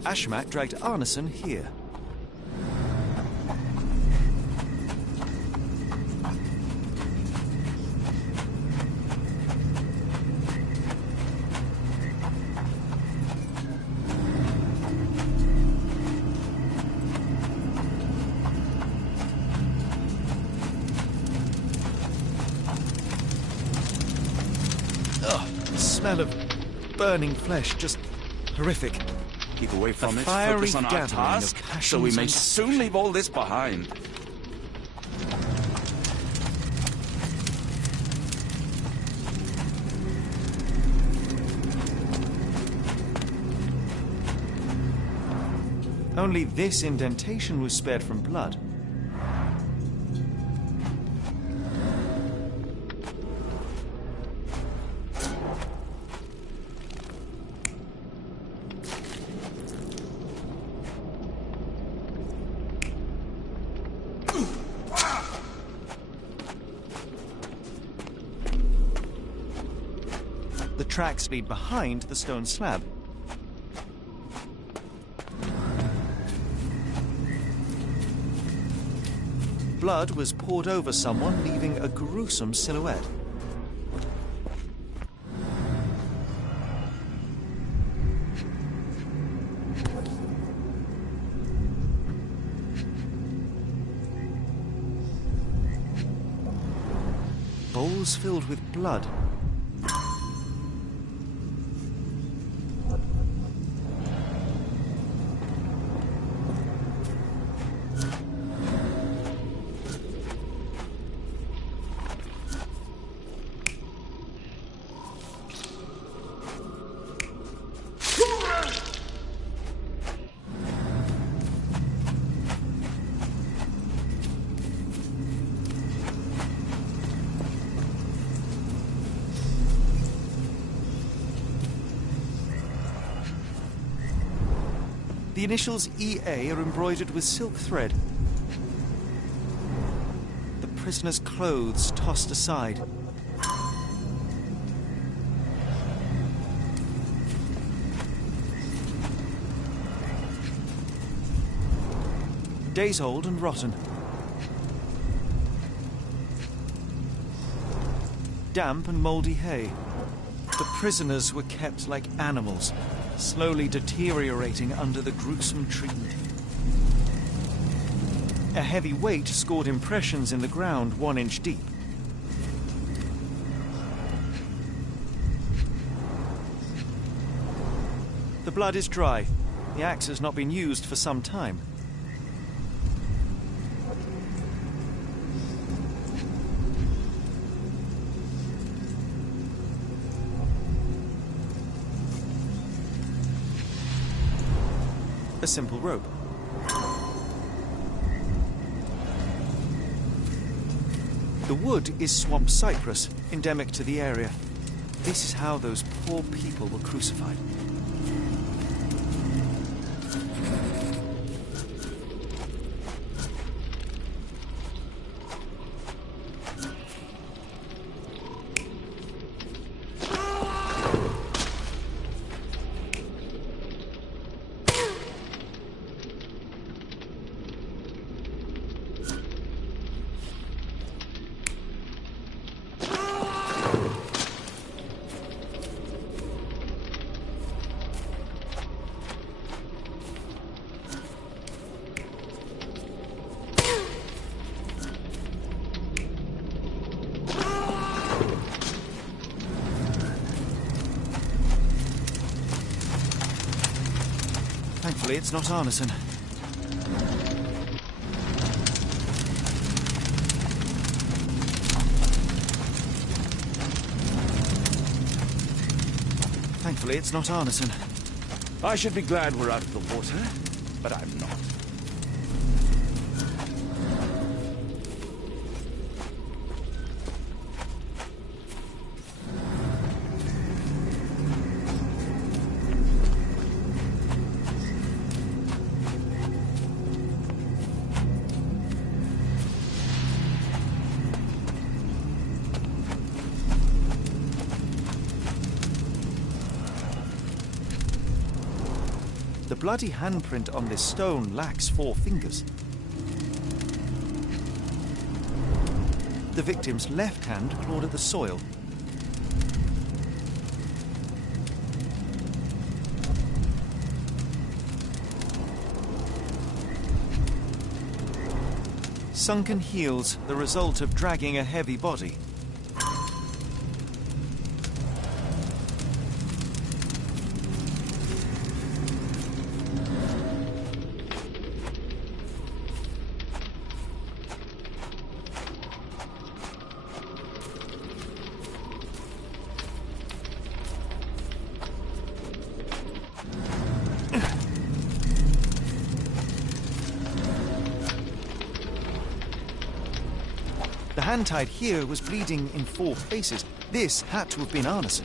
Ashmat dragged Arneson here. The smell of burning flesh, just horrific. Keep away from A it, fiery focus on our gathering of task, so passions we may and soon leave all this behind. Only this indentation was spared from blood. The tracks lead behind the stone slab. Blood was poured over someone, leaving a gruesome silhouette. Bowls filled with blood. The initials EA are embroidered with silk thread. The prisoner's clothes tossed aside. Days old and rotten. Damp and mouldy hay. The prisoners were kept like animals, slowly deteriorating under the gruesome treatment. A heavy weight scored impressions in the ground 1 inch deep. The blood is dry. The axe has not been used for some time. A simple rope. The wood is swamp cypress, endemic to the area. This is how those poor people were crucified. Thankfully, it's not Arneson. Thankfully, it's not Arneson. I should be glad we're out of the water, but I'm not. The bloody handprint on this stone lacks 4 fingers. The victim's left hand clawed at the soil. Sunken heels, the result of dragging a heavy body. The hand tied here was bleeding in 4 places. This had to have been Arneson.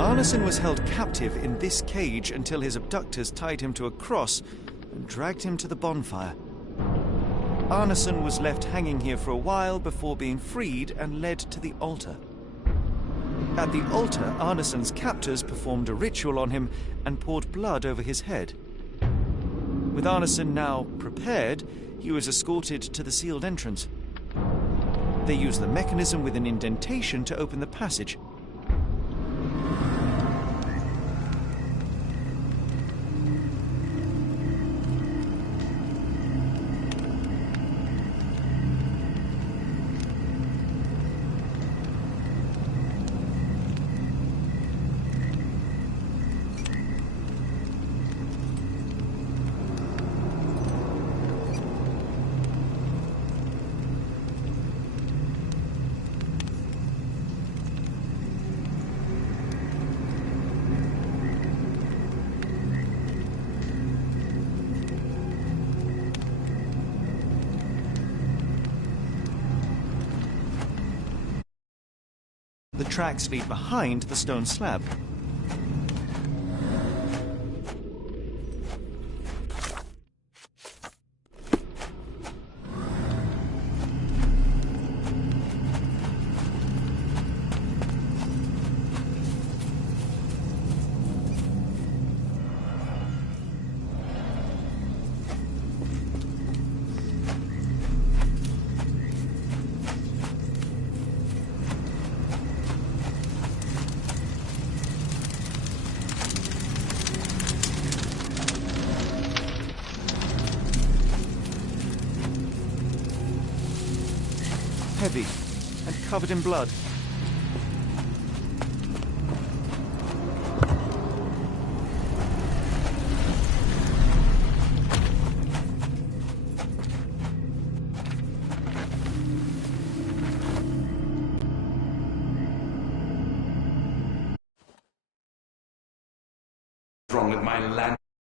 Arneson was held captive in this cage until his abductors tied him to a cross and dragged him to the bonfire. Arneson was left hanging here for a while before being freed and led to the altar. At the altar, Arneson's captors performed a ritual on him and poured blood over his head. With Arneson now prepared, he was escorted to the sealed entrance. They used the mechanism with an indentation to open the passage. The tracks lead behind the stone slab. Heavy and covered in blood. What's wrong with my land?